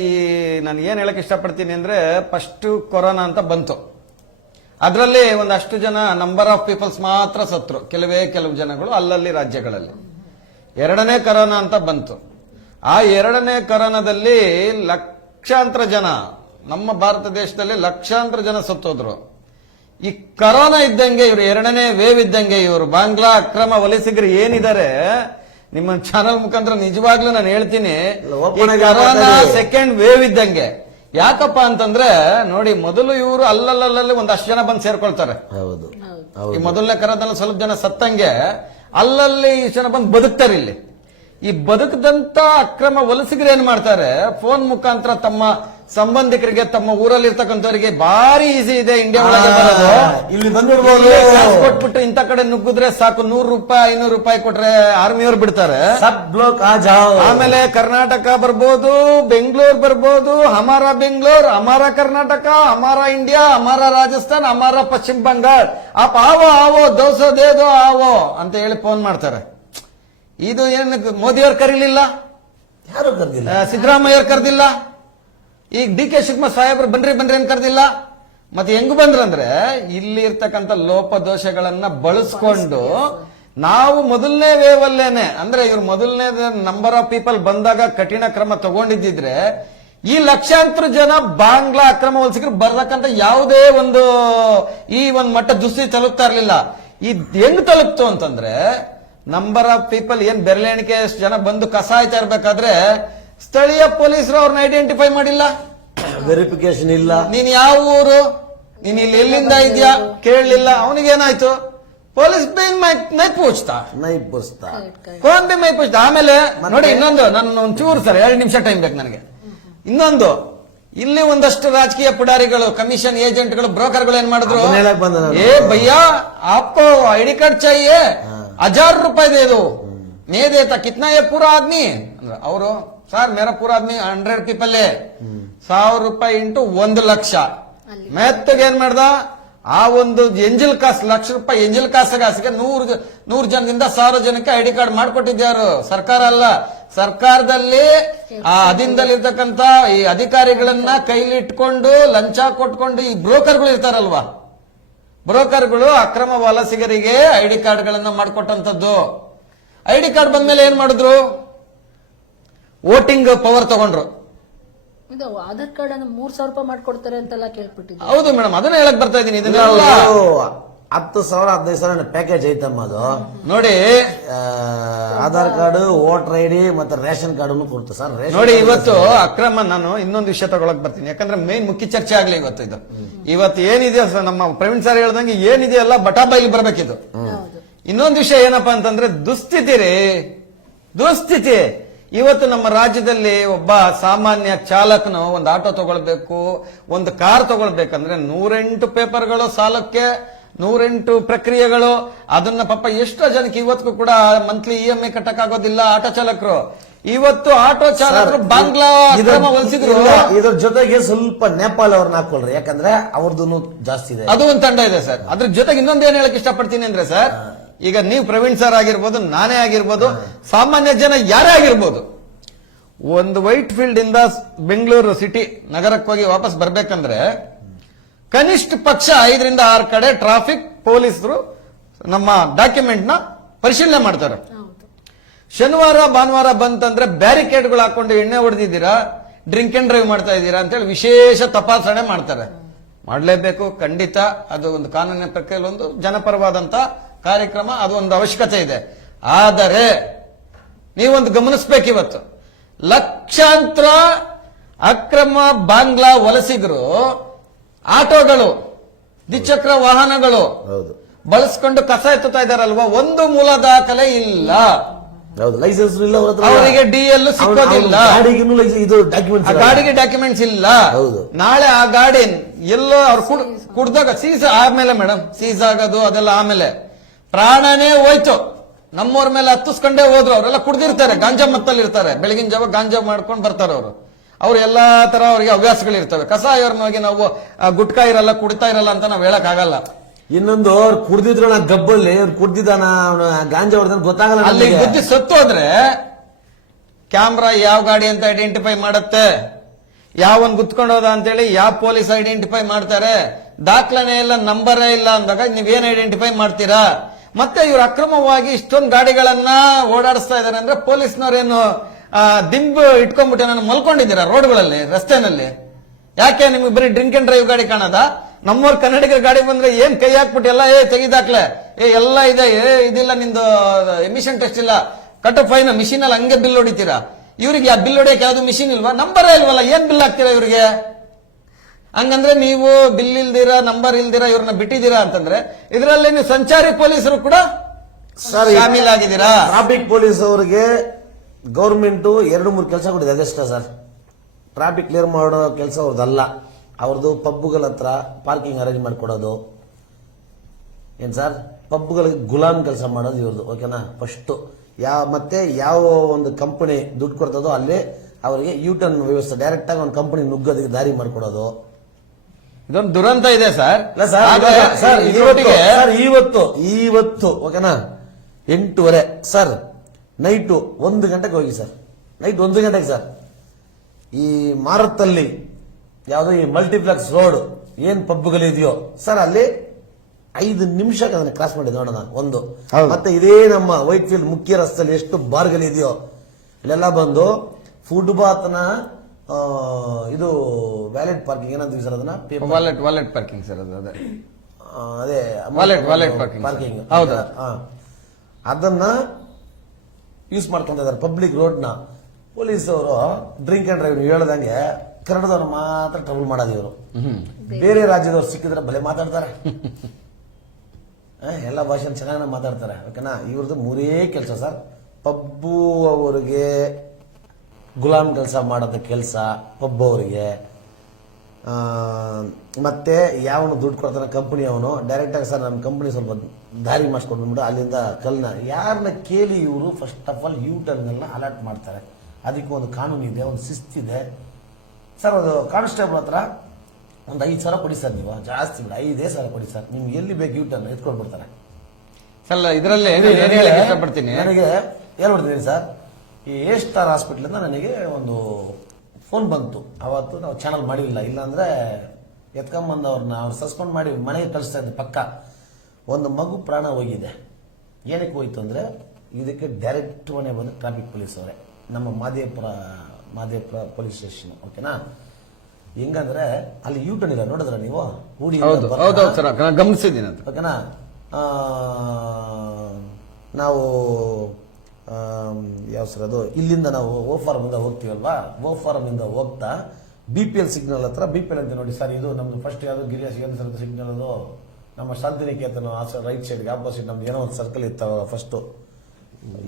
ನಾನು ಏನ್ ಹೇಳಕ್ ಇಷ್ಟಪಡ್ತೀನಿ ಅಂದ್ರೆ, ಫಸ್ಟ್ ಕೊರೋನಾ ಅಂತ ಬಂತು. ಅದರಲ್ಲಿ ಒಂದಷ್ಟು ಜನ ನಂಬರ್ ಆಫ್ ಪೀಪಲ್ಸ್ ಮಾತ್ರ ಸತ್ರು, ಕೆಲವು ಜನಗಳು ಅಲ್ಲಲ್ಲಿ ರಾಜ್ಯಗಳಲ್ಲಿ. ಎರಡನೇ ಕೊರೋನಾ ಅಂತ ಬಂತು. ಆ ಎರಡನೇ ಕೊರೋನಾದಲ್ಲಿ ಲಕ್ಷಾಂತರ ಜನ, ನಮ್ಮ ಭಾರತ ದೇಶದಲ್ಲಿ ಲಕ್ಷಾಂತರ ಜನ ಸತ್ತೋದ್ರು. ಈ ಕೊರೋನಾ ಇದ್ದಂಗೆ ಇವರು ಎರಡನೇ ವೇವ್ ಇದ್ದಂಗೆ ಇವರು ಬಾಂಗ್ಲಾ ಅಕ್ರಮ ವಲಸಿಗರು ಏನಿದ್ದಾರೆ, ನಿಮ್ಮ ಚಾನಲ್ ಮುಖಾಂತರ ನಿಜವಾಗ್ಲೂ ನಾನು ಹೇಳ್ತೀನಿ, ಕೊರೋನಾ ಸೆಕೆಂಡ್ ವೇವ್ ಇದ್ದಂಗೆ. ಯಾಕಪ್ಪ ಅಂತಂದ್ರೆ ನೋಡಿ, ಮೊದಲು ಇವರು ಅಲ್ಲಲ್ಲಿ ಒಂದಷ್ಟು ಜನ ಬಂದು ಸೇರ್ಕೊಳ್ತಾರೆ. ಹೌದು, ಈ ಮೊದಲನೇ ಕರೋನಾದಲ್ಲಿ ಸ್ವಲ್ಪ ಜನ ಸತ್ತಂಗೆ ಅಲ್ಲಲ್ಲಿ ಇಷ್ಟು ಜನ ಬಂದು ಬದುಕ್ತಾರೆ. ಇಲ್ಲಿ ಈ ಬದುಕದಂತ ಅಕ್ರಮ ವಲಸಿಗರು ಏನ್ ಮಾಡ್ತಾರೆ, ಫೋನ್ ಮುಖಾಂತರ ತಮ್ಮ ಸಂಬಂಧಿಕರಿಗೆ, ತಮ್ಮ ಊರಲ್ಲಿ ಇರ್ತಕ್ಕಂಥವರಿಗೆ ಬಾರಿ ಈಸಿ ಇದೆ ಇಂಡಿಯಾ ಒಳಗೆ ಬರೋದು, ಇಲ್ಲಿ ಬಂದ್ಬಿಡ್ಬೋದು, ಕಾಸು ಕೊಟ್ಬಿಟ್ಟು ಇಂಥ ಕಡೆ ನುಗ್ಗಿದ್ರೆ ಸಾಕು, 100 ರೂಪಾಯಿ 500 ರೂಪಾಯಿ ಕೊಟ್ರೆ ಆರ್ಮಿಯವ್ರು ಬಿಡ್ತಾರೆ. ಸಬ್ ಲೋಕ್ ಆ ಜಾವ್. ಆಮೇಲೆ ಕರ್ನಾಟಕ ಬರ್ಬೋದು, ಬೆಂಗಳೂರು ಬರ್ಬೋದು, ಹಮಾರ ಬೆಂಗಳೂರು, ಹಮಾರ ಕರ್ನಾಟಕ, ಹಮಾರ ಇಂಡಿಯಾ, ಹಮಾರ ರಾಜಸ್ಥಾನ್, ಹಮಾರ ಪಶ್ಚಿಮ ಬಂಗಾಳ, ಅಪ್ ಆವೋ ಆವೋ ದೋಸೋ ದೇದೋ ಆವೋ ಅಂತ ಹೇಳಿ ಫೋನ್ ಮಾಡ್ತಾರೆ. ಇದು ಏನು ಮೋದಿಯವ್ರು ಕರೀಲಿಲ್ಲ, ಯಾರು ಕರ್ದಿಲ್ಲ, ಸಿದ್ದರಾಮಯ್ಯವ್ರು ಕರೆದಿಲ್ಲ, ಈಗ ಡಿ.ಕೆ. ಶಿವಕುಮಾರ್ ಸಾಹೇಬ್ರು ಬನ್ರಿ ಅಂತ ಕರೆದಿಲ್ಲ. ಮತ್ತೆ ಹೆಂಗ್ ಬಂದ್ರಂದ್ರೆ, ಇಲ್ಲಿ ಇರ್ತಕ್ಕಂಥ ಲೋಪದೋಷಗಳನ್ನ ಬಳಸ್ಕೊಂಡು ನಾವು ಮೊದಲನೇ ವೇವ್ ಅಲ್ಲೇನೆ, ಅಂದ್ರೆ ಇವ್ರು ಮೊದಲನೇ ನಂಬರ್ ಆಫ್ ಪೀಪಲ್ ಬಂದಾಗ ಕಠಿಣ ಕ್ರಮ ತಗೊಂಡಿದ್ದಿದ್ರೆ ಈ ಲಕ್ಷಾಂತರ ಜನ ಬಾಂಗ್ಲಾ ಅಕ್ರಮ ವಲಸಿಗರು ಬರ್ತಕ್ಕಂಥ ಯಾವುದೇ ಒಂದು ಮಟ್ಟ ದುಸ್ಥಿತಿ ತಲುಪ್ತಾ ಇರ್ಲಿಲ್ಲ. ಹೆಂಗ್ ತಲುಪ್ತು ಅಂತಂದ್ರೆ, ನಂಬರ್ ಆಫ್ ಪೀಪಲ್ ಏನ್ ಬೆರಳೆಣಿಕೆ ಜನ ಬಂದು ಕಸ ಆಯ್ತಾ ಇರ್ಬೇಕಾದ್ರೆ ಸ್ಥಳೀಯ ಪೊಲೀಸರು ಅವ್ರನ್ನ ಐಡೆಂಟಿಫೈ ಮಾಡಿಲ್ಲ, ವೆರಿಫಿಕೇಶನ್ ಇಲ್ಲ. ನೀನ್ ಯಾವ ಊರು, ನೀನ್ ಇಲ್ಲಿ ಎಲ್ಲಿಂದ ಇದೆಯಾ ಕೇಳಲಿಲ್ಲ. ಅವನಿಗೇನಾಯ್ತು, ಪೊಲೀಸ್ ನೈ ಪೂಚ್ತಾ ಕೋನ್ ಬಿ ಮೈ ಪೂಚ್ತಾ. ಆಮೇಲೆ ನೋಡಿ ಇನ್ನೊಂದು, ನನ್ನ ಒಂಚೂರು ಸರ್ 2 ನಿಮಿಷ ಟೈಮ್ ಬೇಕು ನನಗೆ. ಇನ್ನೊಂದು, ಇಲ್ಲಿ ಒಂದಷ್ಟು ರಾಜಕೀಯ ಪುಡಾರಿಗಳು, ಕಮಿಷನ್ ಏಜೆಂಟ್ಗಳು, ಬ್ರೋಕರ್ಗಳು ಏನ್ ಮಾಡಿದ್ರು, ಏ ಭಯ್ಯಾ ಆಪ್ಕೋ ಐಡಿ ಕಾರ್ಡ್ चाहिए, 1000 ರೂಪಾಯಿ ದೇ ದೋ, ನೇ ದೇತಾ ಕಿತ್ನಾ ಯೇ ಪೂರಾ ಆದ್ಮಿ ಅಂದ್ರೆ, ಅವರು ಸರ್ ಮೇರಾ ಪೂರಾ ಆದ್ಮಿ 100 ಪೀಪಲ್ 1000 ರೂಪಾಯಿ ಇಂಟು 1 ಲಕ್ಷ. ಮೆತ್ತಗೆ ಏನ್ ಮಾಡ್ದ, ಆ ಒಂದು ಎಂಜಲ್ ಕಾಸ್, ಲಕ್ಷ ರೂಪಾಯಿ ಎಂಜಲ್ ಕಾಸಿಗೆ 100 ಜನದಿಂದ 1000 ಜನಕ್ಕೆ ಐಡಿ ಕಾರ್ಡ್ ಮಾಡ್ಕೊಟ್ಟಿದ್ಯಾರು ಸರ್ಕಾರ ಅಲ್ಲ. ಸರ್ಕಾರದಲ್ಲಿ ಆ ಅಧೀನದಲ್ಲಿರ್ತಕ್ಕಂಥ ಈ ಅಧಿಕಾರಿಗಳನ್ನ ಕೈಲಿ ಇಟ್ಕೊಂಡು ಲಂಚ ಕೊಟ್ಕೊಂಡು ಈ ಬ್ರೋಕರ್ಗಳು ಇರ್ತಾರಲ್ವಾ, ಬ್ರೋಕರ್ಗಳು ಅಕ್ರಮ ವಲಸಿಗರಿಗೆ ಐಡಿ ಕಾರ್ಡ್ಗಳನ್ನ ಮಾಡ್ಕೊಟ್ಟಂತದ್ದು. ಐಡಿ ಕಾರ್ಡ್ ಬಂದ್ಮೇಲೆ ಏನ್ ಮಾಡಿದ್ರು, ವೋಟಿಂಗ್ ಪವರ್ ತಗೊಂಡ್ರು. ಇದು ಆಧಾರ್ ಕಾರ್ಡ್ ಅನ್ನು 3000 ರೂಪಾಯಿ ಮಾಡ್ಕೊಡ್ತಾರೆ ಅಂತೆಲ್ಲ ಕೇಳ್ಬಿಟ್ಟಿದ್ದೆ. ಹೌದು ಮೇಡಮ್, ಅದನ್ನ ಹೇಳಕ್ ಬರ್ತಾ ಇದೀನಿ. 10,000 15,000 ಪ್ಯಾಕೇಜ್ ಐತಮ್ಮ ಅದು. ನೋಡಿ, ಆಧಾರ್ ಕಾರ್ಡ್, ವೋಟರ್ ಐಡಿ ಮತ್ತೆ ರೇಷನ್ ಕಾರ್ಡ್ ಕೊಡ್ತು ಸರ್. ನೋಡಿ ಇವತ್ತು ಅಕ್ರಮ, ನಾನು ಇನ್ನೊಂದು ವಿಷಯ ತಗೊಳಕ್ ಬರ್ತೀನಿ, ಯಾಕಂದ್ರೆ ಮೇನ್ ಮುಖ್ಯ ಚರ್ಚೆ ಆಗ್ಲಿ ಇವತ್ತು. ಇವತ್ತು ಏನಿದೆ ನಮ್ಮ ಪ್ರವೀಣ್ ಸರ್ ಹೇಳ್ದಂಗೆ ಏನಿದೆಯಲ್ಲ ಬಟಾಬೈಲಿ ಬರ್ಬೇಕಿದು. ಇನ್ನೊಂದು ವಿಷಯ ಏನಪ್ಪಾ ಅಂತಂದ್ರೆ, ದುಸ್ಥಿತಿ ಇವತ್ತು ನಮ್ಮ ರಾಜ್ಯದಲ್ಲಿ ಒಬ್ಬ ಸಾಮಾನ್ಯ ಚಾಲಕನು ಒಂದು ಆಟೋ ತಗೊಳ್ಬೇಕು, ಒಂದು ಕಾರ್ ತಗೊಳ್ಬೇಕಂದ್ರೆ 108 ಪೇಪರ್ಗಳು, ಸಾಲಕ್ಕೆ 108 ಪ್ರಕ್ರಿಯೆಗಳು. ಅದನ್ನ ಪಾಪ ಎಷ್ಟೋ ಜನಕ್ಕೆ ಇವತ್ತಿಗೂ ಕೂಡ ಮಂತ್ಲಿ EMI ಕಟ್ಟಕ್ ಆಗೋದಿಲ್ಲ ಆಟೋ ಚಾಲಕರು. ಇವತ್ತು ಆಟೋ ಚಾಲಕರು ಬಾಂಗ್ಲಾ ಅಕ್ರಮ ವಲಸಿಗರು, ಇದ್ರ ಜೊತೆಗೆ ಸ್ವಲ್ಪ ನೇಪಾಳ ಅವ್ರನ್ನ ಹಾಕೊಳ್ರಿ, ಯಾಕಂದ್ರೆ ಅವ್ರದ್ದು ಜಾಸ್ತಿ ಇದೆ. ಅದು ಒಂದು ತಂಡ ಇದೆ ಸರ್. ಅದ್ರ ಜೊತೆಗೆ ಇನ್ನೊಂದು ಏನ್ ಹೇಳಕ್ ಇಷ್ಟಪಡ್ತೀನಿ ಅಂದ್ರೆ ಸರ್, ಈಗ ನೀವು ಪ್ರವೀಣ್ ಸರ್ ಆಗಿರ್ಬೋದು, ನಾನೇ ಆಗಿರ್ಬೋದು, ಸಾಮಾನ್ಯ ಜನ ಯಾರೇ ಆಗಿರ್ಬೋದು, ಒಂದು ವೈಟ್ ಫೀಲ್ಡ್ ಇಂದ ಬೆಂಗಳೂರು ಸಿಟಿ ನಗರಕ್ಕೆ ಹೋಗಿ ವಾಪಸ್ ಬರ್ಬೇಕಂದ್ರೆ ಕನಿಷ್ಠ ಪಕ್ಷ 5 ರಿಂದ 6 ಕಡೆ ಟ್ರಾಫಿಕ್ ಪೊಲೀಸರು ನಮ್ಮ ಡಾಕ್ಯುಮೆಂಟ್ ನ ಪರಿಶೀಲನೆ ಮಾಡ್ತಾರೆ. ಶನಿವಾರ ಭಾನುವಾರ ಬಂತಂದ್ರೆ ಬ್ಯಾರಿಕೇಡ್ಗಳು ಹಾಕೊಂಡು ಎಣ್ಣೆ ಹೊಡೆದಿದ್ದೀರಾ, ಡ್ರಿಂಕ್ ಅಂಡ್ ಡ್ರೈವ್ ಮಾಡ್ತಾ ಇದ್ದೀರಾ ಅಂತೇಳಿ ವಿಶೇಷ ತಪಾಸಣೆ ಮಾಡ್ತಾರೆ. ಮಾಡಲೇಬೇಕು, ಖಂಡಿತ. ಅದು ಒಂದು ಕಾನೂನಿನ ಪ್ರಕ್ರಿಯೆಯಲ್ಲಿ ಒಂದು ಜನಪರವಾದಂತ ಕಾರ್ಯಕ್ರಮ, ಅದು ಒಂದು ಅವಶ್ಯಕತೆ ಇದೆ. ಆದರೆ ನೀವೊಂದು ಗಮನಿಸಬೇಕು, ಇವತ್ತು ಲಕ್ಷಾಂತರ ಅಕ್ರಮ ಬಾಂಗ್ಲಾ ವಲಸಿಗರು ಆಟೋಗಳು, ದ್ವಿಚಕ್ರ ವಾಹನಗಳು ಬಳಸ್ಕೊಂಡು ಕಸ ಎತ್ತುತ್ತಾ ಇದಾರಲ್ವಾ, ಒಂದು ಮೂಲ ದಾಖಲೆ ಇಲ್ಲ. ಹೌದು, ಲೈಸೆನ್ಸ್ ಇಲ್ಲ ಅವ್ರ ಹತ್ರ. ಅವರಿಗೆ ಡಿಎಲ್ ಸಿಕ್ಕೋದಿಲ್ಲ, ಗಾಡಿಗೂ ಇದು ಡಾಕ್ಯುಮೆಂಟ್ಸ್, ಆ ಗಾಡಿಗೆ ಡಾಕ್ಯುಮೆಂಟ್ಸ್ ಇಲ್ಲ. ಹೌದು. ನಾಳೆ ಆ ಗಾಡಿ ಎಲ್ಲೋ ಅವ್ರು ಕುಡ್ದಾಗ ಸೀಸ್ ಆಮೇಲೆ ಮೇಡಮ್, ಸೀಸ್ ಆಗೋದು ಅದೆಲ್ಲ ಆಮೇಲೆ, ಪ್ರಾಣನೇ ಹೋಯ್ತು. ನಮ್ಮವ್ರ ಮೇಲೆ ಹತ್ತಿಸ್ಕೊಂಡೇ ಹೋದ್ರು. ಅವರೆಲ್ಲ ಕುಡ್ದಿರ್ತಾರೆ, ಗಾಂಜಾ ಮತ್ತಲ್ಲಿ ಇರ್ತಾರೆ, ಬೆಳಗಿನ ಜಾವ ಗಾಂಜಾ ಮಾಡ್ಕೊಂಡು ಬರ್ತಾರೆ ಅವರು. ಅವ್ರು ಎಲ್ಲಾ ತರ ಅವರಿಗೆ ಹವ್ಯಾಸಗಳಿರ್ತವೆ. ಕಸಾಯವ್ರನ್ನ ಹೋಗಿ ನಾವು ಗುಟ್ಕಾ ಇರಲ್ಲ, ಕುಡಿತಾ ಇರಲ್ಲ ಅಂತ ನಾವ್ ಹೇಳಕ್ ಆಗಲ್ಲ. ಇನ್ನೊಂದು ಅವ್ರು ಕುಡ್ದಿದ್ರು ನಾ ಗಬ್ಬಲ್ಲಿ ಅವ್ರು ಕುಡ್ದಿದ್ದಾನ ಗಾಂಜಾ ಹೊಡೆದ ಗೊತ್ತಾಗಲ್ಲ. ಅಲ್ಲಿ ಬುದ್ಧಿ ಸತ್ತು ಹೋದ್ರೆ ಕ್ಯಾಮ್ರಾ ಯಾವ ಗಾಡಿ ಅಂತ ಐಡೆಂಟಿಫೈ ಮಾಡುತ್ತೆ, ಯಾವನ್ ಗುತ್ಕೊಂಡು ಹೋದ ಅಂತೇಳಿ ಯಾವ ಪೊಲೀಸ್ ಐಡೆಂಟಿಫೈ ಮಾಡ್ತಾರೆ. ದಾಖಲಾನೆ ಇಲ್ಲ, ನಂಬರೇ ಇಲ್ಲ ಅಂದಾಗ ನೀವೇನ್ ಐಡೆಂಟಿಫೈ ಮಾಡ್ತೀರಾ? ಮತ್ತೆ ಇವ್ರು ಅಕ್ರಮವಾಗಿ ಇಷ್ಟೊಂದು ಗಾಡಿಗಳನ್ನ ಓಡಾಡಿಸ್ತಾ ಇದಾರೆ ಅಂದ್ರೆ ಪೊಲೀಸ್ನವ್ರೇನು ದಿಂಬು ಇಟ್ಕೊಂಡ್ಬಿಟ್ಟು ನಾನು ಮಲ್ಕೊಂಡಿದ್ದೀರಾ ರೋಡ್ಗಳಲ್ಲಿ, ರಸ್ತೆನಲ್ಲಿ? ಯಾಕೆ ನಿಮ್ಗೆ ಬರೀ ಡ್ರಿಂಕ್ ಅಂಡ್ ಡ್ರೈವ್ ಗಾಡಿ ಕಾಣದ? ನಮ್ಮವ್ರ ಕನ್ನಡಿಗರ ಗಾಡಿ ಬಂದ್ರೆ ಏನ್ ಕೈ ಹಾಕ್ಬಿಟ್ಟು ಎಲ್ಲ ತೆಗಿದಾಕ್ಲೆ ಎಲ್ಲ ಇದೆ, ಇದಿಲ್ಲ ನಿಂದು ಎಮಿಷನ್ ಟೆಸ್ಟ್ ಇಲ್ಲ, ಕಟ್ ಫೈನ್ ಮಿಷಿನ್ ಅಲ್ಲಿ ಹಂಗೆ ಬಿಲ್ ಹೊಡಿತೀರಾ. ಇವ್ರಿಗೆ ಆ ಬಿಲ್ ಹೊಡಿಯಕ್ಕೆ ಯಾವ್ದು ಮಿಷಿನ್ ಇಲ್ವಾ? ನಂಬರೇ ಇಲ್ವಲ್ಲ, ಏನ್ ಬಿಲ್ ಹಾಕ್ತೀರಾ ಇವ್ರಿಗೆ? ಹಂಗಂದ್ರೆ ನೀವು ಬಿಲ್ ಇಲ್ದಿರಾ, ನಂಬರ್ ಇಲ್ದಿರಾ ಇವ್ರನ್ನ ಬಿಟ್ಟಿದ್ದೀರಾ ಅಂತಂದ್ರೆ ಇದರಲ್ಲಿ ನೀವು ಸಂಚಾರಿ ಪೊಲೀಸರು ಕೂಡ ಶಾಮೀಲಾಗಿದ್ದೀರಾ. ಟ್ರಾಫಿಕ್ ಪೊಲೀಸ್ ಅವರಿಗೆ ಗೌರ್ಮೆಂಟ್ 2-3 ಕೆಲಸ ಕೊಟ್ಟಿದೆ, ಅದೆಷ್ಟ ಸರ್? ಟ್ರಾಫಿಕ್ ಕ್ಲಿಯರ್ ಮಾಡೋ ಕೆಲಸ ಅವ್ರದ್ದಲ್ಲ. ಅವ್ರದ್ದು ಪಬ್ಗಳ ಹತ್ರ ಪಾರ್ಕಿಂಗ್ ಅರೇಂಜ್ ಮಾಡಿಕೊಡೋದು. ಏನ್ ಸರ್? ಪಬ್ಗಳಿಗೆ ಗುಲಾಮ್ ಕೆಲಸ ಮಾಡೋದು ಇವ್ರದ್ದು. ಓಕೆನಾ? ಫಸ್ಟ್ ಮತ್ತೆ ಯಾವ ಒಂದು ಕಂಪನಿ ದುಡ್ಡು ಕೊಡ್ತದೋ ಅಲ್ಲೇ ಅವರಿಗೆ ಯೂಟರ್ನ್ ವ್ಯವಸ್ಥೆ, ಡೈರೆಕ್ಟ್ ಆಗಿ ಒಂದು ಕಂಪನಿ ನುಗ್ಗೋದಕ್ಕೆ ದಾರಿ ಮಾಡಿಕೊಡೋದು. ಇದೊಂದು ದುರಂತ ಇದೆ ಸರ್. ಸರ್ ಇವತ್ತು ಓಕೆನಾ 8:30 ಸರ್, ನೈಟು 1 ಗಂಟೆಗೆ ಹೋಗಿ ಸರ್, ನೈಟ್ 1 ಗಂಟೆಗೆ ಸರ್, ಈ ಮಾರತ್ತಲ್ಲಿ ಯಾವ್ದೋ ಈ ಮಲ್ಟಿಪ್ಲೆಕ್ಸ್ ರೋಡ್ ಏನ್ ಪಬ್ಗಳಿದೆಯೋ ಸರ್, ಅಲ್ಲಿ 5 ನಿಮಿಷಕ್ಕೆ ಅದನ್ನ ಕ್ರಾಸ್ ಮಾಡಿ ನೋಡೋಣ ಒಂದು. ಮತ್ತೆ ಇದೇ ನಮ್ಮ ವೈಟ್ ಫೀಲ್ಡ್ ಮುಖ್ಯ ರಸ್ತೆಯಲ್ಲಿ ಎಷ್ಟು ಬಾರ್ಗಳಿದೆಯೋ ಇಲ್ಲೆಲ್ಲ ಬಂದು ಫುಟ್ಪಾತ್ನ ಇದು ವ್ಯಾಲೆಟ್ ಪಾರ್ಕಿಂಗ್ ಏನಂತೀವಿ ಸರ್ ಅದನ್ನ? ವಾಲೆಟ್ ಪಾರ್ಕಿಂಗ್ ಸರ್, ಅದು ಅದೇ ವಾಲೆಟ್ ಪಾರ್ಕಿಂಗ್. ಹೌದಾ? ಅದನ್ನ ಯೂಸ್ ಮಾಡ್ಕೊಂತ ಇದಾರೆ ಪಬ್ಲಿಕ್ ರೋಡ್ ನ. ಪೊಲೀಸ್ ಅವರು ಡ್ರಿಂಕ್ ಅಂಡ್ ಡ್ರೈವ್ ಹೇಳ್ದಂಗೆ ಕನ್ನಡದವ್ರು ಮಾತ್ರ ಟ್ರಬಲ್ ಮಾಡೋದು ಇವರು. ಬೇರೆ ರಾಜ್ಯದವ್ರು ಸಿಕ್ಕಿದ್ರೆ ಬಲೆ ಮಾತಾಡ್ತಾರೆ, ಎಲ್ಲ ಭಾಷೆ ಚೆನ್ನಾಗಿ ಮಾತಾಡ್ತಾರೆ. ಓಕೆನಾ? ಇವ್ರದ್ದು 3 ಕೆಲಸ ಸರ್. ಪಬ್ಬು ಅವರಿಗೆ ಗುಲಾಮ್ ಕೆಲಸ ಮಾಡೋದ ಕೆಲಸ ಪಬ್ ಅವರಿಗೆ, ಮತ್ತೆ ಯಾವನು ದುಡ್ಡು ಕೊಡ್ತಾನೆ ಕಂಪನಿ ಅವನು ಡೈರೆಕ್ಟ್ ಆಗಿ ಸರ್ ನಮ್ಮ ಕಂಪನಿ ಸ್ವಲ್ಪ ದಾರಿ ಮಾಡಿಸ್ಕೊಂಡ್ಬಿಟ್ಟು ಅಲ್ಲಿಂದ ಕಲ್ನ ಯಾರನ್ನ ಕೇಳಿ ಇವರು ಫಸ್ಟ್ ಆಫ್ ಆಲ್ ಯೂಟರ್ನ್ ಎಲ್ಲ ಅಲರ್ಟ್ ಮಾಡ್ತಾರೆ. ಅದಕ್ಕೆ ಒಂದು ಕಾನೂನು ಇದೆ, ಒಂದು ಶಿಸ್ತಿದೆ ಸರ್. ಅದು ಕಾನ್ಸ್ಟೇಬಲ್ ಹತ್ರ ಒಂದು 5,000 ಕೊಡಿ ಸರ್, ನೀವು ಜಾಸ್ತಿ ಬಿಡಿ, 5,000 ಕೊಡಿ ಸರ್, ನಿಮ್ಗೆ ಎಲ್ಲಿ ಬೇಕು ಯೂಟರ್ನ್ ಎತ್ಕೊಂಡ್ಬಿಡ್ತಾರೆ. ಸರ್ ಇದರಲ್ಲಿ ಇಷ್ಟಪಡ್ತೀನಿ, ನನಗೆ ಹೇಳ್ಬಿಡ್ತೀನಿ ಸರ್, ಈ ಎ ಸ್ಟಾರ್ ಹಾಸ್ಪಿಟಲ್ ಇಂದ ನನಗೆ ಒಂದು ಫೋನ್ ಬಂತು. ಅವತ್ತು ನಾವು ಚಾನಲ್ ಮಾಡಿಲ್ಲ, ಇಲ್ಲಾಂದ್ರೆ ಎತ್ಕೊಂಬಂದವ್ರನ್ನ ಅವ್ರು ಸಸ್ಪೆಂಡ್ ಮಾಡಿ ಮನೆಗೆ ಕಳಿಸ್ತಾ ಇದ್ದೆ ಪಕ್ಕ. ಒಂದು ಮಗು ಪ್ರಾಣ ಹೋಗಿದೆ. ಏನಕ್ಕೆ ಹೋಯ್ತು ಅಂದ್ರೆ ಇದಕ್ಕೆ ಡೈರೆಕ್ಟ್ ಮನೆ ಬಂದು ಟ್ರಾಫಿಕ್ ಪೊಲೀಸ್ ಅವರೇ, ನಮ್ಮ ಮಾದೇಪುರ ಪೊಲೀಸ್ ಸ್ಟೇಷನ್. ಓಕೆನಾ? ಹೆಂಗಂದ್ರೆ ಅಲ್ಲಿ ಯೂಟರ್ನ್ ಇಲ್ಲ, ನೋಡಿದ್ರ ನೀವು? ಗಮನಿಸಿದ್ದೀನಿ. ಓಕೆನಾ? ನಾವು ಯಾವ ಸರ್ ಅದು, ಇಲ್ಲಿಂದ ನಾವು ಓ ಫಾರಂ ಇಂದ ಹೋಗ್ತೀವಲ್ವಾ, ಓ ಫಾರಂ ಇಂದ ಹೋಗ್ತಾ BPL ಸಿಗ್ನಲ್ ಹತ್ರ, BPL ಅಂತ ನೋಡಿ ಸರ್, ಇದು ನಮ್ದು ಫಸ್ಟ್ ಯಾವ್ದು ಗಿರಿಯ ಸಿಗ್ನಲ್, ಅದು ನಮ್ಮ ಶಾಂತಿನಿಕೇತನ ರೈಟ್ ಸೈಡ್ ಆಪೋಸಿಟ್ ನಮ್ದು ಏನೋ ಒಂದು ಸರ್ಕಲ್ ಇತ್ತು ಫಸ್ಟ್,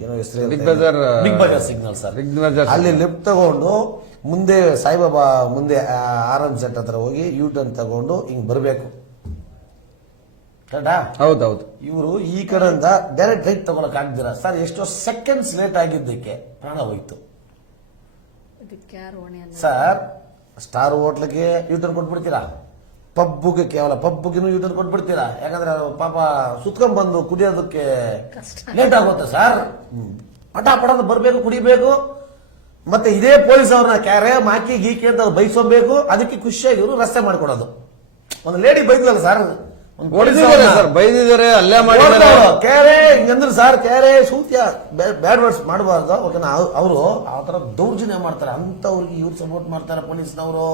ಏನೋ ಹೆಸರು ಬಿಗ್ ಬಜಾರ್ ಸಿಗ್ನಲ್ ಸರ್. ಅಲ್ಲಿ ಲೆಫ್ಟ್ ತಗೊಂಡು ಮುಂದೆ ಸಾಯಿಬಾಬಾ ಮುಂದೆ ಆರೆಂಜ್ ಸೆಟ್ ಹತ್ರ ಹೋಗಿ ಯೂಟರ್ನ್ ತಗೊಂಡು ಹಿಂಗ್ ಬರಬೇಕು. ಹೌದೌದು. ಇವರು ಈ ಕಡೆಯಿಂದ ಡೈರೆಕ್ಟ್ ರೈಟ್ ತಗೊಳಕ್ ಆಗ್ದಿರ ಸರ್, ಎಷ್ಟೋ ಸೆಕೆಂಡ್ಸ್ ಲೇಟ್ ಆಗಿದ್ದಕ್ಕೆ ಪ್ರಾಣ ಹೋಯ್ತು ಸರ್. ಸ್ಟಾರ್ ಹೋಟ್ಲಿಗೆ ಯೂಟರ್ನ್ ಕೊಟ್ಬಿಡ್ತೀರಾ, ಪಬ್ಗೆ ಕೇವಲ ಪಬ್ಗಿನೂ ಯೂಟರ್ನ್ ಕೊಟ್ಬಿಡ್ತೀರಾ, ಯಾಕಂದ್ರೆ ಪಾಪ ಸುತ್ಕೊಂಡ್ ಬಂದು ಕುಡಿಯೋದಕ್ಕೆ ಲೇಟ್ ಆಗುತ್ತೆ ಸರ್. ಪಟಾಪಟ ಬರ್ಬೇಕು, ಕುಡಿಬೇಕು. ಮತ್ತೆ ಇದೇ ಪೊಲೀಸ್ ಅವ್ರನ್ನ ಕ್ಯಾರೆ ಮಾಕಿ ಗೀಕಿ ಅಂತ ಬೈಸೋಬೇಕು. ಅದಕ್ಕೆ ಖುಷಿಯಾಗಿ ಇವರು ರಸ್ತೆ ಮಾಡ್ಕೊಡೋದು. ಒಂದು ಲೇಡಿ ಬೈದ್ಲಲ್ಲ ಸರ್, ಬೈದಿದ್ದಾರೆ, ಅಲ್ಲೇ ಮಾಡಿದ್ದಾರೆ ಕ್ಯಾರೆ ಹಿಂಗಂದ್ರೆ ಸರ್, ಕ್ಯಾರೆ ಸೂತ್ಯ ಬ್ಯಾಡ್ ವರ್ಡ್ಸ್ ಮಾಡಬಾರ್ದು. ಓಕೆನಾ? ಅವರು ಆ ತರ ದೌರ್ಜನ್ಯ ಮಾಡ್ತಾರೆ, ಅಂತವ್ರಿಗೆ ಇವ್ರು ಸಪೋರ್ಟ್ ಮಾಡ್ತಾರೆ. ಪೊಲೀಸ್ನವರು,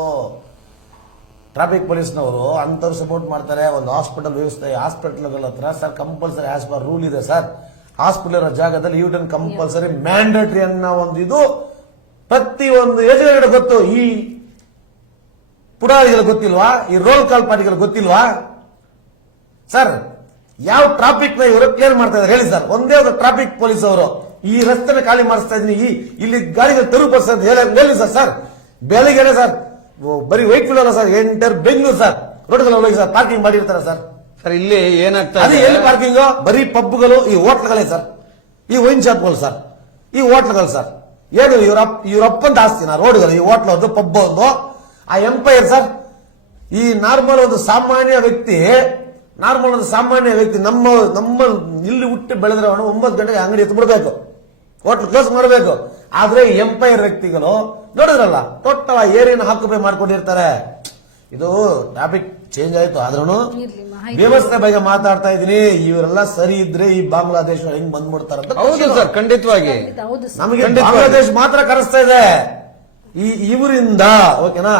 ಟ್ರಾಫಿಕ್ ಪೊಲೀಸ್ನವರು ಅಂತವ್ರು ಸಪೋರ್ಟ್ ಮಾಡ್ತಾರೆ. ಒಂದು ಹಾಸ್ಪಿಟಲ್ ವ್ಯವಸ್ಥೆ, ಹಾಸ್ಪಿಟಲ್ಗಳ ಹತ್ರ sir compulsory as per rule ಇದೆ ಸರ್, ಹಾಸ್ಪಿಟಲ್ ಜಾಗದಲ್ಲಿ ಯೂಟರ್ನ್ ಕಂಪಲ್ಸರಿ ಮ್ಯಾಂಡೇಟರಿ ಅನ್ನೋ ಒಂದು ಇದು ಪ್ರತಿ ಒಂದು ಯೋಜನೆಗಳು ಗೊತ್ತು. ಈ ಪುಡಾರಿಗಳು ಗೊತ್ತಿಲ್ವಾ? ಈ ರೋಲ್ ಕಾಲ್ ಪಾರ್ಟಿಗಳು ಗೊತ್ತಿಲ್ವಾ ಸರ್? ಯಾವ ಟ್ರಾಫಿಕ್ ನ ಇವರು ಕ್ಲಿಯರ್ ಮಾಡ್ತಾ ಇದ್ದಾರೆ ಹೇಳಿ ಸರ್? ಒಂದೇ ಒಂದು ಟ್ರಾಫಿಕ್ ಪೊಲೀಸ್ ಅವರು ಈ ರಸ್ತೆನ ಖಾಲಿ ಮಾಡಿಸ್ತಾ ಇದೀನಿ, ಇಲ್ಲಿ ಗಾಡಿಗಳು ತೆರವು ಬಸ್ ಅಂತ ಹೇಳಿ ಸರ್ ಬೆಳಗ್ಗೆ ಸರ್ ಬರೀ ವೈಟ್ ಫೀಲ್ಡ್ ಅಲ್ಲ ಸರ್, ಎಂಟರ್ ಬೆಂಗಳೂರು ಸರ್ ರೋಡ್ಗಳು ಹೋಗಿ ಸರ್ ಪಾರ್ಕಿಂಗ್ ಮಾಡಿರ್ತಾರೆ ಸರ್. ಸರ್ ಇಲ್ಲಿ ಏನಾಗ್ತಾ ಅದು ಇದೆ? ಎಲ್ಲಿ ಪಾರ್ಕಿಂಗ್? ಬರೀ ಪಬ್ಗಳು, ಈ ಹೋಟ್ಲ್ಗಳೇ ಸರ್, ಈ ವೈನ್ ಶಾಪ್ಗಳು ಸರ್, ಈ ಹೋಟ್ಲ್ಗಳು ಸರ್. ಏನು ಇವರಪ್ಪಂತ ಆಸ್ತಿನ ರೋಡ್ಗಳು, ಈ ಹೋಟ್ಲ್ ಒಂದು ಪಬ್ ಒಂದು, ಆ ಎಂಪೈರ್ ಸರ್. ಈ ನಾರ್ಮಲ್ ಒಂದು ಸಾಮಾನ್ಯ ವ್ಯಕ್ತಿ ನಮ್ಮ ಇಲ್ಲಿ ಹುಟ್ಟಿ ಬೆಳೆದ್ರೆ ಅವನು 9 ಗಂಟೆಗೆ ಅಂಗಡಿ ಎತ್ತು ಬಿಡಬೇಕು, ಹೋಟ್ಲ್ ಕ್ಲೋಸ್ ಮಾಡಬೇಕು. ಆದ್ರೆ ಈ ಎಂಪೈರ್ ವ್ಯಕ್ತಿಗಳು ನೋಡಿದ್ರಲ್ಲ ಟೋಟಲ್ ಆ ಏರಿಯಾನ ಆಕ್ಯುಪೈ ಮಾಡ್ಕೊಂಡಿರ್ತಾರೆ. ಇದು ಟಾಪಿಕ್ ಚೇಂಜ್ ಆಯ್ತು, ಆದ್ರೂ ವ್ಯವಸ್ಥೆ ಬಗ್ಗೆ ಮಾತಾಡ್ತಾ ಇದೀನಿ. ಇವರೆಲ್ಲ ಸರಿ ಇದ್ರೆ ಈ ಬಾಂಗ್ಲಾದೇಶ ಹೆಂಗ್ ಬಂದ್ಬಿಡ್ತಾರಂತ. ಹೌದು ಸರ್, ಖಂಡಿತವಾಗಿ ನಮಗೆ ಬಾಂಗ್ಲಾದೇಶ ಮಾತ್ರ ಕರೆಸ್ತಾ ಇದೆ ಇವರಿಂದ. ಓಕೆನಾ?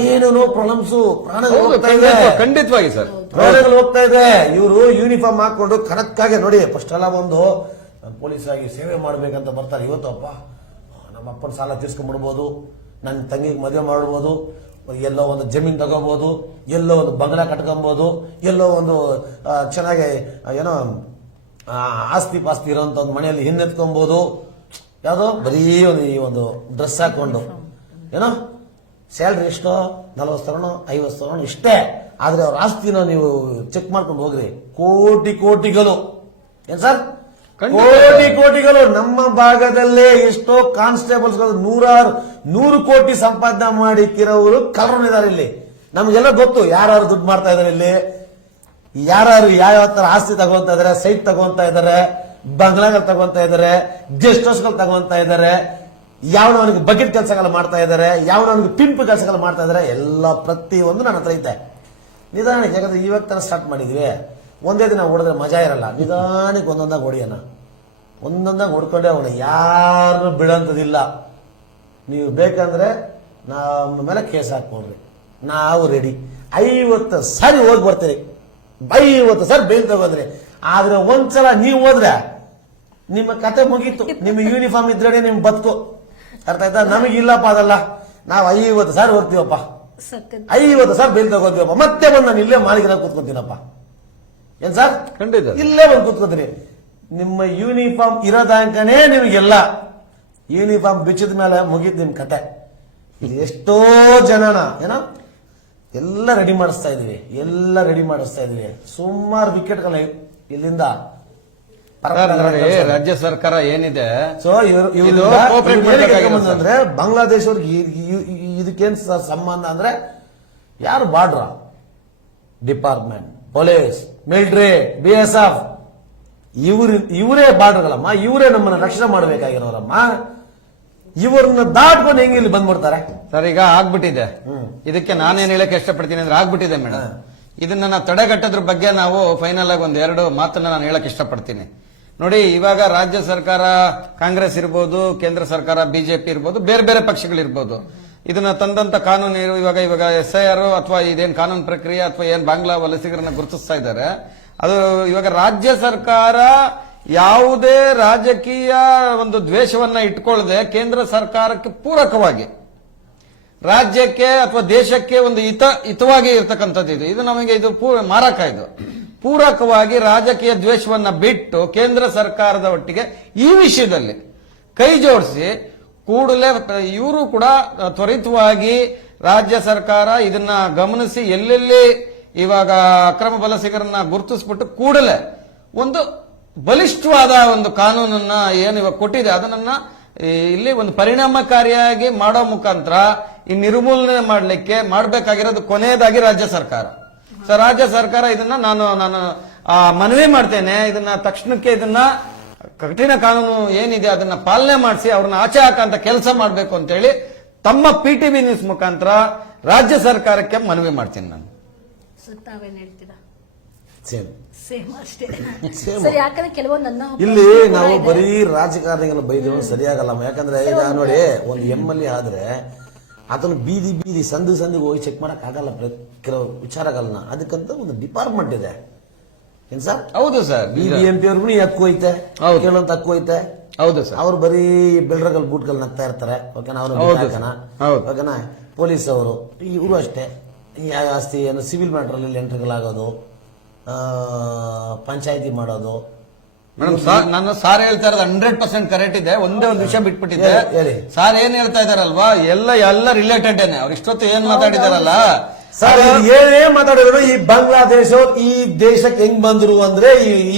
ಏನೇನೋ ಪ್ರಾಬ್ಲಮ್ಸ್, ಪ್ರಾಣಗಳು ಹೋಗ್ತಾ ಇದೆ, ಖಂಡಿತವಾಗಿ ಸರ್, ಪ್ರಾಣಗಳು ಹೋಗ್ತಾ ಇದೆ. ಇವರು ಯೂನಿಫಾರ್ಮ್ ಹಾಕೊಂಡು ಕರೆಕ್ಟ್ ಆಗಿ ನೋಡಿ, ಫಸ್ಟ್ ಎಲ್ಲ ಒಂದು ಪೊಲೀಸ್ ಆಗಿ ಸೇವೆ ಮಾಡ್ಬೇಕಂತ ಬರ್ತಾರೆ. ಇವತ್ತು ಅಪ್ಪ ನಮ್ಮ ಅಪ್ಪನ ಸಾಲ ತೀರ್ಸ್ಕೊಂಡ್ಬಿಡ್ಬೋದು, ನನ್ನ ತಂಗಿಗೆ ಮದುವೆ ಮಾಡ್ಬೋದು, ಎಲ್ಲೋ ಒಂದು ಜಮೀನ್ ತಗೋಬಹುದು, ಎಲ್ಲೋ ಒಂದು ಬಂಗ್ಲಾ ಕಟ್ಕೊಬಹುದು, ಎಲ್ಲೋ ಒಂದು ಚೆನ್ನಾಗಿ ಏನೋ ಆಸ್ತಿ ಪಾಸ್ತಿ ಇರೋಂತ ಒಂದು ಮನೆಯಲ್ಲಿ ಹಿನ್ನೆತ್ಕೊಬಹುದು. ಯಾವ್ದೋ ಬರೀ ಒಂದು ಡ್ರೆಸ್ ಹಾಕೊಂಡು ಏನೋ ಸ್ಯಾಲ್ರಿ ಎಷ್ಟೋ 40,000 50,000 ಇಷ್ಟೇ. ಆದ್ರೆ ಅವ್ರ ಆಸ್ತಿನ ನೀವು ಚೆಕ್ ಮಾಡ್ಕೊಂಡು ಹೋಗ್ರಿ, ಕೋಟಿಗಳು. ಏನ್ ಸರ್? ಕೋಟಿಗಳು. ನಮ್ಮ ಭಾಗದಲ್ಲೇ ಎಷ್ಟೋ ಕಾನ್ಸ್ಟೇಬಲ್ಸ್ 100 ಕೋಟಿ ಸಂಪಾದನೆ ಮಾಡಿಕ್ಕಿರೋರು ಕಳ್ಳರಿದ್ದಾರೆ ಇಲ್ಲಿ. ನಮ್ಗೆಲ್ಲ ಗೊತ್ತು ಯಾರು ದುಡ್ಡು ಮಾಡ್ತಾ ಇದಾರೆ ಇಲ್ಲಿ, ಯಾರು ಯಾವ ತರ ಆಸ್ತಿ ತಗೊಂತ ಇದಾರೆ, ಸೈಟ್ ತಗೊಂತ ಇದಾರೆ, ಬಂಗ್ಲಾಗಳು ತಗೊಂತ ಇದಾರೆ, ಗೆಸ್ಟ್ ಹೌಸ್ಗಳು ತಗೊಂತ ಇದಾರೆ, ಯಾವನಿಗೆ ಬಕೆಟ್ ಕೆಲಸಗಳು ಮಾಡ್ತಾ ಇದಾರೆ, ಯಾವನಿಗೆ ಪಿಂಪ್ ಕೆಲಸಗಳು ಮಾಡ್ತಾ ಇದಾರೆ, ಎಲ್ಲ ಪ್ರತಿಯೊಂದು ನನ್ನ ಹತ್ರ ಐತೆ. ನಿಧಾನಕ್ಕೆ, ಯಾಕಂದ್ರೆ ಇವಾಗ ತರ ಸ್ಟಾರ್ಟ್ ಮಾಡಿದ್ವಿ, ಒಂದೇ ದಿನ ಹೊಡೆದ್ರೆ ಮಜಾ ಇರಲ್ಲ. ನಿಧಾನಕ್ಕೆ ಒಂದೊಂದಾಗ ಹೊಡಿಯೋಣ, ಒಂದೊಂದಾಗ ಹೊಡ್ಕೊಂಡೆ ಅವನು ಯಾರು ಬಿಡಂತದಿಲ್ಲ. ನೀವು ಬೇಕಂದ್ರೆ ನಮ್ಮ ಮೇಲೆ ಕೇಸ್ ಹಾಕೊಡ್ರಿ, ನಾವು ರೆಡಿ. 50 ಸಾರಿ ಹೋಗಿ ಬರ್ತೀರಿ, 50 ಸಾರಿ ಬೇಲ್ ತಗೋದ್ರಿ. ಆದ್ರೆ ಒಂದ್ಸಲ ನೀವು ಹೋದ್ರೆ ನಿಮ್ಮ ಕತೆ ಮುಗೀತು. ನಿಮ್ಮ ಯೂನಿಫಾರ್ಮ್ ಇದ್ರೆ ನಿಮ್ ಬದುಕು. ಅರ್ಥ ಆಯ್ತಾ? ನಮಗಿಲ್ಲಪ್ಪ ಅದಲ್ಲ. ನಾವು 50 ಸಾರಿ ಹೋಗ್ತೀವಪ್ಪ, 50 ಸಾರಿ ಬೇಲ್ ತಗೋತೀವಪ್ಪ, ಮತ್ತೆ ಬಂದು ನಾನು ಇಲ್ಲೇ ಮಾಲಿಕನ ಕೂತ್ಕೊಂತೀನಪ್ಪ. ಏನ್ ಸರ್? ಖಂಡಿತ ಇಲ್ಲೇ ಬಂದು ಕೂತ್ಕೋತೀನಿ. ನಿಮ್ಮ ಯೂನಿಫಾರ್ಮ್ ಇರೋದಾಂಕನೇ ನಿಮಗೆಲ್ಲ. ಯೂನಿಫಾರ್ಮ್ ಬಿಚ್ಚಿದ ಮೇಲೆ ಮುಗೀತು ನಿಮ್ ಕತೆ. ಎಷ್ಟೋ ಜನನ ಏನೋ ಎಲ್ಲ ರೆಡಿ ಮಾಡಿಸ್ತಾ ಇದೀವಿ, ಸುಮಾರು ವಿಕೆಟ್ಗಳ ಇಲ್ಲಿಂದ. ರಾಜ್ಯ ಸರ್ಕಾರ ಏನಿದೆ, ಸೊ ಅಂದ್ರೆ ಬಾಂಗ್ಲಾದೇಶ ಅವ್ರಿಗೆ ಇದಕ್ಕೇನ್ ಸಂಬಂಧ ಅಂದ್ರೆ, ಯಾರು border department, police, military, BSF ಇವರೇ ಬಾರ್ಡರ್ಗಳಮ್ಮ, ಇವರೇ ನಮ್ಮನ್ನ ರಕ್ಷಣೆ ಮಾಡಬೇಕಾಗಿರೋರಮ್ಮ. ಇವ್ರನ್ನ ದಾಟ್ಕೊಂಡು ಹೆಂಗೆ ಇಲ್ಲಿ ಬಂದ್ಬಿಡ್ತಾರೆ ಸರ್? ಈಗ ಆಗ್ಬಿಟ್ಟಿದೆ. ಇದಕ್ಕೆ ನಾನೇನ್ ಹೇಳಕ್ಕೆ ಇಷ್ಟಪಡ್ತೀನಿ ಅಂದ್ರೆ ಆಗ್ಬಿಟ್ಟಿದೆ ಮೇಡಮ್. ಇದನ್ನ ನಾವು ತಡೆಗಟ್ಟೋದ್ರ ಬಗ್ಗೆ ನಾವು ಫೈನಲ್ ಆಗಿ 2 ಮಾತನ್ನ ನಾನು ಹೇಳಕ್ ಇಷ್ಟಪಡ್ತೀನಿ. ನೋಡಿ, ಇವಾಗ ರಾಜ್ಯ ಸರ್ಕಾರ ಕಾಂಗ್ರೆಸ್ ಇರ್ಬೋದು, ಕೇಂದ್ರ ಸರ್ಕಾರ ಬಿಜೆಪಿ ಇರ್ಬೋದು, ಬೇರೆ ಬೇರೆ ಪಕ್ಷಗಳಿರ್ಬೋದು, ಇದನ್ನ ತಂದಂತ ಕಾನೂನು ಇವಾಗ SIR ಅಥವಾ ಇದೇನ್ ಕಾನೂನು ಪ್ರಕ್ರಿಯೆ ಅಥವಾ ಏನ್ ಬಾಂಗ್ಲಾ ವಲಸಿಗರನ್ನ ಗುರುತಿಸ್ತಾ ಇದ್ದಾರೆ, ಅದು ಇವಾಗ ರಾಜ್ಯ ಸರ್ಕಾರ ಯಾವುದೇ ರಾಜಕೀಯ ಒಂದು ದ್ವೇಷವನ್ನ ಇಟ್ಕೊಳ್ಳದೆ ಕೇಂದ್ರ ಸರ್ಕಾರಕ್ಕೆ ಪೂರಕವಾಗಿ ರಾಜ್ಯಕ್ಕೆ ಅಥವಾ ದೇಶಕ್ಕೆ ಒಂದು ಹಿತವಾಗಿ ಇರ್ತಕ್ಕಂಥದ್ದು ಇದು ನಮಗೆ ಇದು ಮಾರಕ. ಇದು ಪೂರಕವಾಗಿ ರಾಜಕೀಯ ದ್ವೇಷವನ್ನ ಬಿಟ್ಟು ಕೇಂದ್ರ ಸರ್ಕಾರದ ಒಟ್ಟಿಗೆ ಈ ವಿಷಯದಲ್ಲಿ ಕೈ ಜೋಡಿಸಿ ಕೂಡಲೇ ಇವರು ಕೂಡ ತ್ವರಿತವಾಗಿ ರಾಜ್ಯ ಸರ್ಕಾರ ಇದನ್ನ ಗಮನಿಸಿ ಎಲ್ಲೆಲ್ಲಿ ಇವಾಗ ಅಕ್ರಮ ವಲಸಿಗರನ್ನ ಗುರುತಿಸ್ಬಿಟ್ಟು ಕೂಡಲೇ ಒಂದು ಬಲಿಷ್ಠವಾದ ಒಂದು ಕಾನೂನನ್ನ ಏನು ಇವಾಗ ಕೊಟ್ಟಿದೆ ಅದನ್ನ ಇಲ್ಲಿ ಒಂದು ಪರಿಣಾಮಕಾರಿಯಾಗಿ ಮಾಡೋ ಮುಖಾಂತರ ಈ ನಿರ್ಮೂಲನೆ ಮಾಡಬೇಕಾಗಿರೋದು ಕೊನೆಯದಾಗಿ ರಾಜ್ಯ ಸರ್ಕಾರ. ಸೊ ರಾಜ್ಯ ಸರ್ಕಾರ ಇದನ್ನ ನಾನು ಮನವಿ ಮಾಡ್ತೇನೆ, ಇದನ್ನ ತಕ್ಷಣಕ್ಕೆ ಇದನ್ನ ಕಠಿಣ ಕಾನೂನು ಏನಿದೆ ಅದನ್ನ ಪಾಲನೆ ಮಾಡಿಸಿ ಅವ್ರನ್ನ ಆಚೆ ಹಾಕಂತ ಕೆಲಸ ಮಾಡಬೇಕು ಅಂತ ಹೇಳಿ ತಮ್ಮ PTV ನ್ಯೂಸ್ ಮುಖಾಂತರ ರಾಜ್ಯ ಸರ್ಕಾರಕ್ಕೆ ಮನವಿ ಮಾಡ್ತೀನಿ ನಾನು. ಯಾಕಂದ್ರೆ ಕೆಲವೊಂದು ಇಲ್ಲಿ ನಾವು ಬರೀ ರಾಜಕಾರಣಿಗಳ ಬೈದ್ರು ಸರಿಯಾಗಲ್ಲ. ಯಾಕಂದ್ರೆ ಈಗ ನೋಡಿ, ಒಂದು MLA ಆದ್ರೆ ಅದನ್ನು ಬೀದಿ ಸಂದಿಗೆ ಹೋಗಿ ಚೆಕ್ ಮಾಡಕ್ ಆಗಲ್ಲ ಕೆಲವು ವಿಚಾರಗಳನ್ನ. ಅದಕ್ಕಂತ ಒಂದು ಡಿಪಾರ್ಟ್ಮೆಂಟ್ ಇದೆ. ಏನ್ ಸರ್? ಹೌದು ಸರ್. BBMP ಅವ್ರಿಗೂ ಹಕ್ಕು ಐತೆ, ಕೆಲವೊಂದು ಹಕ್ಕು ಐತೆ. ಹೌದು ಸರ್. ಅವ್ರು ಬರೀ ಬಿಲ್ಡರ್ಗಳು ಬೂಟ್ಗಳು ನಗ್ತಾ ಇರ್ತಾರೆ. ಓಕೆನಾ? ಓಕೆನಾ? ಪೊಲೀಸ್ ಅವರು ಇವರು ಅಷ್ಟೇ. ಆಸ್ತಿ ಏನು ಸಿವಿಲ್ ಮ್ಯಾಟರ್ ಅಲ್ಲಿ ಎಂಟ್ರಿಗಳಾಗೋದು, ಪಂಚಾಯತಿ ಮಾಡೋದು. ಮೇಡಮ್ ನಾನು ಸಾರ್ ಹೇಳ್ತಾ ಇರೋದು 100% ಕರೆಕ್ಟ್ ಇದೆ. ಒಂದೇ ಒಂದು ವಿಷಯ ಬಿಟ್ಬಿಟ್ಟಿದ್ದೆ. ಹೇಳಿ. ಸಾರ್ ಏನ್ ಹೇಳ್ತಾ ಇದಾರಲ್ವಾ, ಎಲ್ಲ ರಿಲೇಟೆಡ್ ಅವ್ರು ಇಷ್ಟೊತ್ತು ಏನ್ ಮಾತಾಡಿದಾರಲ್ಲ ಸರ್, ಏನೇ ಮಾತಾಡಿದ್ರು ಈ ಬಾಂಗ್ಲಾದೇಶ ಈ ದೇಶಕ್ಕೆ ಹೆಂಗ್ ಬಂದ್ರು ಅಂದ್ರೆ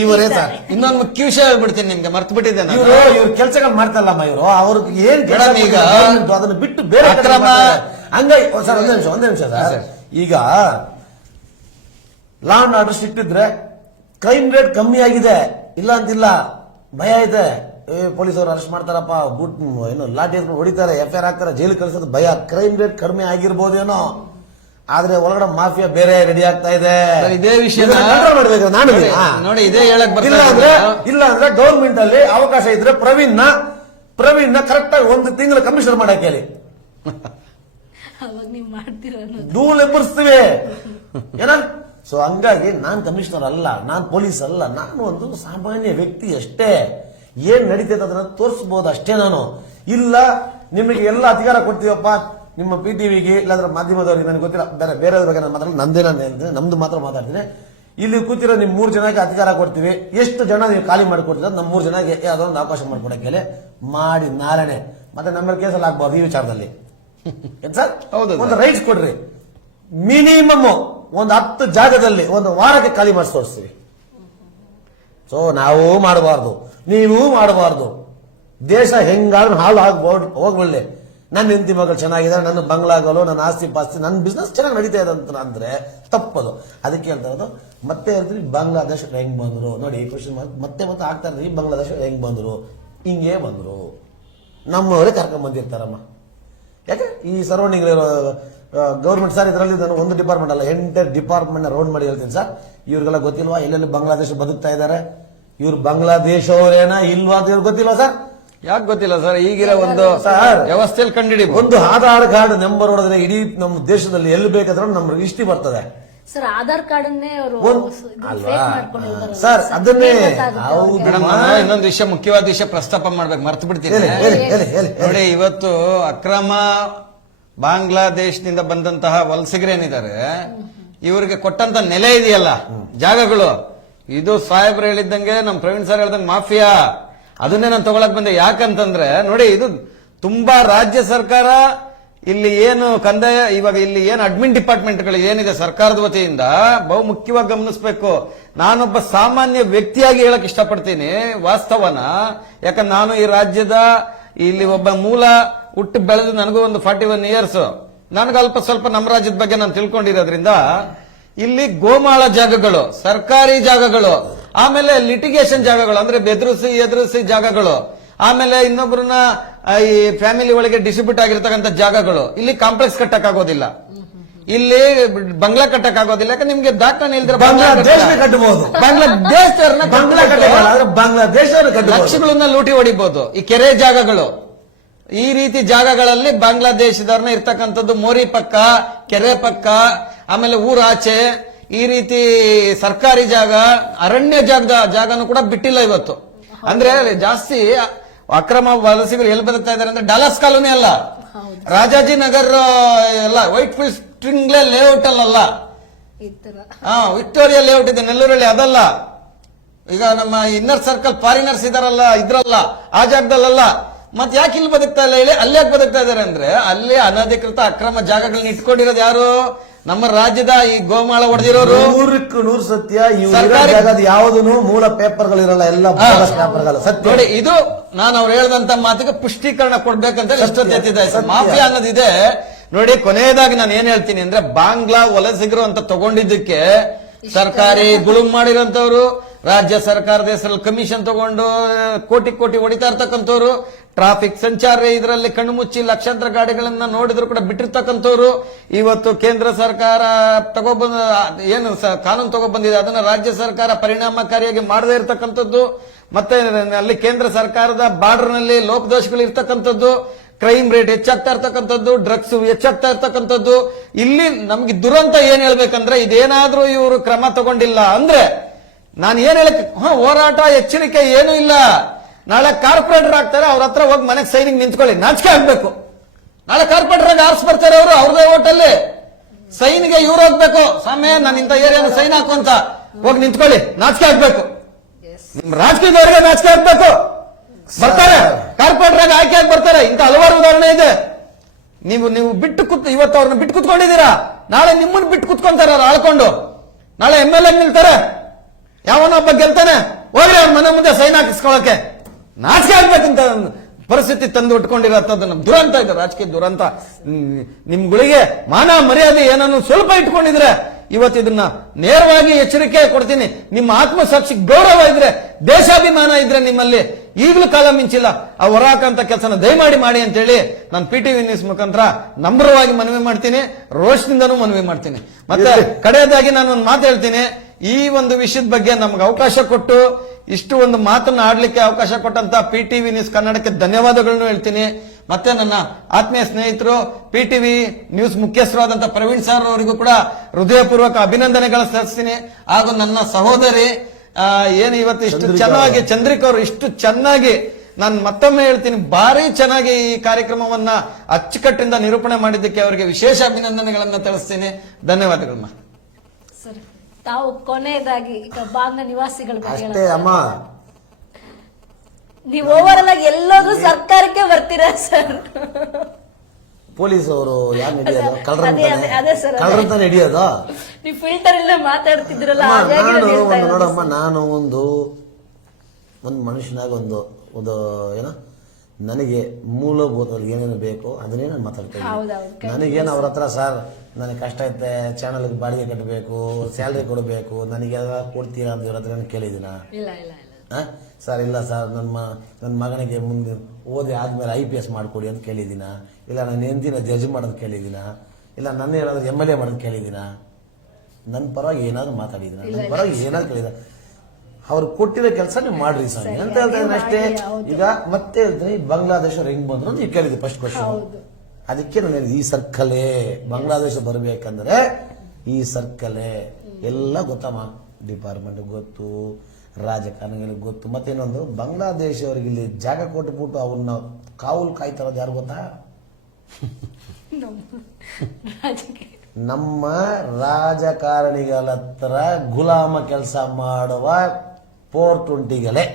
ಇವರೇ ಸರ್. ಇನ್ನೊಂದು ಮುಖ್ಯ ವಿಷಯ ಹೇಳ್ಬಿಡ್ತೀನಿ ನಿಮ್ಗೆ, ಮರ್ತು ಬಿಟ್ಟಿದ್ದೆ ನಾನು. ಇವ್ರ ಕೆಲ್ಸಗಳು ಮಾಡ್ತಾರಲ್ಲಮ್ಮ ಇವರು, ಅವ್ರಿಗೆ ಏನ್ ಕೆಲಸ ಈಗ ಅದನ್ನ ಬಿಟ್ಟು ಬೇರೆ ಅಕ್ರಮ ಹಂಗಾಗಿ ಸರ್ ಒಂದೇ ನಿಮಿಷ ಸರ್. ಈಗ ಲಾ ಅಂಡ್ ಆರ್ಡರ್ ಸ್ಟ್ರಿಕ್ಟ್ ಇದ್ರೆ ಕ್ರೈಮ್ ರೇಟ್ ಕಮ್ಮಿ ಆಗಿದೆ, ಇಲ್ಲ ಅಂತಿಲ್ಲ. ಭಯ ಇದೆ, ಪೊಲೀಸರು ಅರೆಸ್ಟ್ ಮಾಡ್ತಾರಪ್ಪ, ಏನು ಲಾಠಿ ಎತ್ಕೊಂಡು ಹೊಡಿತಾರೆ, FIR ಹಾಕ್ತಾರೆ, ಜೈಲಿಗೆ ಕಳಿಸೋದು ಭಯ. ಕ್ರೈಮ್ ರೇಟ್ ಕಡಿಮೆ ಆಗಿರ್ಬೋದೇನೋ, ಆದ್ರೆ ಒಳಗಡೆ ಮಾಫಿಯಾ ಬೇರೆ ರೆಡಿ ಆಗ್ತಾ ಇದೆ. ಇದೇ ವಿಷಯ ಮಾಡ್ಬೇಕು ನಾನು ನೋಡಿ, ಇದೇ ಹೇಳಕ್ ಇಲ್ಲ ಅಂದ್ರೆ ಗೌರ್ಮೆಂಟ್ ಅಲ್ಲಿ ಅವಕಾಶ ಇದ್ರೆ ಪ್ರವೀಣ್ ನ ಕರೆಕ್ಟ್ ಆಗಿ 1 ತಿಂಗಳು ಕಮಿಷನರ್ ಮಾಡಕ್ ಹೇಳಿ, ಅವಾಗ ನೀವು ಮಾಡ್ತೀರ ಧೂಳು ಎಬ್ಬರಿಸ್ತೀವಿ ಏನ. ಸೊ ಹಂಗಾಗಿ ನಾನ್ ಕಮಿಷನರ್ ಅಲ್ಲ, ನಾನ್ ಪೊಲೀಸ್ ಅಲ್ಲ, ನಾನು ಒಂದು ಸಾಮಾನ್ಯ ವ್ಯಕ್ತಿ ಅಷ್ಟೇ. ಏನ್ ನಡೀತೈತೆ ಅದನ್ನ ತೋರಿಸಬಹುದು ಅಷ್ಟೇ. ನಾನು ಇಲ್ಲ ನಿಮಗೆ ಎಲ್ಲ ಅಧಿಕಾರ ಕೊಡ್ತೀವಪ್ಪ, ನಿಮ್ಮ PTVಗೆ ಇಲ್ಲಾಂದ್ರೆ ಮಾಧ್ಯಮದವ್ರಿಗೆ, ನನಗೆ ಗೊತ್ತಿಲ್ಲ, ಬೇರೆಯವ್ರ ಬಗ್ಗೆ ನಾನು ಮಾತಾಡಲ್ಲ, ನಮ್ದು ಮಾತ್ರ ಮಾತಾಡ್ತೀನಿ. ಇಲ್ಲಿ ಕೂತಿರೋ ನಿಮ್ 3 ಜನಕ್ಕೆ ಅಧಿಕಾರ ಕೊಡ್ತೀವಿ, ಎಷ್ಟು ಜನ ನೀವು ಖಾಲಿ ಮಾಡಿಕೊಡ್ತೀರ, ನಮ್ 3 ಜನಕ್ಕೆ ಯಾವ್ದೋ ಒಂದು ಅವಕಾಶ ಮಾಡ್ಕೊಡಕ್ಕೆ ಮಾಡಿ ನಾಳೆನೆ ಮತ್ತೆ ನಮ್ಮ ಕೇಸಲ್ಲಿ ಆಗ್ಬಾರ್ದು ಈ ವಿಚಾರದಲ್ಲಿ. ಏನ್ ಸರ್, ಒಂದು ರೈಟ್ಸ್ ಕೊಡ್ರಿ. ಮಿನಿಮಮ್ ಒಂದು 10 ಜಾಗದಲ್ಲಿ ಒಂದು ವಾರಕ್ಕೆ ಖಾಲಿ ಮಾಡಿಸಿ ತೋರಿಸ್ತೀವಿ. ಸೊ ನಾವು ಮಾಡಬಾರ್ದು, ನೀವು ಮಾಡಬಾರ್ದು. ದೇಶ ಹೆಂಗಾದ್ರೂ ಹಾಳು ಹೋಗ್ಬಳ್ಳಿ. ನನ್ನ ಹೆಂಡತಿ ಮಗಳು ಚೆನ್ನಾಗಿದೆ, ನನ್ನ ಬಂಗ್ಲಾಗಲು, ನನ್ನ ಆಸ್ತಿ ಪಾಸ್ತಿ, ನನ್ನ ಬಿಸ್ನೆಸ್ ಚೆನ್ನಾಗಿ ನಡೀತಾ ಇದೆ ಅಂತ ಅಂದ್ರೆ ತಪ್ಪದು. ಅದಕ್ಕೆ ಹೇಳ್ತಾ ಇರೋದು. ಮತ್ತೆ ಹೇಳ್ತೀವಿ ಬಾಂಗ್ಲಾದೇಶ ಹೆಂಗ್ ಬಂದ್ರು ನೋಡಿ, ಕ್ವಶನ್ ಮತ್ತೆ ಆಗ್ತಾ ಇರ್ತೀವಿ, ಬಾಂಗ್ಲಾದೇಶ ಹೆಂಗ್ ಬಂದ್ರು, ಹಿಂಗೇ ಬಂದ್ರು, ನಮ್ಮವರೇ ಕರ್ಕೊಂಡ್ ಬಂದಿರ್ತಾರಮ್ಮ. ಯಾಕೆ ಈ ಸರೌಂಡಿಂಗ್ ಗೌರ್ಮೆಂಟ್ ಸರ್, ಇದರಲ್ಲಿ ನಾನು ಒಂದು ಡಿಪಾರ್ಟ್ಮೆಂಟ್ ಅಲ್ಲ, ಎಂಟೈರ್ ಡಿಪಾರ್ಟ್ಮೆಂಟ್ ರೌಂಡ್ ಮಾಡಿ ಹೇಳ್ತೀನಿ ಸರ್. ಇವ್ರಿಗೆಲ್ಲ ಗೊತ್ತಿಲ್ವಾ ಎಲ್ಲೆಲ್ಲಿ ಬಾಂಗ್ಲಾದೇಶ ಬದುಕ್ತಾ ಇದ್ದಾರೆ, ಇವ್ರು ಬಾಂಗ್ಲಾದೇಶವರೇನಾ ಇಲ್ವಾ ಅಂತ ಇವ್ರಿಗೆ ಗೊತ್ತಿಲ್ವಾ ಸರ್? ಯಾಕೆ ಗೊತ್ತಿಲ್ಲ ಸರ್? ಈಗಿರೋ ಒಂದು ವ್ಯವಸ್ಥೆಯಲ್ಲಿ ಕಂಡಿಡಿ ಒಂದು ಆಧಾರ್ ಕಾರ್ಡ್ ನಂಬರ್ ಹೊಡೆದ್ರೆ ಇಡೀ ನಮ್ಮ ದೇಶದಲ್ಲಿ ಎಲ್ಲಿ ಬೇಕಾದ್ರೂ ನಮ್ಮ ಹಿಸ್ಟ್ರಿ ಬರ್ತದೆ ಸರ್. Aadhaar card sir. ಅದನ್ನೇ ಇನ್ನೊಂದು ವಿಷಯ, ಮುಖ್ಯವಾದ ವಿಷಯ ಪ್ರಸ್ತಾಪ ಮಾಡ್ಬೇಕು, ಮರ್ತು ಬಿಡ್ತೀನಿ ನೋಡಿ. ಇವತ್ತು ಅಕ್ರಮ ಬಾಂಗ್ಲಾದೇಶದಿಂದ ಬಂದಂತಹ ವಲಸಿಗರೇನಿದ್ದಾರೆ, ಇವರಿಗೆ ಕೊಟ್ಟಂತ ನೆಲೆ ಇದೆಯಲ್ಲ, ಜಾಗಗಳು, ಇದು ಸಾಹೇಬ್ರು ಹೇಳಿದ್ದಂಗೆ, ನಮ್ ಪ್ರವೀಣ್ ಸರ್ ಹೇಳ್ದಂಗೆ ಮಾಫಿಯಾ. ಅದನ್ನೇ ನಾನು ತಗೊಳಕ್ ಬಂದೆ. ಯಾಕಂತಂದ್ರೆ ನೋಡಿ, ಇದು ತುಂಬಾ ರಾಜ್ಯ ಸರ್ಕಾರ ಇಲ್ಲಿ ಏನು ಕಂದಾಯ, ಇವಾಗ ಇಲ್ಲಿ ಏನು ಅಡ್ಮಿನ್ ಡಿಪಾರ್ಟ್ಮೆಂಟ್ಗಳು ಏನಿದೆ ಸರ್ಕಾರದ ವತಿಯಿಂದ, ಬಹು ಮುಖ್ಯವಾಗಿ ಗಮನಿಸಬೇಕು. ನಾನೊಬ್ಬ ಸಾಮಾನ್ಯ ವ್ಯಕ್ತಿಯಾಗಿ ಹೇಳಕ್ ಇಷ್ಟಪಡ್ತೀನಿ ವಾಸ್ತವನ. ಯಾಕಂದ್ರೆ ನಾನು ಈ ರಾಜ್ಯದ ಇಲ್ಲಿ ಒಬ್ಬ ಮೂಲ ಹುಟ್ಟು ಬೆಳೆದು ನನಗೂ ಒಂದು 41 ಇಯರ್ಸ್, ನನಗೆ ಅಲ್ಪ ಸ್ವಲ್ಪ ನಮ್ಮ ರಾಜ್ಯದ ಬಗ್ಗೆ ನಾನು ತಿಳ್ಕೊಂಡಿರೋದ್ರಿಂದ ಇಲ್ಲಿ ಗೋಮಾಳ ಜಾಗಗಳು, ಸರ್ಕಾರಿ ಜಾಗಗಳು, ಆಮೇಲೆ ಲಿಟಿಗೇಷನ್ ಜಾಗಗಳು ಅಂದ್ರೆ ಎದುರಿಸಿ ಜಾಗಗಳು, ಆಮೇಲೆ ಇನ್ನೊಬ್ಬರನ್ನ ಈ ಫ್ಯಾಮಿಲಿ ಒಳಗೆ ಡಿಸ್ಟ್ರಿಬ್ಯೂಟ್ ಆಗಿರ್ತಕ್ಕಂಥ ಜಾಗಗಳು, ಇಲ್ಲಿ ಕಾಂಪ್ಲೆಕ್ಸ್ ಕಟ್ಟಕ್ ಆಗೋದಿಲ್ಲ, ಇಲ್ಲಿ ಬಂಗ್ಲಾ ಕಟ್ಟಕ್ ಆಗೋದಿಲ್ಲ. ಯಾಕಂದ್ರೆ ನಿಮ್ಗೆ ದಾಖಲೆ ಇಲ್ದ್ರೆ ಬಾಂಗ್ಲಾದೇಶ ಕಟ್ಟಬಹುದು, ಬಾಂಗ್ಲಾದೇಶ ಲಕ್ಷಗಳನ್ನ ಲೂಟಿ ಹೊಡಿಬಹುದು. ಈ ಕೆರೆ ಜಾಗಗಳು, ಈ ರೀತಿ ಜಾಗಗಳಲ್ಲಿ ಬಾಂಗ್ಲಾದೇಶದವ್ರನ್ನ ಇರ್ತಕ್ಕಂಥದ್ದು, ಮೋರಿ ಪಕ್ಕ, ಕೆರೆ ಪಕ್ಕ, ಆಮೇಲೆ ಊರಾಚೆ, ಈ ರೀತಿ ಸರ್ಕಾರಿ ಜಾಗ, ಅರಣ್ಯ ಜಾಗನೂ ಕೂಡ ಬಿಟ್ಟಿಲ್ಲ ಇವತ್ತು. ಅಂದ್ರೆ ಜಾಸ್ತಿ ಅಕ್ರಮ ವಲಸಿಗರು ಎಲ್ಲಿ ಬದುಕ್ತಾ ಇದಾರೆ ಅಂದ್ರೆ ಡಾಲಸ್ ಕಾಲೋನಿ ಅಲ್ಲ, ರಾಜಾಜಿನಗರ್ ಎಲ್ಲ, ವೈಟ್ ಫೀಲ್ಡ್ ಸ್ಟ್ರಿಂಗ್ಲೆ ಲೇಔಟ್ ಅಲ್ಲ, ವಿಕ್ಟೋರಿಯಾ ಲೇಔಟ್ ಇದೆ ನೆಲ್ಲೂರಲ್ಲಿ, ಅದಲ್ಲ. ಈಗ ನಮ್ಮ ಇನ್ನರ್ ಸರ್ಕಲ್ ಫಾರಿನರ್ಸ್ ಇದಾರಲ್ಲ, ಇದ್ರಲ್ಲ, ಆ ಜಾಗದಲ್ಲ. ಮತ್ ಯಾಕೆ ಇಲ್ಲಿ ಬದುಕ್ತಾ ಇಲ್ಲ ಹೇಳಿ? ಅಲ್ಲಿ ಯಾಕೆ ಬದುಕ್ತಾ ಇದಾರೆ ಅಂದ್ರೆ ಅಲ್ಲಿ ಅನಧಿಕೃತ ಅಕ್ರಮ ಜಾಗಗಳನ್ನ ಇಟ್ಕೊಂಡಿರೋದು ಯಾರು? ನಮ್ಮ ರಾಜ್ಯದ ಈ ಗೋಮಾಳ ಹೊಡೆದಿರೋರು. 100% ಸತ್ಯ. ಯಾವುದೂ ಮೂಲ ಪೇಪರ್ಗಳಿರಲ್ಲ, ಎಲ್ಲ ಪೇಪರ್ಗಳು ಸತ್ಯ. ನೋಡಿ, ಇದು ನಾನು ಅವ್ರು ಹೇಳಿದಂತ ಮಾತಿಗೆ ಪುಷ್ಟೀಕರಣ ಕೊಡ್ಬೇಕಂತ ಎಷ್ಟೊತ್ತಿದೆ. ಮಾಫಿಯಾ ಅನ್ನೋದಿದೆ ನೋಡಿ. ಕೊನೆಯದಾಗಿ ನಾನು ಏನ್ ಹೇಳ್ತೀನಿ ಅಂದ್ರೆ, ಬಾಂಗ್ಲಾ ವಲಸಿಗರು ಅಂತ ತಗೊಂಡಿದ್ದಕ್ಕೆ ಸರ್ಕಾರಿ ಗುಳುಮ್ ಮಾಡಿರೋಂಥವ್ರು, ರಾಜ್ಯ ಸರ್ಕಾರದ ಹೆಸರಲ್ಲಿ ಕಮಿಷನ್ ತಗೊಂಡು ಕೋಟಿ ಹೊಡಿತಾ ಇರ್ತಕ್ಕಂಥವ್ರು, ಟ್ರಾಫಿಕ್ ಸಂಚಾರ ಇದರಲ್ಲಿ ಕಣ್ಣು ಮುಚ್ಚಿ ಲಕ್ಷಾಂತರ ಗಾಡಿಗಳನ್ನ ನೋಡಿದ್ರು ಕೂಡ ಬಿಟ್ಟಿರ್ತಕ್ಕಂಥವ್ರು, ಇವತ್ತು ಕೇಂದ್ರ ಸರ್ಕಾರ ಏನು ಕಾನೂನು ತಗೊಬಂದಿದೆ ಅದನ್ನ ರಾಜ್ಯ ಸರ್ಕಾರ ಪರಿಣಾಮಕಾರಿಯಾಗಿ ಮಾಡದೇ ಇರತಕ್ಕಂಥದ್ದು, ಮತ್ತೆ ಅಲ್ಲಿ ಕೇಂದ್ರ ಸರ್ಕಾರದ ಬಾರ್ಡರ್ ನಲ್ಲಿ ಲೋಪದೋಷಗಳು ಇರ್ತಕ್ಕಂಥದ್ದು, ಕ್ರೈಮ್ ರೇಟ್ ಹೆಚ್ಚಾಗ್ತಾ ಇರ್ತಕ್ಕಂಥದ್ದು, ಡ್ರಗ್ಸ್ ಹೆಚ್ಚಾಗ್ತಾ ಇರ್ತಕ್ಕಂಥದ್ದು. ಇಲ್ಲಿ ನಮ್ಗೆ ದುರಂತ ಏನ್ ಹೇಳ್ಬೇಕಂದ್ರೆ, ಇದೇನಾದ್ರೂ ಇವರು ಕ್ರಮ ತಗೊಂಡಿಲ್ಲ ಅಂದ್ರೆ ನಾನು ಏನ್ ಹೇಳಕ್, ಹೋರಾಟ ಎಚ್ಚರಿಕೆ ಏನೂ ಇಲ್ಲ. ನಾಳೆ ಕಾರ್ಪೊರೇಟರ್ ಆಗ್ತಾರೆ, ಅವ್ರ ಹತ್ರ ಹೋಗಿ ಮನೆಗೆ ಸೈನಿಂಗ್ ನಿಂತ್ಕೊಳ್ಳಿ, ನಾಚಿಕೆ ಆಗ್ಬೇಕು. ನಾಳೆ ಕಾರ್ಪೊರೇಟರ್ ಆಗಿ ಆರ್ಸ್ ಬರ್ತಾರೆ ಅವರು, ಅವ್ರದೇ ಓಟಲ್ಲಿ ಸೈನ್ಗೆ ಇವ್ರು ಹೋಗ್ಬೇಕು, ಸ್ವಾಮಿ ನಾನು ಇಂಥ ಏರಿಯಾನ ಸೈನ್ ಹಾಕು ಅಂತ. ಹೋಗಿ ನಿಂತ್ಕೊಳ್ಳಿ, ನಾಚಿಕೆ ಆಗ್ಬೇಕು. ನಿಮ್ ರಾಜಕೀಯದವರಿಗೆ ನಾಚಿಕೆ ಆಗ್ಬೇಕು. ಬರ್ತಾರೆ ಕಾರ್ಪೊರೇಟರ್ ಆಯ್ಕೆ ಆಗಿ ಬರ್ತಾರೆ. ಇಂತ ಹಲವಾರು ಉದಾಹರಣೆ ಇದೆ. ನೀವು ಬಿಟ್ಟು ಇವತ್ತು ಅವ್ರನ್ನ ಬಿಟ್ಟು ಕುತ್ಕೊಂಡಿದ್ದೀರಾ, ನಾಳೆ ನಿಮ್ಮನ್ನ ಬಿಟ್ಟು ಕುತ್ಕೊಂತಾರೆ ಅವ್ರು ಆಳ್ಕೊಂಡು. ನಾಳೆ MLA ನಿಲ್ತಾರೆ, ಯಾವನೊಬ್ಬ ಗೆಲ್ತಾನೆ, ಹೋಗ್ರಿ ಅವ್ರ ಮನೆ ಮುಂದೆ ಸೈನ್ ಹಾಕಿಸ್ಕೊಳಕ್ಕೆ. ನಾಚಿಕೆ ಆಗ್ಬೇಕಂತ ಪರಿಸ್ಥಿತಿ ತಂದು ಉಟ್ಕೊಂಡಿರತ್ತದ ನಮ್ ದುರಂತ ಇದೆ, ರಾಜಕೀಯ ದುರಂತ. ನಿಮ್ಗಳಿಗೆ ಮಾನ ಮರ್ಯಾದೆ ಏನನ್ನು ಸ್ವಲ್ಪ ಇಟ್ಕೊಂಡಿದ್ರೆ ಇವತ್ತು ಇದನ್ನ ನೇರವಾಗಿ ಎಚ್ಚರಿಕೆ ಕೊಡ್ತೀನಿ. ನಿಮ್ಮ ಆತ್ಮಸಾಕ್ಷಿ ಗೌರವ ಇದ್ರೆ, ದೇಶಾಭಿಮಾನ ಇದ್ರೆ ನಿಮ್ಮಲ್ಲಿ ಈಗಲೂ ಕಾಲ ಮಿಂಚಿಲ್ಲ. ಆ ಹೊರಾಕಂತ ಕೆಲಸನ ದಯಮಾಡಿ ಮಾಡಿ ಅಂತೇಳಿ ನಾನು PTV ನ್ಯೂಸ್ ಮುಖಾಂತರ ನಮ್ರವಾಗಿ ಮನವಿ ಮಾಡ್ತೀನಿ, ರೋಷದಿಂದನೂ ಮನವಿ ಮಾಡ್ತೀನಿ. ಮತ್ತೆ ಕಡೆಯದಾಗಿ ನಾನು ಒಂದು ಮಾತು ಹೇಳ್ತೀನಿ. ಈ ಒಂದು ವಿಷಯದ ಬಗ್ಗೆ ನಮ್ಗೆ ಅವಕಾಶ ಕೊಟ್ಟು ಇಷ್ಟು ಒಂದು ಮಾತನ್ನ ಆಡ್ಲಿಕ್ಕೆ ಅವಕಾಶ ಕೊಟ್ಟಂತ PTV ನ್ಯೂಸ್ ಕನ್ನಡಕ್ಕೆ ಧನ್ಯವಾದಗಳನ್ನು ಹೇಳ್ತೀನಿ. ಮತ್ತೆ ನನ್ನ ಆತ್ಮೀಯ ಸ್ನೇಹಿತರು PTV ನ್ಯೂಸ್ ಮುಖ್ಯಸ್ಥರಾದಂತ ಪ್ರವೀಣ್ ಸರ್ ಅವರಿಗೂ ಕೂಡ ಹೃದಯಪೂರ್ವಕ ಅಭಿನಂದನೆಗಳು ಸಲ್ಲಿಸ್ತೀನಿ. ಹಾಗೂ ನನ್ನ ಸಹೋದರಿ ಏನು ಇವತ್ತು ಇಷ್ಟು ಚೆನ್ನಾಗಿ ಚಂದ್ರಿಕಾ ಅವರು ಇಷ್ಟು ಚೆನ್ನಾಗಿ, ನಾನು ಮತ್ತೊಮ್ಮೆ ಹೇಳ್ತೀನಿ, ಭಾರಿ ಚೆನ್ನಾಗಿ ಈ ಕಾರ್ಯಕ್ರಮವನ್ನ ಅಚ್ಚುಕಟ್ಟಿಂದ ನಿರೂಪಣೆ ಮಾಡಿದ್ದಕ್ಕೆ ಅವರಿಗೆ ವಿಶೇಷ ಅಭಿನಂದನೆಗಳನ್ನ ತಿಳಿಸ್ತೀನಿ. ಧನ್ಯವಾದಗಳಮ್ಮ. ಸರಿ, ತಾವು ಕೊನೆಯದಾಗಿ ಈಗ ಬಾಂಗ್ಲಾ ನಿವಾಸಿಗಳ ಬಗ್ಗೆ ಅಷ್ಟೇ ಅಮ್ಮ. ನೀವು ಓವರ್ ಆಗಿ ಎಲ್ಲೋದ್ರೂ ಸರ್ಕಾರಕ್ಕೆ ಬರ್ತೀರಾ ಸರ್? ಪೊಲೀಸ್ ಅವರು ಯಾರು ಹಿಡಿಯೋದು? ಅದೇ ಸರ್, ಕಳ್ಳರಂತಾನೆ ಹಿಡಿಯೋದು. ನೀವು ಫಿಲ್ಟರ್ ಇಲ್ಲ ಮಾತಾಡ್ತಿದ್ರಲ್ಲ, ನೋಡಮ್ಮ, ನಾನು ಒಂದು ಮನುಷ್ಯನಾಗ ಒಂದು ಏನೋ ನನಗೆ ಮೂಲಭೂತವಾಗಿ ಏನೇನು ಬೇಕು ಅದನ್ನೇ ನಾನು ಮಾತಾಡ್ತಾ ಇದ್ದೀನಿ. ನನಗೇನು ಅವ್ರ ಹತ್ರ ಸರ್ ನನಗೆ ಕಷ್ಟ ಐತೆ, ಚಾನಲ್ಗೆ ಬಾಡಿಗೆ ಕಟ್ಟಬೇಕು, ಸ್ಯಾಲ್ರಿ ಕೊಡಬೇಕು, ನನಗೆಲ್ಲ ಕೊಡ್ತೀರಾ ಅಂತ ಇವ್ರ ಹತ್ರ ನಾನು ಕೇಳಿದ್ದೀನ? ಸರ್ ಇಲ್ಲ ಸರ್, ನನ್ನ ಮಗನಿಗೆ ಮುಂದೆ ಓದಿ ಆದ್ಮೇಲೆ IPS ಮಾಡಿಕೊಡಿ ಅಂತ ಕೇಳಿದ್ದೀನ? ಇಲ್ಲ ನನ್ನ ಹೆಂಡತಿನ ಜಡ್ಜ್ ಮಾಡೋದು ಕೇಳಿದ್ದೀನ? ಇಲ್ಲ ನನ್ನ ಏನಾದ್ರು MLA ಮಾಡೋದು ಕೇಳಿದ್ದೀನ? ನನ್ನ ಪರವಾಗಿ ಏನಾದ್ರು ಮಾತಾಡಿದ್ದೀನ? ನನ್ನ ಪರವಾಗಿ ಏನಾದ್ರು ಕೇಳಿದ? ಅವ್ರು ಕೊಟ್ಟಿರೋ ಕೆಲಸ ನೀವು ಮಾಡ್ರಿ ಸರ್ ಅಂತ ಹೇಳ್ತಾ ಇದ್ದೀನಿ ಅಷ್ಟೇ. ಈಗ ಮತ್ತೆ ಹೇಳ್ತೀನಿ, ಬಾಂಗ್ಲಾದೇಶ ಹೆಂಗ್ ಬಂದ್ರು ನೀವು ಕೇಳಿದ್ರಿ ಫಸ್ಟ್ ಕ್ವಶನ್. ಅದಕ್ಕೆ ನಾನು ಹೇಳಿದೆ, ಈ ಸರ್ಕಲೇ ಬಾಂಗ್ಲಾದೇಶ ಬರಬೇಕಂದ್ರೆ ಈ ಸರ್ಕಲೇ ಎಲ್ಲ ಗೊತ್ತಮ್ಮ. ಡಿಪಾರ್ಟ್ಮೆಂಟ್ ಗೊತ್ತು, ರಾಜಕಾರಣಿಗಳಿಗೆ ಗೊತ್ತು. ಮತ್ತೇನೊಂದು, ಬಾಂಗ್ಲಾದೇಶ ಅವರಿಗೆ ಇಲ್ಲಿ ಜಾಗ ಕೊಟ್ಟುಬಿಟ್ಟು ಅವ್ರನ್ನ ಕಾವಲು ಕಾಯ್ತಾರೋದು ಯಾರು ಗೊತ್ತಾ? ನಮ್ಮ ರಾಜಕಾರಣಿಗಳ ಹತ್ರ ಗುಲಾಮ ಕೆಲಸ ಮಾಡುವ 420ಗಳೇ.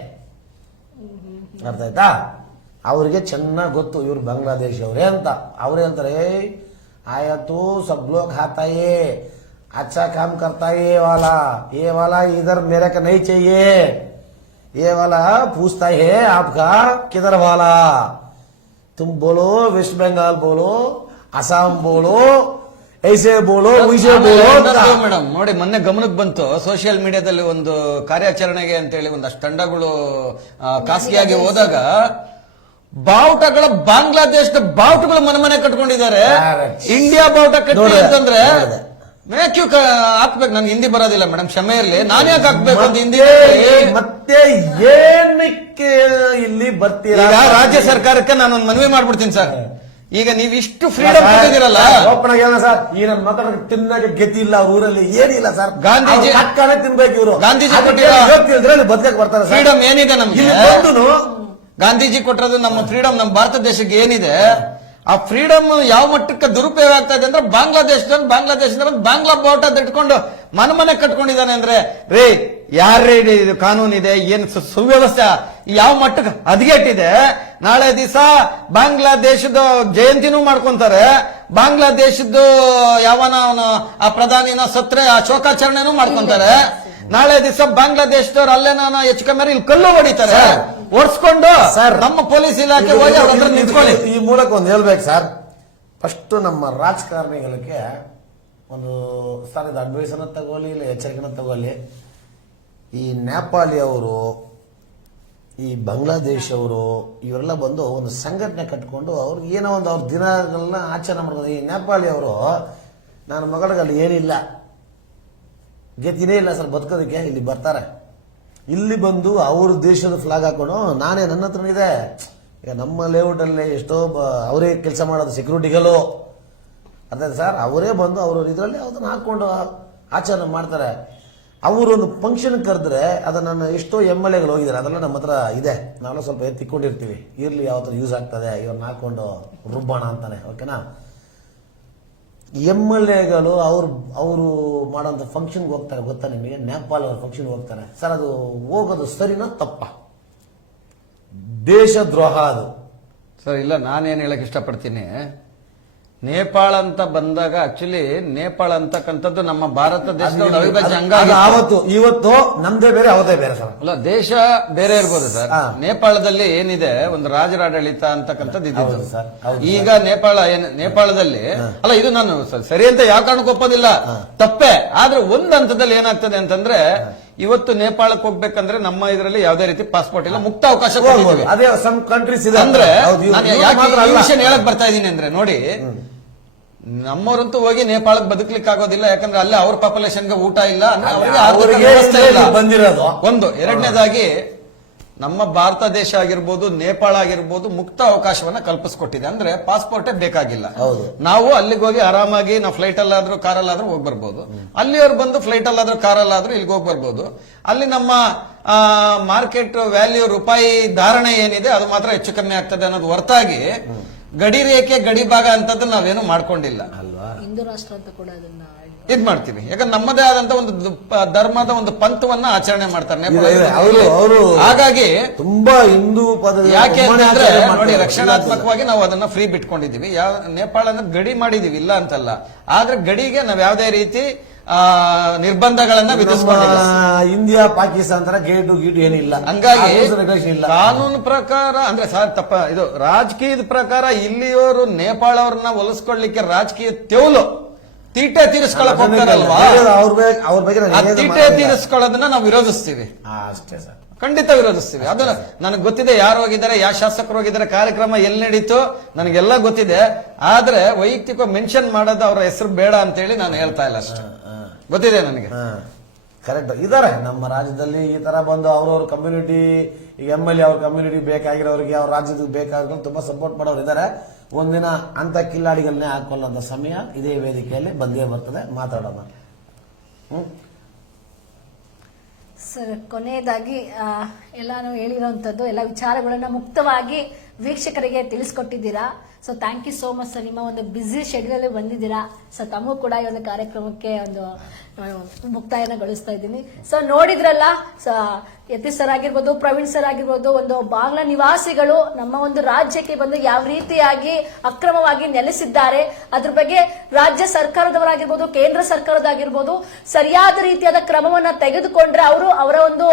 ಅರ್ಥ ಆಯ್ತಾ? ಅವ್ರಿಗೆ ಚೆನ್ನಾಗಿ ಗೊತ್ತು ಇವ್ರು ಬಾಂಗ್ಲಾದೇಶ ಅವರೇ ಅಂತ. ಅವ್ರು ಹೇಳ್ತಾರೆ, ಆಯಾ ತೋ ಸಬ್ ಲೋಗ್ खाता है, अच्छा काम करता है ये वाला इधर मेरे का नहीं चाहिए, ये वाला पूछता है आपका किधर वाला, तुम बोलो वेस्ट बंगाल बोलो, असम बोलो, ऐसे बोलो वैसे बोलो. ಮೇಡಮ್ ನೋಡಿ, ಮೊನ್ನೆ ಗಮನಕ್ಕೆ ಬಂತು ಸೋಷಿಯಲ್ ಮೀಡಿಯಾದಲ್ಲಿ ಒಂದು ಕಾರ್ಯಾಚರಣೆಗೆ ಅಂತೇಳಿ ಒಂದಷ್ಟು ತಂಡಗಳು ಖಾಸಗಿಯಾಗಿ ಹೋದಾಗ ಬಾವುಟಗಳ ಬಾಂಗ್ಲಾದೇಶದ ಬಾವುಟಗಳು ಮನೆ ಕಟ್ಕೊಂಡಿದ್ದಾರೆ. ಇಂಡಿಯಾ ಬಾವುಟ ಕಟ್ಟಿ ಅಂತಂದ್ರೆ ಮೇಕ್ಯೂ ಹಾಕ್ಬೇಕು. ನನ್ಗೆ ಹಿಂದಿ ಬರೋದಿಲ್ಲ ಮೇಡಮ್, ಕ್ಷಮೆ ಇರ್ಲಿ. ನಾನು ಯಾಕೆ ಹಾಕ್ಬೇಕು ಅಂತ ಹಿಂದಿ? ಮತ್ತೆ ಏನಕ್ಕೆ ಇಲ್ಲಿ ಬರ್ತೀರಾ? ಈಗ ರಾಜ್ಯ ಸರ್ಕಾರಕ್ಕೆ ನಾನೊಂದು ಮನವಿ ಮಾಡ್ಬಿಡ್ತೀನಿ ಸರ್. ಈಗ ನೀವಿಷ್ಟು ಫ್ರೀಡಮ್ ಕೊಟ್ಟಿದ್ದೀರಲ್ಲ, ಓಪನ್ ಆಗಿ ಸರ್, ಈ ನನ್ನ ಮಕ್ಕಳಿಗೆ ತಿನ್ನಕ್ಕೆ ಗೆದ್ದಿ ಇಲ್ಲ ಊರಲ್ಲಿ, ಏನಿಲ್ಲ ಸರ್. ಗಾಂಧೀಜಿ ಹಕ್ಕನೆ ತಿನ್ಬೇಕು ಇವರು. ಗಾಂಧೀಜಿ ಕೊಟ್ಟಿರೋ ಬದುಕಕ್ಕೆ ಬರ್ತಾರೆ ಫ್ರೀಡಮ್ ಏನಿದೆ ನಮ್ಗೆ? ಬಂದು ಗಾಂಧೀಜಿ ಕೊಟ್ಟಿರೋದು ನಮ್ಮ ಫ್ರೀಡಮ್, ನಮ್ಮ ಭಾರತ ದೇಶಕ್ಕೆ ಏನಿದೆ ಆ ಫ್ರೀಡಮ್ ಯಾವ ಮಟ್ಟಕ್ಕೆ ದುರುಪಯೋಗ ಆಗ್ತಾ ಇದೆ ಅಂದ್ರೆ ಬಾಂಗ್ಲಾದೇಶದಲ್ಲಿ ಬಾಂಗ್ಲಾ ಬಾವುಟ ಇಟ್ಕೊಂಡು ಮನೆ ಕಟ್ಕೊಂಡಿದ್ದಾನೆ ಅಂದ್ರೆ, ರೇ ಯಾರೇ ಇದು ಕಾನೂನು ಇದೆ, ಏನ್ ಸುವ್ಯವಸ್ಥೆ ಯಾವ ಮಟ್ಟಕ್ಕೆ ಹದಗೆಟ್ಟಿದೆ. ನಾಳೆ ದಿವಸ ಬಾಂಗ್ಲಾದೇಶದ ಜಯಂತಿನೂ ಮಾಡ್ಕೊಂತಾರೆ, ಬಾಂಗ್ಲಾದೇಶದ್ದು ಯಾವನ ಆ ಪ್ರಧಾನಿನ ಸತ್ರೆ ಆ ಶೋಕಾಚರಣೆನೂ ಮಾಡ್ಕೊಂತಾರೆ. ನಾಳೆ ದಿವಸ ಬಾಂಗ್ಲಾದೇಶದವ್ರು ಅಲ್ಲೇ ನಾನು ಹೆಚ್ಚು ಕಮ್ಮಿ ಇಲ್ಲಿ ಕಲ್ಲು ಹೊಡಿತಾರೆ, ಓಡಿಸ್ಕೊಂಡು ಸರ್ ನಮ್ಮ ಪೊಲೀಸ್ ಇಲಾಖೆ ಹೋಗಿ ಅವ್ರ ಹತ್ರ ನಿಂತ್ಕೊಳ್ಳಿ. ಈ ಮೂಲಕ ಒಂದು ಹೇಳ್ಬೇಕು ಸರ್, ಫಸ್ಟ್ ನಮ್ಮ ರಾಜಕಾರಣಿಗಳಿಗೆ ಒಂದು ಸ್ಥಾನದ ಅಡ್ವೈಸ್ ಅನ್ನ ತಗೊಳ್ಳಿ, ಇಲ್ಲ ಎಚ್ಚರಿಕೆನ ತಗೊಳ್ಳಿ. ಈ ನೇಪಾಳಿ ಅವರು, ಈ ಬಾಂಗ್ಲಾದೇಶ ಅವರು, ಇವರೆಲ್ಲ ಬಂದು ಒಂದು ಸಂಘಟನೆ ಕಟ್ಕೊಂಡು ಅವ್ರಿಗೆ ಏನೋ ಒಂದು ಅವ್ರ ದಿನಗಳನ್ನ ಆಚರಣೆ ಮಾಡ್ಬೋದು. ಈ ನೇಪಾಳಿ ಅವರು, ನನ್ನ ಮಗಳಿಗೆ ಏನಿಲ್ಲ, ಗೆದ್ದಿನೇ ಇಲ್ಲ ಸರ್ ಬದುಕೋದಕ್ಕೆ, ಇಲ್ಲಿ ಬರ್ತಾರೆ. ಇಲ್ಲಿ ಬಂದು ಅವ್ರ ದೇಶದ ಫ್ಲಾಗ್ ಹಾಕೊಂಡು, ನಾನೇ ನನ್ನ ಹತ್ರ ಇದೆ. ಈಗ ನಮ್ಮ ಲೇಔಟ್ ಅಲ್ಲಿ ಎಷ್ಟೋ ಅವರೇ ಕೆಲಸ ಮಾಡೋದು ಸೆಕ್ಯೂರಿಟಿಗಳು, ಅದೇ ಸರ್, ಅವರೇ ಬಂದು ಅವ್ರ ಇದರಲ್ಲಿ ಅದನ್ನ ಹಾಕೊಂಡು ಆಚರಣೆ ಮಾಡ್ತಾರೆ. ಅವರೊಂದು ಫಂಕ್ಷನ್ ಕರೆದ್ರೆ ಅದನ್ನ ನಾನು ಎಷ್ಟೋ MLAಗಳು ಹೋಗಿದ್ದಾರೆ, ಅದೆಲ್ಲ ನಮ್ಮ ಹತ್ರ ಇದೆ, ನಾವೆಲ್ಲ ಸ್ವಲ್ಪ ಎತ್ತಿಕೊಂಡಿರ್ತೀವಿ. ಇರ್ಲಿ ಯಾವ ಯೂಸ್ ಆಗ್ತದೆ, ಇವ್ರನ್ನ ಹಾಕೊಂಡು ರುಬ್ಬಾಣ ಅಂತಾನೆ. ಓಕೆನಾ? MLA-ಗಳು ಅವರು ಮಾಡೋಂಥ ಫಂಕ್ಷನ್ಗೆ ಹೋಗ್ತಾರೆ ಗೊತ್ತಾ ನಿಮಗೆ? ನೇಪಾಳ ಅವ್ರ ಫಂಕ್ಷನ್ಗೆ ಹೋಗ್ತಾರೆ ಸರ್. ಅದು ಹೋಗೋದು ಸರಿನಾ ತಪ್ಪ? ದೇಶದ್ರೋಹ ಅದು ಸರ್. ಇಲ್ಲ, ನಾನೇನ್ ಹೇಳಕ್ ಇಷ್ಟಪಡ್ತೀನಿ, ನೇಪಾಳ ಅಂತ ಬಂದಾಗ ಆಕ್ಚುಲಿ ನೇಪಾಳ ಅಂತಕ್ಕಂಥದ್ದು ನಮ್ಮ ಭಾರತ ದೇಶದ ಒಂದು ಅವಿಭಾಜ್ಯ ಅಂಗ. ಆವತ್ತು ಇವತ್ತು ನಮ್ದೇ ಬೇರೆ ಅವದೇ ಬೇರೆ ಸರ್. ಅಲ್ಲ, ದೇಶ ಬೇರೆ ಇರ್ಬೋದು ಸರ್. ನೇಪಾಳದಲ್ಲಿ ಏನಿದೆ ಒಂದು ರಾಜರಾಡಳಿತ ಅಂತಕ್ಕಂಥದ್ದು ಇದ್ದಿದ್ದು ಸರ್. ಈಗ ನೇಪಾಳದಲ್ಲಿ ಅಲ್ಲ, ಇದು ನಾನು ಸರಿ ಅಂತ ಯಾವ ಕಾರಣಕ್ಕೂ ಒಪ್ಪೋದಿಲ್ಲ, ತಪ್ಪೆ. ಆದ್ರೆ ಒಂದ್ ಹಂತದಲ್ಲಿ ಏನಾಗ್ತದೆ ಅಂತಂದ್ರೆ, ಇವತ್ತು ನೇಪಾಳಕ್ಕೆ ಹೋಗ್ಬೇಕಂದ್ರೆ ನಮ್ಮ ಇದರಲ್ಲಿ ಯಾವುದೇ ರೀತಿ ಪಾಸ್ಪೋರ್ಟ್ ಇಲ್ಲ, ಮುಕ್ತ ಅವಕಾಶ ಕೊಟ್ಟಿದ್ದೀವಿ. ಅದೇ ಸಮ್ ಕಂಟ್ರೀಸ್ ಇದೆ ಅಂದ್ರೆ ನಾನು ಯಾಕೆ ಈ ವಿಷಯ ಹೇಳಕ್ ಬರ್ತಾ ಇದ್ದೀನಿ ಅಂದ್ರೆ, ನೋಡಿ, ನಮ್ಮವರಂತೂ ಹೋಗಿ ನೇಪಾಳಕ್ಕೆ ಬದುಕಲಿಕ್ಕೆ ಆಗೋದಿಲ್ಲ. ಯಾಕಂದ್ರೆ ಅಲ್ಲೇ ಅವ್ರ ಪಾಪ್ಯುಲೇಷನ್ಗೆ ಊಟ ಇಲ್ಲ, ಅಂದ್ರೆ ಅವರಿಗೆ ಆರ್ಥಿಕ ವ್ಯವಸ್ಥೆ ಇಲ್ಲ ಬಂದಿರೋದು ಒಂದು. ಎರಡನೇದಾಗಿ ನಮ್ಮ ಭಾರತ ದೇಶ ಆಗಿರ್ಬೋದು, ನೇಪಾಳ ಆಗಿರ್ಬೋದು, ಮುಕ್ತ ಅವಕಾಶವನ್ನ ಕಲ್ಪಿಸ್ಕೊಟ್ಟಿದೆ. ಅಂದ್ರೆ ಪಾಸ್ಪೋರ್ಟೇ ಬೇಕಾಗಿಲ್ಲ. ನಾವು ಅಲ್ಲಿಗೆ ಹೋಗಿ ಆರಾಮಾಗಿ ನಾವು ಫ್ಲೈಟ್ ಅಲ್ಲಾದ್ರೂ ಕಾರಲ್ಲಾದ್ರೂ ಹೋಗಿ ಬರ್ಬೋದು. ಅಲ್ಲಿಯವ್ರು ಬಂದು ಫ್ಲೈಟ್ ಅಲ್ಲಾದ್ರೂ ಕಾರಲ್ಲಾದ್ರೂ ಇಲ್ಲಿಗೆ ಹೋಗಿ ಬರ್ಬೋದು. ಅಲ್ಲಿ ನಮ್ಮ ಮಾರ್ಕೆಟ್ ವ್ಯಾಲ್ಯೂ ರೂಪಾಯಿ ಧಾರಣೆ ಏನಿದೆ ಅದು ಮಾತ್ರ ಹೆಚ್ಚು ಕಮ್ಮಿ ಆಗ್ತದೆ ಅನ್ನೋದು ಹೊರತಾಗಿ ಗಡಿ ರೇಖೆ ಗಡಿ ಭಾಗ ಅಂತದ್ದು ನಾವೇನು ಮಾಡ್ಕೊಂಡಿಲ್ಲ ಅಲ್ವಾ. ಹಿಂದೂ ರಾಷ್ಟ್ರ ಅಂತ ಕೂಡ ಅದನ್ನ ಇದ್ ಮಾಡ್ತೀವಿ. ಯಾಕಂದ್ರೆ ನಮ್ಮದೇ ಆದಂತ ಒಂದು ಧರ್ಮದ ಒಂದು ಪಂಥವನ್ನ ಆಚರಣೆ ಮಾಡ್ತಾರೆ ಅವರು. ಹಾಗಾಗಿ ತುಂಬಾ ಹಿಂದೂ ಪದ ಯಾಕೆ ಅಂತಂದ್ರೆ ನೋಡಿ, ರಕ್ಷಣಾತ್ಮಕವಾಗಿ ನಾವು ಅದನ್ನ ಫ್ರೀ ಬಿಟ್ಕೊಂಡಿದೀವಿ. ನೇಪಾಳ ಅಂದ್ರೆ ಗಡಿ ಮಾಡಿದೀವಿ, ಇಲ್ಲ ಅಂತಲ್ಲ. ಆದ್ರೆ ಗಡಿಗೆ ನಾವ್ ಯಾವ್ದೇ ರೀತಿ ನಿರ್ಬಂಧಗಳನ್ನ ವಿಧಿಸ್ಕೊಂಡಿಲ್ಲ. ಇಂಡಿಯಾ ಪಾಕಿಸ್ತಾನ ತರ ಗೇಟು ಗೀಟು ಏನಿಲ್ಲ. ಹಂಗಾಗಿ ಇಲ್ಲ. ಕಾನೂನು ಪ್ರಕಾರ ಅಂದ್ರೆ ಸರ್ ತಪ್ಪ, ಇದು ರಾಜಕೀಯದ ಪ್ರಕಾರ ಇಲ್ಲಿಯವರು ನೇಪಾಳ ಅವ್ರನ್ನ ಒಲಿಸ್ಕೊಳ್ಳಿಕ್ಕೆ ರಾಜಕೀಯ ತೆವಲು ತೀಟೆ ತೀರಿಸ್ಕೊಳಕ್ ಹೋಗ್ತಾರಲ್ವಾ, ಅವ್ರ ಬಗ್ಗೆ ತೀಟೆ ತೀರಿಸ್ಕೊಳ್ಳೋದನ್ನ ನಾವು ವಿರೋಧಿಸ್ತೀವಿ. ಅಷ್ಟೇ ಸರ್, ಖಂಡಿತ ವಿರೋಧಿಸ್ತೀವಿ. ಅದನ್ನ ನನಗೆ ಗೊತ್ತಿದೆ, ಯಾರು ಹೋಗಿದ್ದಾರೆ, ಯಾವ ಶಾಸಕರು ಹೋಗಿದ್ದಾರೆ, ಕಾರ್ಯಕ್ರಮ ಎಲ್ಲಿ ನಡೀತು ನನಗೆಲ್ಲ ಗೊತ್ತಿದೆ. ಆದ್ರೆ ವೈಯಕ್ತಿಕ ಮೆನ್ಷನ್ ಮಾಡೋದು ಅವರ ಹೆಸರು ಬೇಡ ಅಂತ ಹೇಳಿ ನಾನು ಹೇಳ್ತಾ ಇಲ್ಲ ಅಷ್ಟೇ. ಗೊತ್ತಿದೆ ನನಗೆ. ಕರೆಕ್ಟ್ ಇದಾರೆ ನಮ್ಮ ರಾಜ್ಯದಲ್ಲಿ ಈ ತರ ಬಂದು ಅವ್ರವ್ರ ಕಮ್ಯುನಿಟಿ, ಈಗ MLA ಅವ್ರ ಕಮ್ಯುನಿಟಿ ಬೇಕಾಗಿರೋರಿಗೆ, ಅವ್ರ ರಾಜ್ಯದ ಬೇಕಾಗಿರೋ ತುಂಬಾ ಸಪೋರ್ಟ್ ಮಾಡೋರು ಇದಾರೆ. ಒಂದಿನ ಅಂತ ಕಿಲ್ಲಾಡಿಗಳನ್ನೇ ಹಾಕೊಳ್ಳೋಂಥ ಸಮಯ ಇದೇ ವೇದಿಕೆಯಲ್ಲಿ ಬಂದೇ ಬರ್ತದೆ, ಮಾತಾಡೋಣ. ಸರ್, ಕೊನೆಯದಾಗಿ ಎಲ್ಲಾನು ಹೇಳಿರೋಂಥದ್ದು ಎಲ್ಲ ವಿಚಾರಗಳನ್ನ ಮುಕ್ತವಾಗಿ ವೀಕ್ಷಕರಿಗೆ ತಿಳಿಸ್ಕೊಟ್ಟಿದ್ದೀರಾ. So thank you so much sir. ನಿಮ್ಮ ಒಂದು ಬ್ಯುಸಿ ಶೆಡ್ಯೂಲ್ ಬಂದಿದ್ದೀರಾ. ಸೊ ತಮಗೂ ಕೂಡ ಈ ಒಂದು ಕಾರ್ಯಕ್ರಮಕ್ಕೆ ಒಂದು ಮುಕ್ತಾಯಗೊಳಿಸ್ತಾ ಇದ್ದೀನಿ. ಸೊ ನೋಡಿದ್ರಲ್ಲ, ಯತೀಶ್ ಸರ್ ಆಗಿರ್ಬೋದು, ಪ್ರವೀಣ್ ಸರ್ ಆಗಿರ್ಬೋದು, ಒಂದು ಬಾಂಗ್ಲಾ ನಿವಾಸಿಗಳು ನಮ್ಮ ಒಂದು ರಾಜ್ಯಕ್ಕೆ ಬಂದು ಯಾವ ರೀತಿಯಾಗಿ ಅಕ್ರಮವಾಗಿ ನೆಲೆಸಿದ್ದಾರೆ, ಅದ್ರ ಬಗ್ಗೆ ರಾಜ್ಯ ಸರ್ಕಾರದವರಾಗಿರ್ಬೋದು, ಕೇಂದ್ರ ಸರ್ಕಾರದಾಗಿರ್ಬೋದು ಸರಿಯಾದ ರೀತಿಯಾದ ಕ್ರಮವನ್ನ ತೆಗೆದುಕೊಂಡ್ರೆ ಅವರು ಅವರ ಒಂದು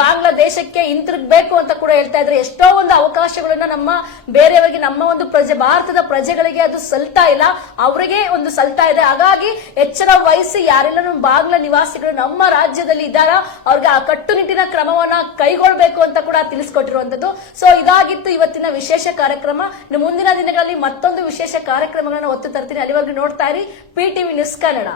ಬಾಂಗ್ಲಾ ದೇಶಕ್ಕೆ ಹಿಂತಿರುಗಬೇಕು ಅಂತ ಕೂಡ ಹೇಳ್ತಾ ಇದ್ದಾರೆ. ಎಷ್ಟೋ ಒಂದು ಅವಕಾಶಗಳನ್ನ ನಮ್ಮ ಬೇರೆಯವರಿಗೆ, ನಮ್ಮ ಒಂದು ಭಾರತದ ಪ್ರಜೆಗಳಿಗೆ ಅದು ಸಲ್ತಾ ಇಲ್ಲ, ಅವರಿಗೆ ಒಂದು ಸಲ್ತಾ ಇದೆ. ಹಾಗಾಗಿ ಎಚ್ಚರ ವಹಿಸಿ ಯಾರೆಲ್ಲ ನಮ್ಮ ಬಾಂಗ್ಲಾ ನಿವಾಸಿಗಳು ನಮ್ಮ ರಾಜ್ಯದಲ್ಲಿ ಇದ್ದಾರಾ ಅವ್ರಿಗೆ ಆ ಕಟ್ಟುನಿಟ್ಟಿನ ಕ್ರಮವನ್ನ ಕೈಗೊಳ್ಬೇಕು ಅಂತ ಕೂಡ ತಿಳಿಸ್ಕೊಟ್ಟಿರುವಂತದ್ದು. ಸೊ ಇದಾಗಿತ್ತು ಇವತ್ತಿನ ವಿಶೇಷ ಕಾರ್ಯಕ್ರಮ. ಮುಂದಿನ ದಿನಗಳಲ್ಲಿ ಮತ್ತೊಂದು ವಿಶೇಷ ಕಾರ್ಯಕ್ರಮಗಳನ್ನ ಒತ್ತು ತರ್ತೀನಿ. ಅಲ್ಲಿವರೆಗೂ ನೋಡ್ತಾ ಇರಿ PTV ನ್ಯೂಸ್ ಕನ್ನಡ.